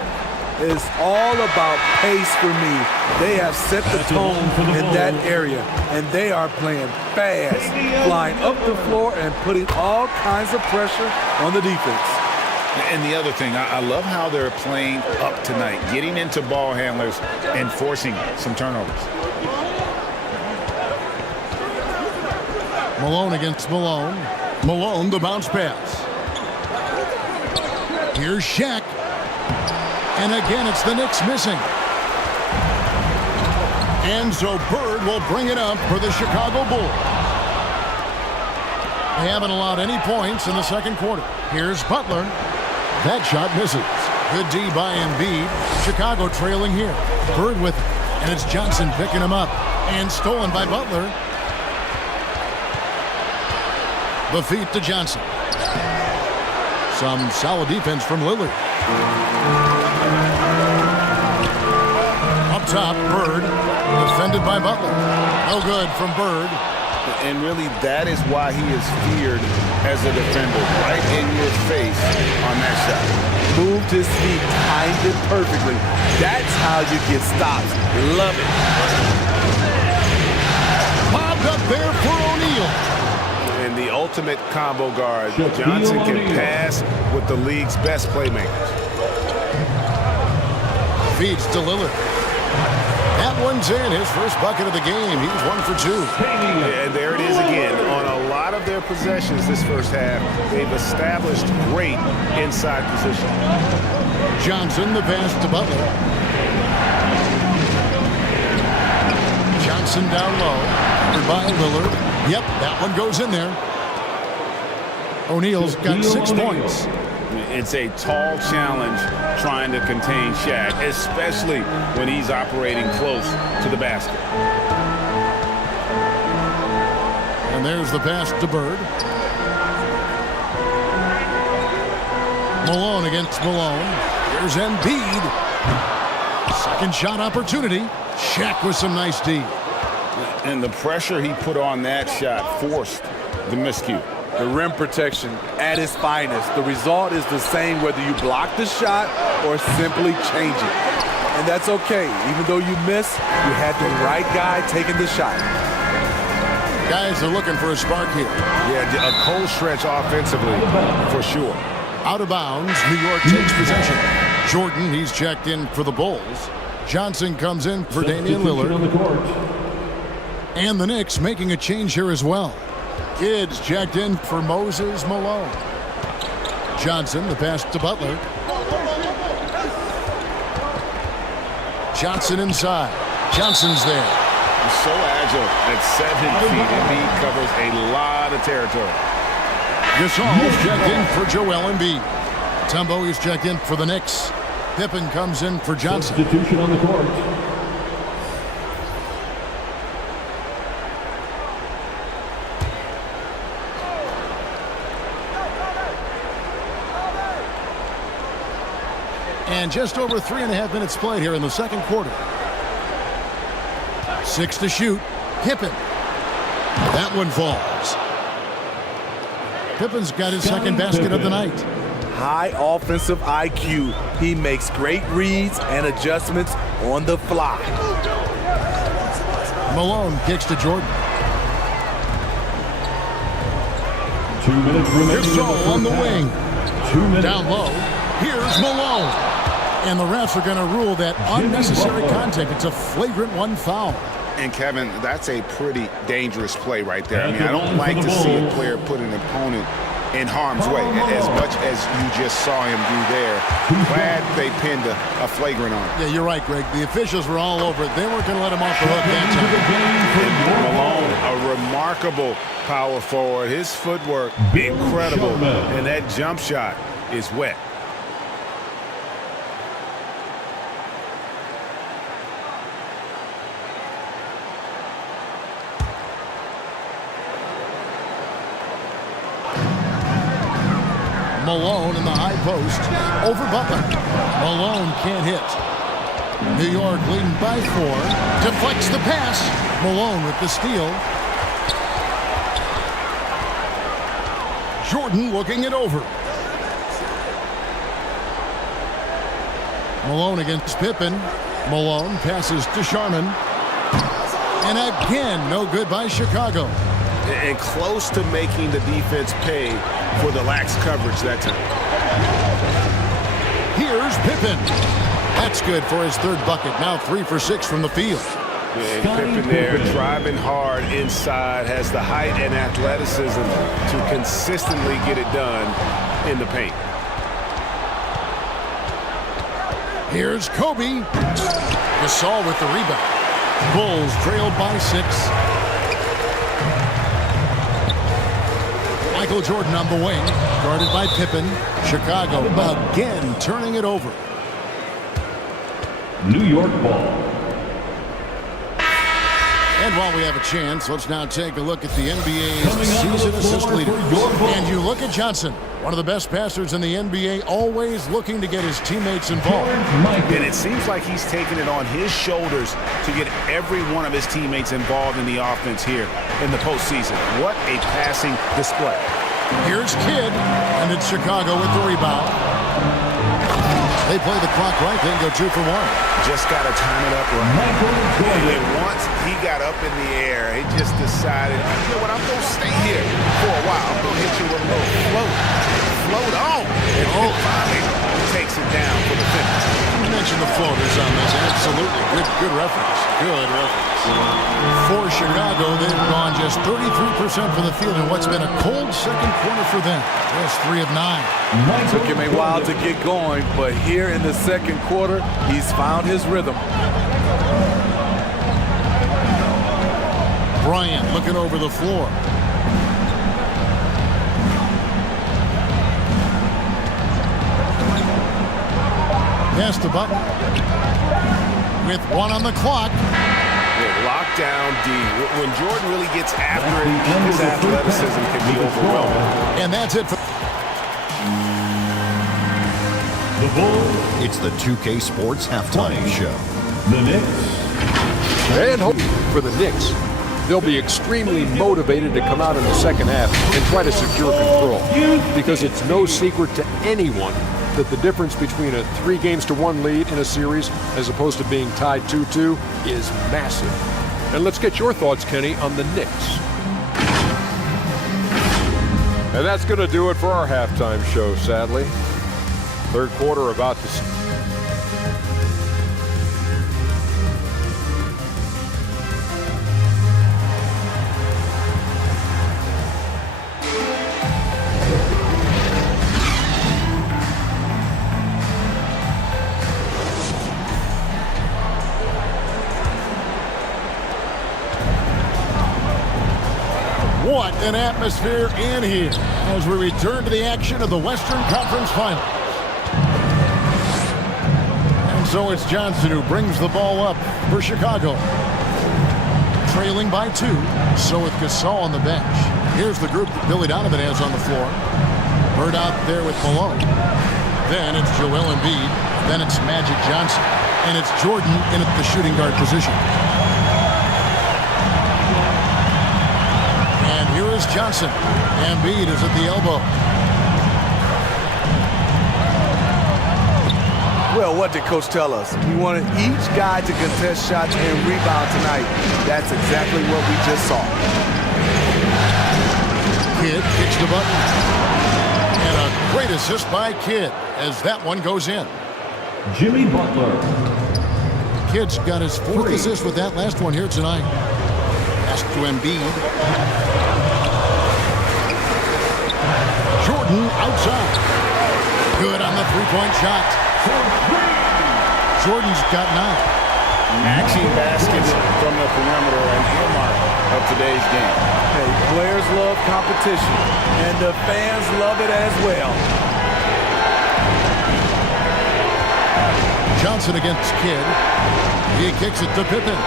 It's all about pace for me. They have set the tone in that area, and they are playing fast, flying up the floor and putting all kinds of pressure on the defense. And the other thing, I love how they're playing up tonight, getting into ball handlers and forcing some turnovers. Malone against Malone. Malone, the bounce pass. Here's Shaq. And again, it's the Knicks missing. And so Bird will bring it up for the Chicago Bulls. They haven't allowed any points in the second quarter. Here's Butler. That shot misses. Good D by Embiid. Chicago trailing here. Bird with it. And it's Johnson picking him up. And stolen by Butler. The feed to Johnson. Some solid defense from Lillard. Up top, Bird. Defended by Butler. No good from Bird. And really, that is why he is feared as a defender. Right in your face on that shot. Moved his feet, timed it perfectly. That's how you get stops. Love it. Bobbed up there for O'Neal. And the ultimate combo guard. Johnson can pass with the league's best playmakers. Feeds to Lillard. That one's in. His first bucket of the game. He's 1 for 2. And there it is again. On a lot of their possessions this first half, they've established great inside position. Johnson, the pass to Butler. Johnson down low. By Lillard. Yep, that one goes in there. O'Neal's got 6 points. It's a tall challenge trying to contain Shaq, especially when he's operating close to the basket. And there's the pass to Bird. Malone against Malone. Here's Embiid. Second shot opportunity. Shaq with some nice D. And the pressure he put on that shot forced the miscue. The rim protection at its finest. The result is the same whether you block the shot or simply change it. And that's okay. Even though you miss, you had the right guy taking the shot. Guys are looking for a spark here. Yeah, a cold stretch offensively, for sure. Out of bounds, New York takes possession. Jordan, he's checked in for the Bulls. Johnson comes in for Damian Lillard. And the Knicks making a change here as well. Kidd's checked in for Moses Malone. Johnson, the pass to Butler. Johnson inside. Johnson's there. He's so agile at 7 feet, and he covers a lot of territory. Gasol's checked in for Joel Embiid. Tumbo is checked in for the Knicks. Pippen comes in for Johnson. Substitution on the court. And just over 3.5 minutes played here in the second quarter. 6 to shoot. Pippen. That one falls. Pippen's got his second basket of the night. High offensive IQ. He makes great reads and adjustments on the fly. Malone kicks to Jordan. 2 minutes remaining. Gasol on the wing. 2 minutes. Down low. Here's Malone. And the refs are going to rule that unnecessary contact. It's a flagrant one foul. And Kevin, that's a pretty dangerous play right there. I mean, I don't like to see a player put an opponent in harm's way, as much as you just saw him do there. Glad they pinned a flagrant on him. Yeah, you're right, Greg. The officials were all over it. They weren't going to let him off the hook that time. Malone, a remarkable power forward. His footwork, incredible. And that jump shot is wet. Malone in the high post over Butler. Malone can't hit. New York leading by 4. Deflects the pass. Malone with the steal. Jordan looking it over. Malone against Pippen. Malone passes to Sharman. And again, no good by Chicago. And close to making the defense pay for the lax coverage that time. Here's Pippen. That's good for his third bucket. Now 3 for 6 from the field. And Pippen there driving hard inside, has the height and athleticism to consistently get it done in the paint. Here's Kobe. Gasol with the rebound. Bulls trailed by 6. Michael Jordan on the wing, guarded by Pippen. Chicago again turning it over. New York ball. And while we have a chance, let's now take a look at the NBA's season assist leaders. And you look at Johnson, one of the best passers in the NBA, always looking to get his teammates involved. And it seems like he's taking it on his shoulders to get every one of his teammates involved in the offense here in the postseason. What a passing display. Here's Kidd, and it's Chicago with the rebound. They play the clock right, then go 2 for 1. Just got to time it up right. And once he got up in the air, he just decided, you know what, I'm going to stay here for a while. I'm going to hit you with a little float. Float on. And finally takes it down for the finish. You mentioned the floaters on this. Absolutely. Good reference. Good reference. For Chicago, they've gone just 33% for the field in what's been a cold second quarter for them. Just 3 of 9. Took him a while to get going, but here in the second quarter, he's found his rhythm. Bryant looking over the floor. Pass to Butler. With 1 on the clock. Lockdown D. When Jordan really gets after it, his athleticism can be overwhelming. And that's it for The Bulls. It's the 2K Sports Halftime Show. The Knicks. And hope for the Knicks. They'll be extremely motivated to come out in the second half and try to secure control. Because it's no secret to anyone that the difference between a 3-1 lead in a series as opposed to being tied 2-2 is massive. And let's get your thoughts, Kenny, on the Knicks. And that's going to do it for our halftime show, sadly. Third quarter about to start. What an atmosphere in here as we return to the action of the Western Conference Finals. And so it's Johnson who brings the ball up for Chicago. Trailing by 2, so with Gasol on the bench. Here's the group that Billy Donovan has on the floor. Bird out there with Malone. Then it's Joel Embiid. Then it's Magic Johnson. And it's Jordan in at the shooting guard position. Here is Johnson. Embiid is at the elbow. Well, what did Coach tell us? He wanted each guy to contest shots and rebound tonight. That's exactly what we just saw. Kidd kicks the button. And a great assist by Kidd as that one goes in. Jimmy Butler. Kidd's got his 4th assist with that last one here tonight. Pass to Embiid. Jordan outside. Good on the three-point shot. Jordan's got 9. Matching baskets from the perimeter and earmark of today's game. Hey, players love competition, and the fans love it as well. Johnson against Kidd. He kicks it to Pippen.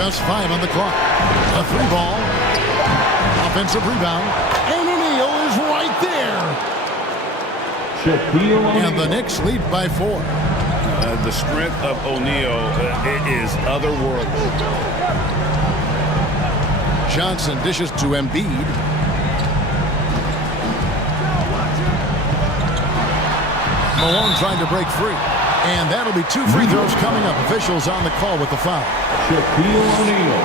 Just 5 on the clock. A 3-ball. Offensive rebound. And O'Neal is right there. And the Knicks lead by 4. The strength of O'Neal is otherworldly. Johnson dishes to Embiid. Malone trying to break free. And that'll be 2 free throws coming up. Officials on the call with the foul. Shaquille O'Neal.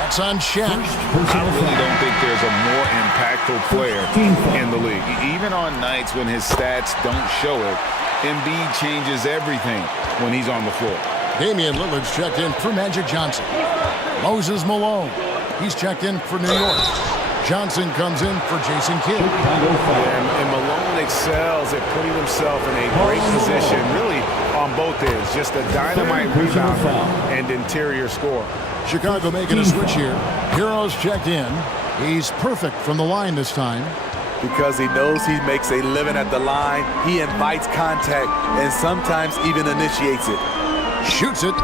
That's on Shaq. I really don't think there's a more impactful player in the league. Even on nights when his stats don't show it, Embiid changes everything when he's on the floor. Damian Lillard's checked in for Magic Johnson. Moses Malone. He's checked in for New York. Johnson comes in for Jason Kidd. And Malone excels at putting himself in a great position, really on both ends. Just a dynamite rebounder and interior scorer. Chicago making a switch here. Hero's checked in. He's perfect from the line this time. Because he knows he makes a living at the line, he invites contact and sometimes even initiates it. Shoots it.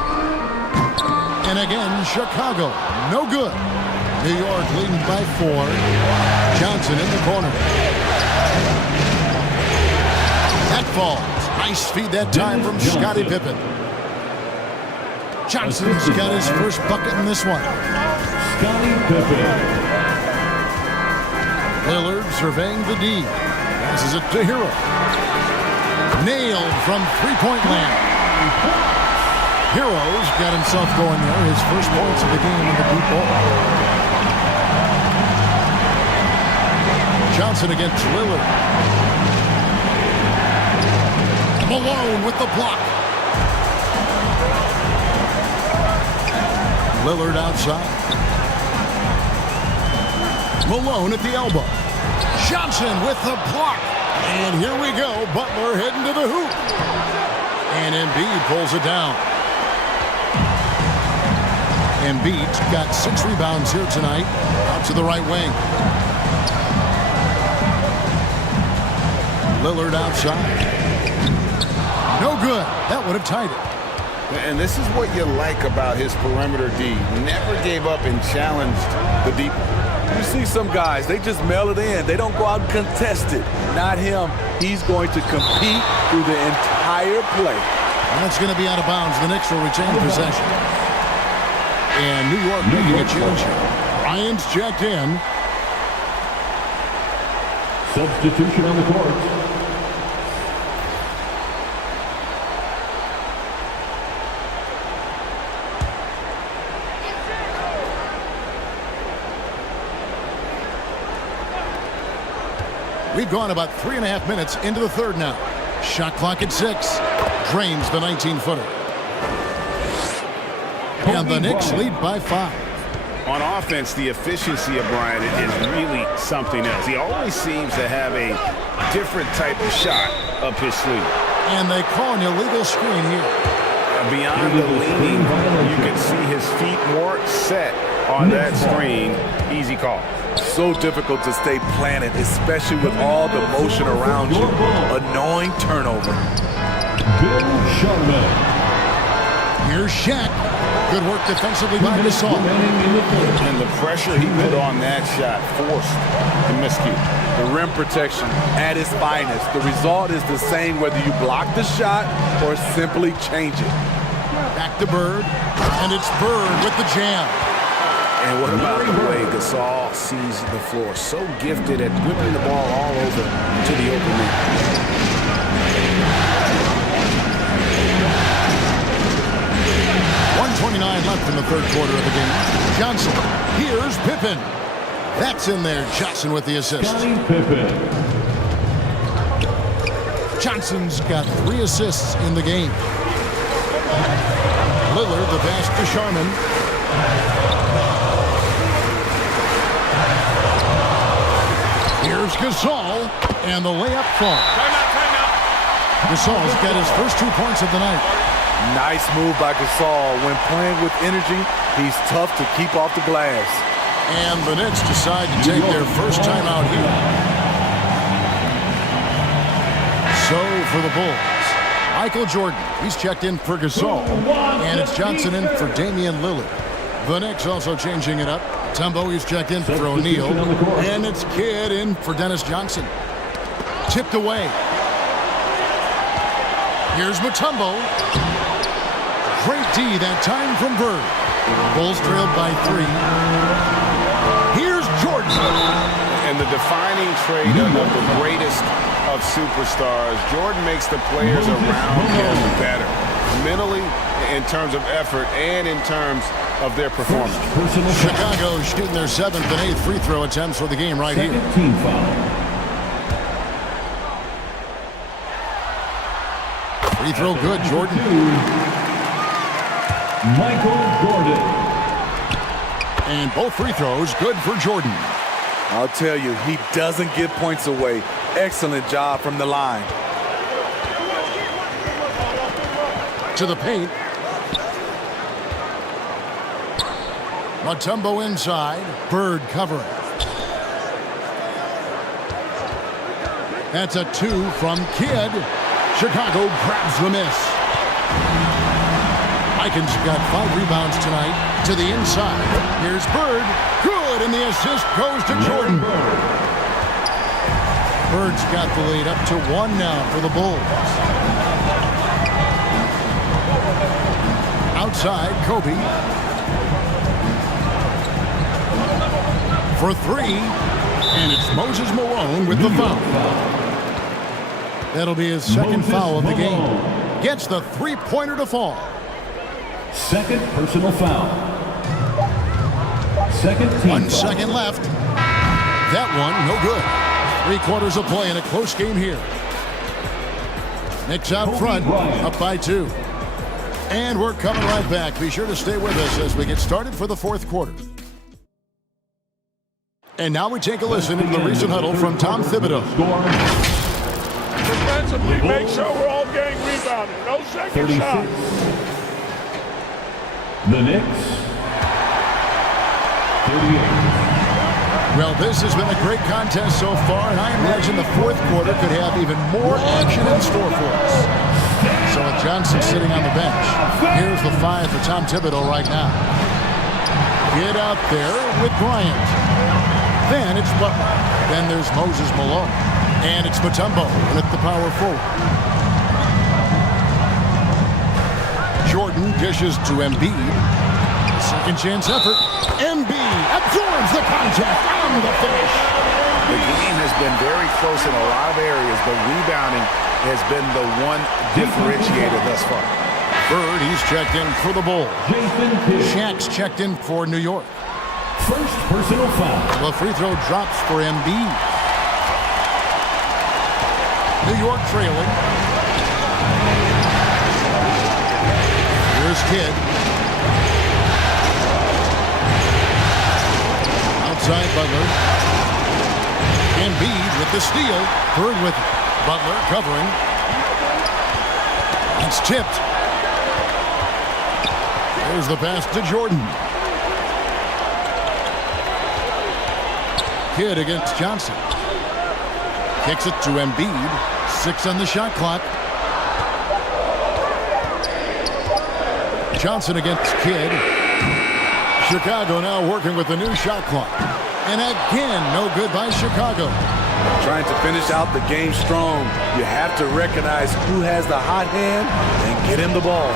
And again, Chicago. No good. New York leading by 4. Johnson in the corner. That falls. Nice feed that time from Scottie Pippen. Johnson's got his first bucket in this one. Scottie Pippen. Lillard surveying the D. Passes it to Hero. Nailed from three-point land. Hero's got himself going there. His first points of the game in the deep ball. Johnson against Lillard. Malone with the block. Lillard outside. Malone at the elbow. Johnson with the block. And here we go. Butler heading to the hoop. And Embiid pulls it down. Embiid's got 6 rebounds here tonight. Out to the right wing. Lillard outside. No good. That would have tied it. And this is what you like about his perimeter D. Never gave up and challenged the deep. You see some guys, they just mail it in. They don't go out and contest it. Not him. He's going to compete through the entire play. That's going to be out of bounds. The Knicks will retain possession. And New York making a change here. Ryan's checked in. Substitution on the court. We've gone about 3.5 minutes into the third now. Shot clock at 6. Drains the 19-footer. And the Knicks lead by 5. On offense, the efficiency of Bryant is really something else. He always seems to have a different type of shot up his sleeve. And they call an illegal screen here. Beyond the leaning, you can see his feet more set on that screen. Easy call. So difficult to stay planted, especially with all the motion around you. Annoying turnover. Here's Shaq. Good work defensively by Gasol. And the pressure he put on that shot forced the miscue. The rim protection at its finest. The result is the same whether you block the shot or simply change it. Back to Bird, and it's Bird with the jam. And what about the way Gasol sees the floor? So gifted at whipping the ball all over to the open man. 1:29 left in the third quarter of the game. Johnson, here's Pippen. That's in there. Johnson with the assist. Johnson's got 3 assists in the game. Lillard, the pass to Sharman. Here's Gasol, and the layup falls. Gasol's got his first 2 points of the night. Nice move by Gasol. When playing with energy, he's tough to keep off the glass. And the Knicks decide to take their first time out here. So for the Bulls, Michael Jordan, he's checked in for Gasol. And it's Johnson in for Damian Lillard. The Knicks also changing it up. Mutombo, he's checked in for O'Neal. And it's Kidd in for Dennis Johnson. Tipped away. Here's Mutombo. Great D that time from Bird. Bulls trailed by 3. Here's Jordan. And the defining trait of the greatest of superstars, Jordan makes the players around him better. Mentally, in terms of effort, and in terms of their performance. Chicago shooting their 7th and 8th free throw attempts for the game right here. Team foul. Free throw good, Jordan. Michael Jordan. And both free throws good for Jordan. I'll tell you, he doesn't give points away. Excellent job from the line. To the paint. Mutombo inside. Bird covering. That's a 2 from Kidd. Chicago grabs the miss. Aikens got 5 rebounds tonight. To the inside. Here's Bird. Good, and the assist goes to Jordan. Bird's got the lead up to 1 now for the Bulls. Outside, Kobe. For 3. And it's Moses Malone with the foul. That'll be his second foul of the game. Gets the 3-pointer to fall. Second personal foul. Second team 1 second left. That one, no good. 3 quarters of play in a close game here. Knicks out front, up by 2. And we're coming right back. Be sure to stay with us as we get started for the 4th quarter. And now we take a listen to the recent huddle from Tom Thibodeau. Defensively, make sure we're all getting rebounded. No second shot. The Knicks. 38. Well, this has been a great contest so far, and I imagine the 4th quarter could have even more action in store for us. So with Johnson sitting on the bench, here's the 5 for Tom Thibodeau right now. Get out there with Bryant. Then it's Butler. Then there's Moses Malone. And it's Mutombo with the power forward. Jordan dishes to Embiid. Second chance effort. Embiid absorbs the contact on the finish. The game has been very close in a lot of areas, but rebounding has been the one differentiator thus far. Bird, he's checked in for the Bulls. Shaq's checked in for New York. First personal foul. The free throw drops for Embiid. New York trailing. Here's Kidd. Outside Butler. Embiid with the steal. Bird with it. Butler covering. It's tipped. There's the pass to Jordan. Kidd against Johnson. Kicks it to Embiid. 6 on the shot clock. Johnson against Kidd. Chicago now working with the new shot clock. And again, no good by Chicago. Trying to finish out the game strong, you have to recognize who has the hot hand and get him the ball.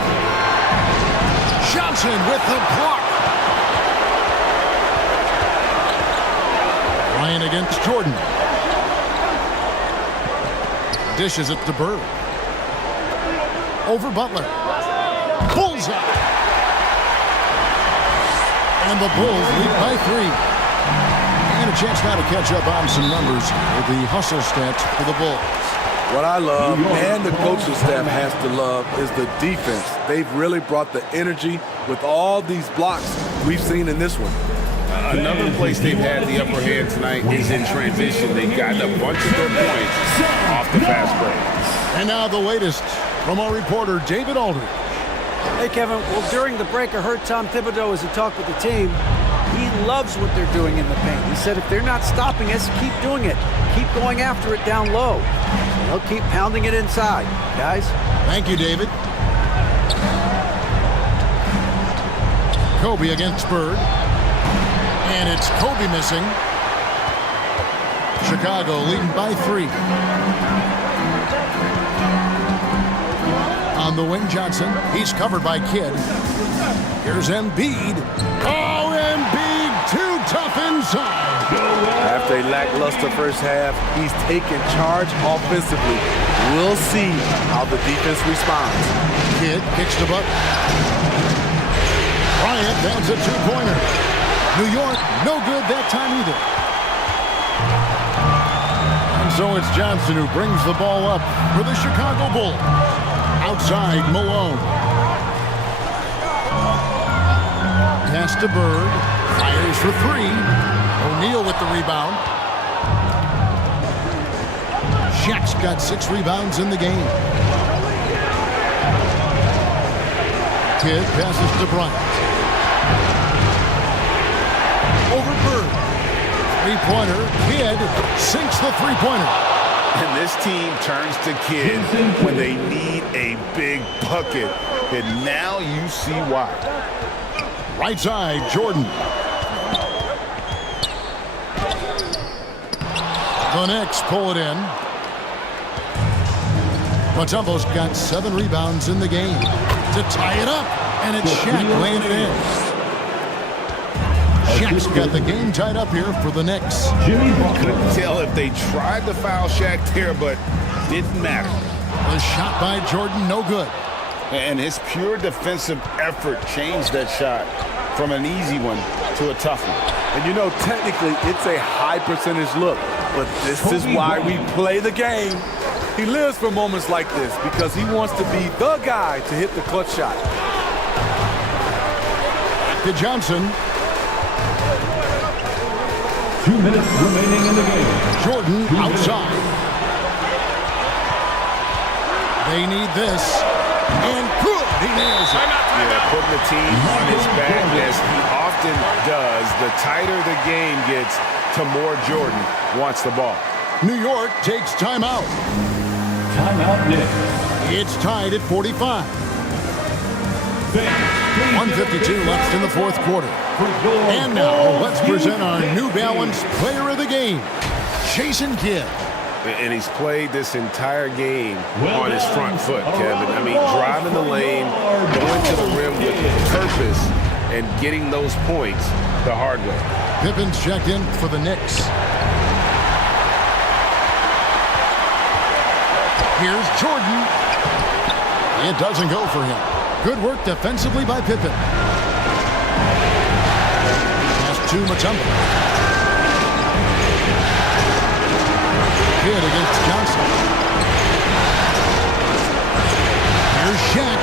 Johnson with the block. Ryan against Jordan. Dishes it to Bird. Over Butler. Bullseye. And the Bulls lead by 3. And a chance now to catch up on some numbers with the hustle stats for the Bulls. What I love, and the coaching staff has to love, is the defense. They've really brought the energy with all these blocks we've seen in this one. Another place they've had the upper hand tonight is in transition. They've gotten a bunch of their points off the fast break. And now the latest from our reporter, David Aldridge. Hey, Kevin. Well, during the break, I heard Tom Thibodeau as he talked with the team. He loves what they're doing in the paint. He said if they're not stopping us, keep doing it. Keep going after it down low. They'll keep pounding it inside, guys. Thank you, David. Kobe against Bird. And it's Kobe missing. Chicago leading by 3. On the wing, Johnson. He's covered by Kidd. Here's Embiid. Oh, Embiid, too tough inside. After a lackluster first half, he's taken charge offensively. We'll see how the defense responds. Kidd kicks the butt. Bryant downs a 2-pointer. New York, no good that time either. And so it's Johnson who brings the ball up for the Chicago Bulls. Outside, Malone. Pass to Bird. Fires for 3. O'Neal with the rebound. Shaq's got 6 rebounds in the game. Kidd passes to Bryant. Over Bird. 3-pointer. Kidd sinks the 3-pointer. And this team turns to Kidd when they need a big bucket. And now you see why. Right side, Jordan. The Knicks pull it in. Mutombo's got 7 rebounds in the game to tie it up. And it's Shaq laying it in. Shaq's got the game tied up here for the Knicks. Couldn't tell if they tried to foul Shaq there, but didn't matter. The shot by Jordan, no good. And his pure defensive effort changed that shot from an easy one to a tough one. And you know, technically, it's a high percentage look, but this is why we play the game. He lives for moments like this because he wants to be the guy to hit the clutch shot. To Johnson. 2 minutes remaining in the game. Jordan outside. They need this. And good. He nails it. Yeah, putting the team on his back as he often does. The tighter the game gets, the more Jordan wants the ball. New York takes timeout. Timeout Knicks. It's tied at 45. 1:52 left in the fourth quarter. And now let's present our New Balance Player of the Game, Jason Kidd. And he's played this entire game on his front foot, Kevin. I mean, driving the lane, going to the rim with purpose, and getting those points the hard way. Pippen's checked in for the Knicks. Here's Jordan. It doesn't go for him. Good work defensively by Pippen. Pass to Mutombo. Kidd against Johnson. Here's Shaq.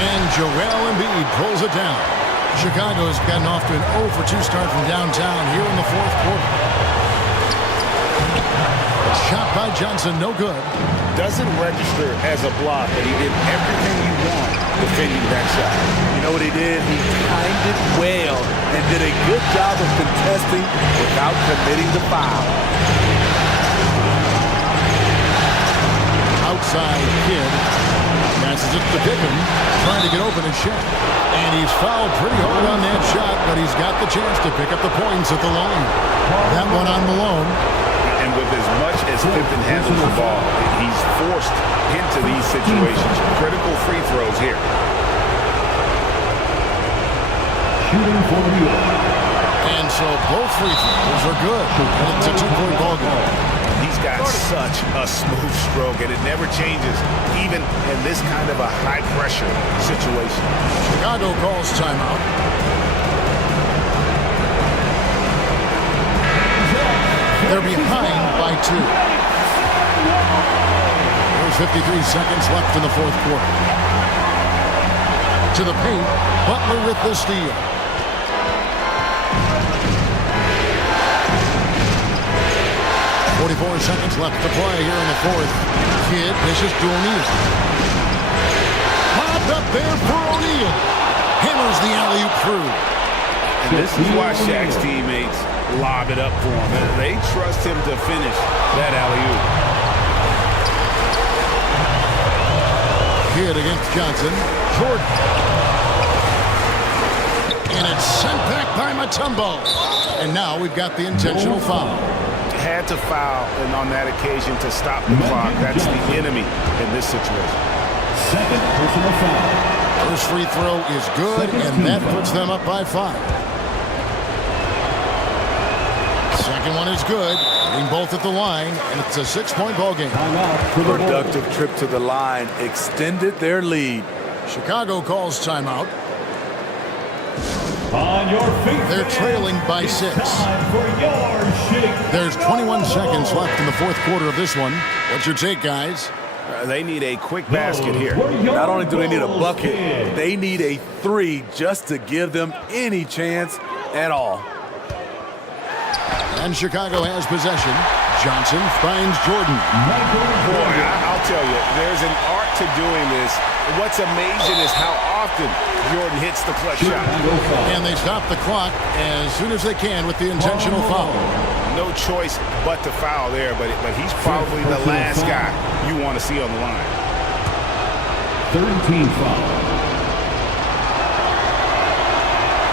And Joel Embiid pulls it down. Chicago's gotten off to an 0-for-2 start from downtown here in the fourth quarter. A shot by Johnson, no good. Doesn't register as a block, but he did everything you want defending that shot. You know what he did? He timed it well and did a good job of contesting without committing the foul. Outside Kidd. Passes it to Pippen. Trying to get open his shot. And he's fouled pretty hard on that shot, but he's got the chance to pick up the points at the line. That one on Malone. And with as much as Pippen handles the ball, he's forced into these situations. Critical free throws here. Shooting for New York. And so both free throws are good. And it's a 2-point ball game. He's got such a smooth stroke, and it never changes, even in this kind of a high-pressure situation. Chicago calls timeout. They're behind by 2. There's 53 seconds left in the fourth quarter. To the paint, Butler with the steal. .44 seconds left to play here in the fourth. Kidd dishes to O'Neal. Popped up there for O'Neal. Hammers the alley-oop through. And this is why Shaq's teammates lob it up for him. They trust him to finish that alley-oop. Kidd against Johnson. Jordan. And it's sent back by Mutombo. And now we've got the intentional foul. Had to foul, and on that occasion to stop the clock. That's the enemy in this situation. Second personal foul. First free throw is good, and that puts them up by 5. Second one is good. Getting both at the line, and it's a 6-point ball game. Productive trip to the line extended their lead. Chicago calls timeout. On your feet. They're trailing by 6. There's 21 seconds left in the fourth quarter of this one. What's your take, guys? They need a quick basket here. Not only do they need a bucket, they need a 3 just to give them any chance at all. And Chicago has possession. Johnson finds Jordan. Boy, I'll tell you, there's an art to doing this. What's amazing is how often Jordan hits the clutch shot. And they stop the clock as soon as they can with the intentional foul. No choice but to foul there, but he's probably the last guy you want to see on the line. 13 foul.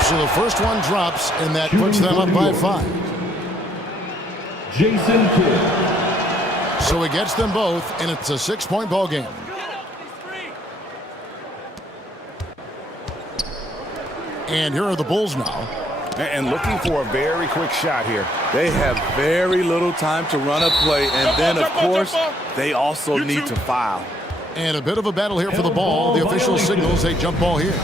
So the first one drops, and that puts them up by 5. Jason Kidd. So he gets them both, and it's a 6-point ball game. And here are the Bulls now. And looking for a very quick shot here. They have very little time to run a play, and then, of course, they also need to foul. And a bit of a battle here for the ball. The official signals a jump ball here.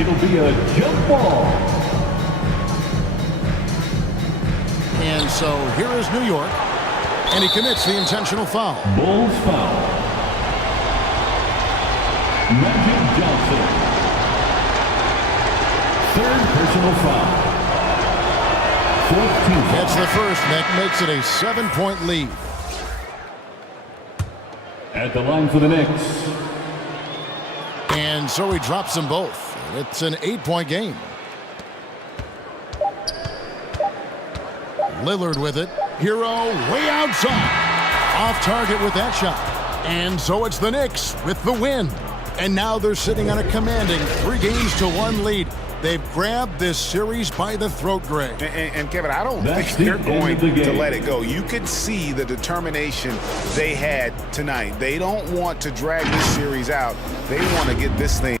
It'll be a jump ball. And so here is New York, and he commits the intentional foul. Bulls foul. Magic Johnson. Third personal foul. 14. That's the first, and that makes it a 7-point lead. At the line for the Knicks. And so he drops them both. It's an 8-point game. Lillard with it. Hero way outside. Off target with that shot. And so it's the Knicks with the win. And now they're sitting on a commanding 3-1 lead. They've grabbed this series by the throat, Greg. And Kevin, I don't think they're going to let it go. You could see the determination they had tonight. They don't want to drag this series out. They want to get this thing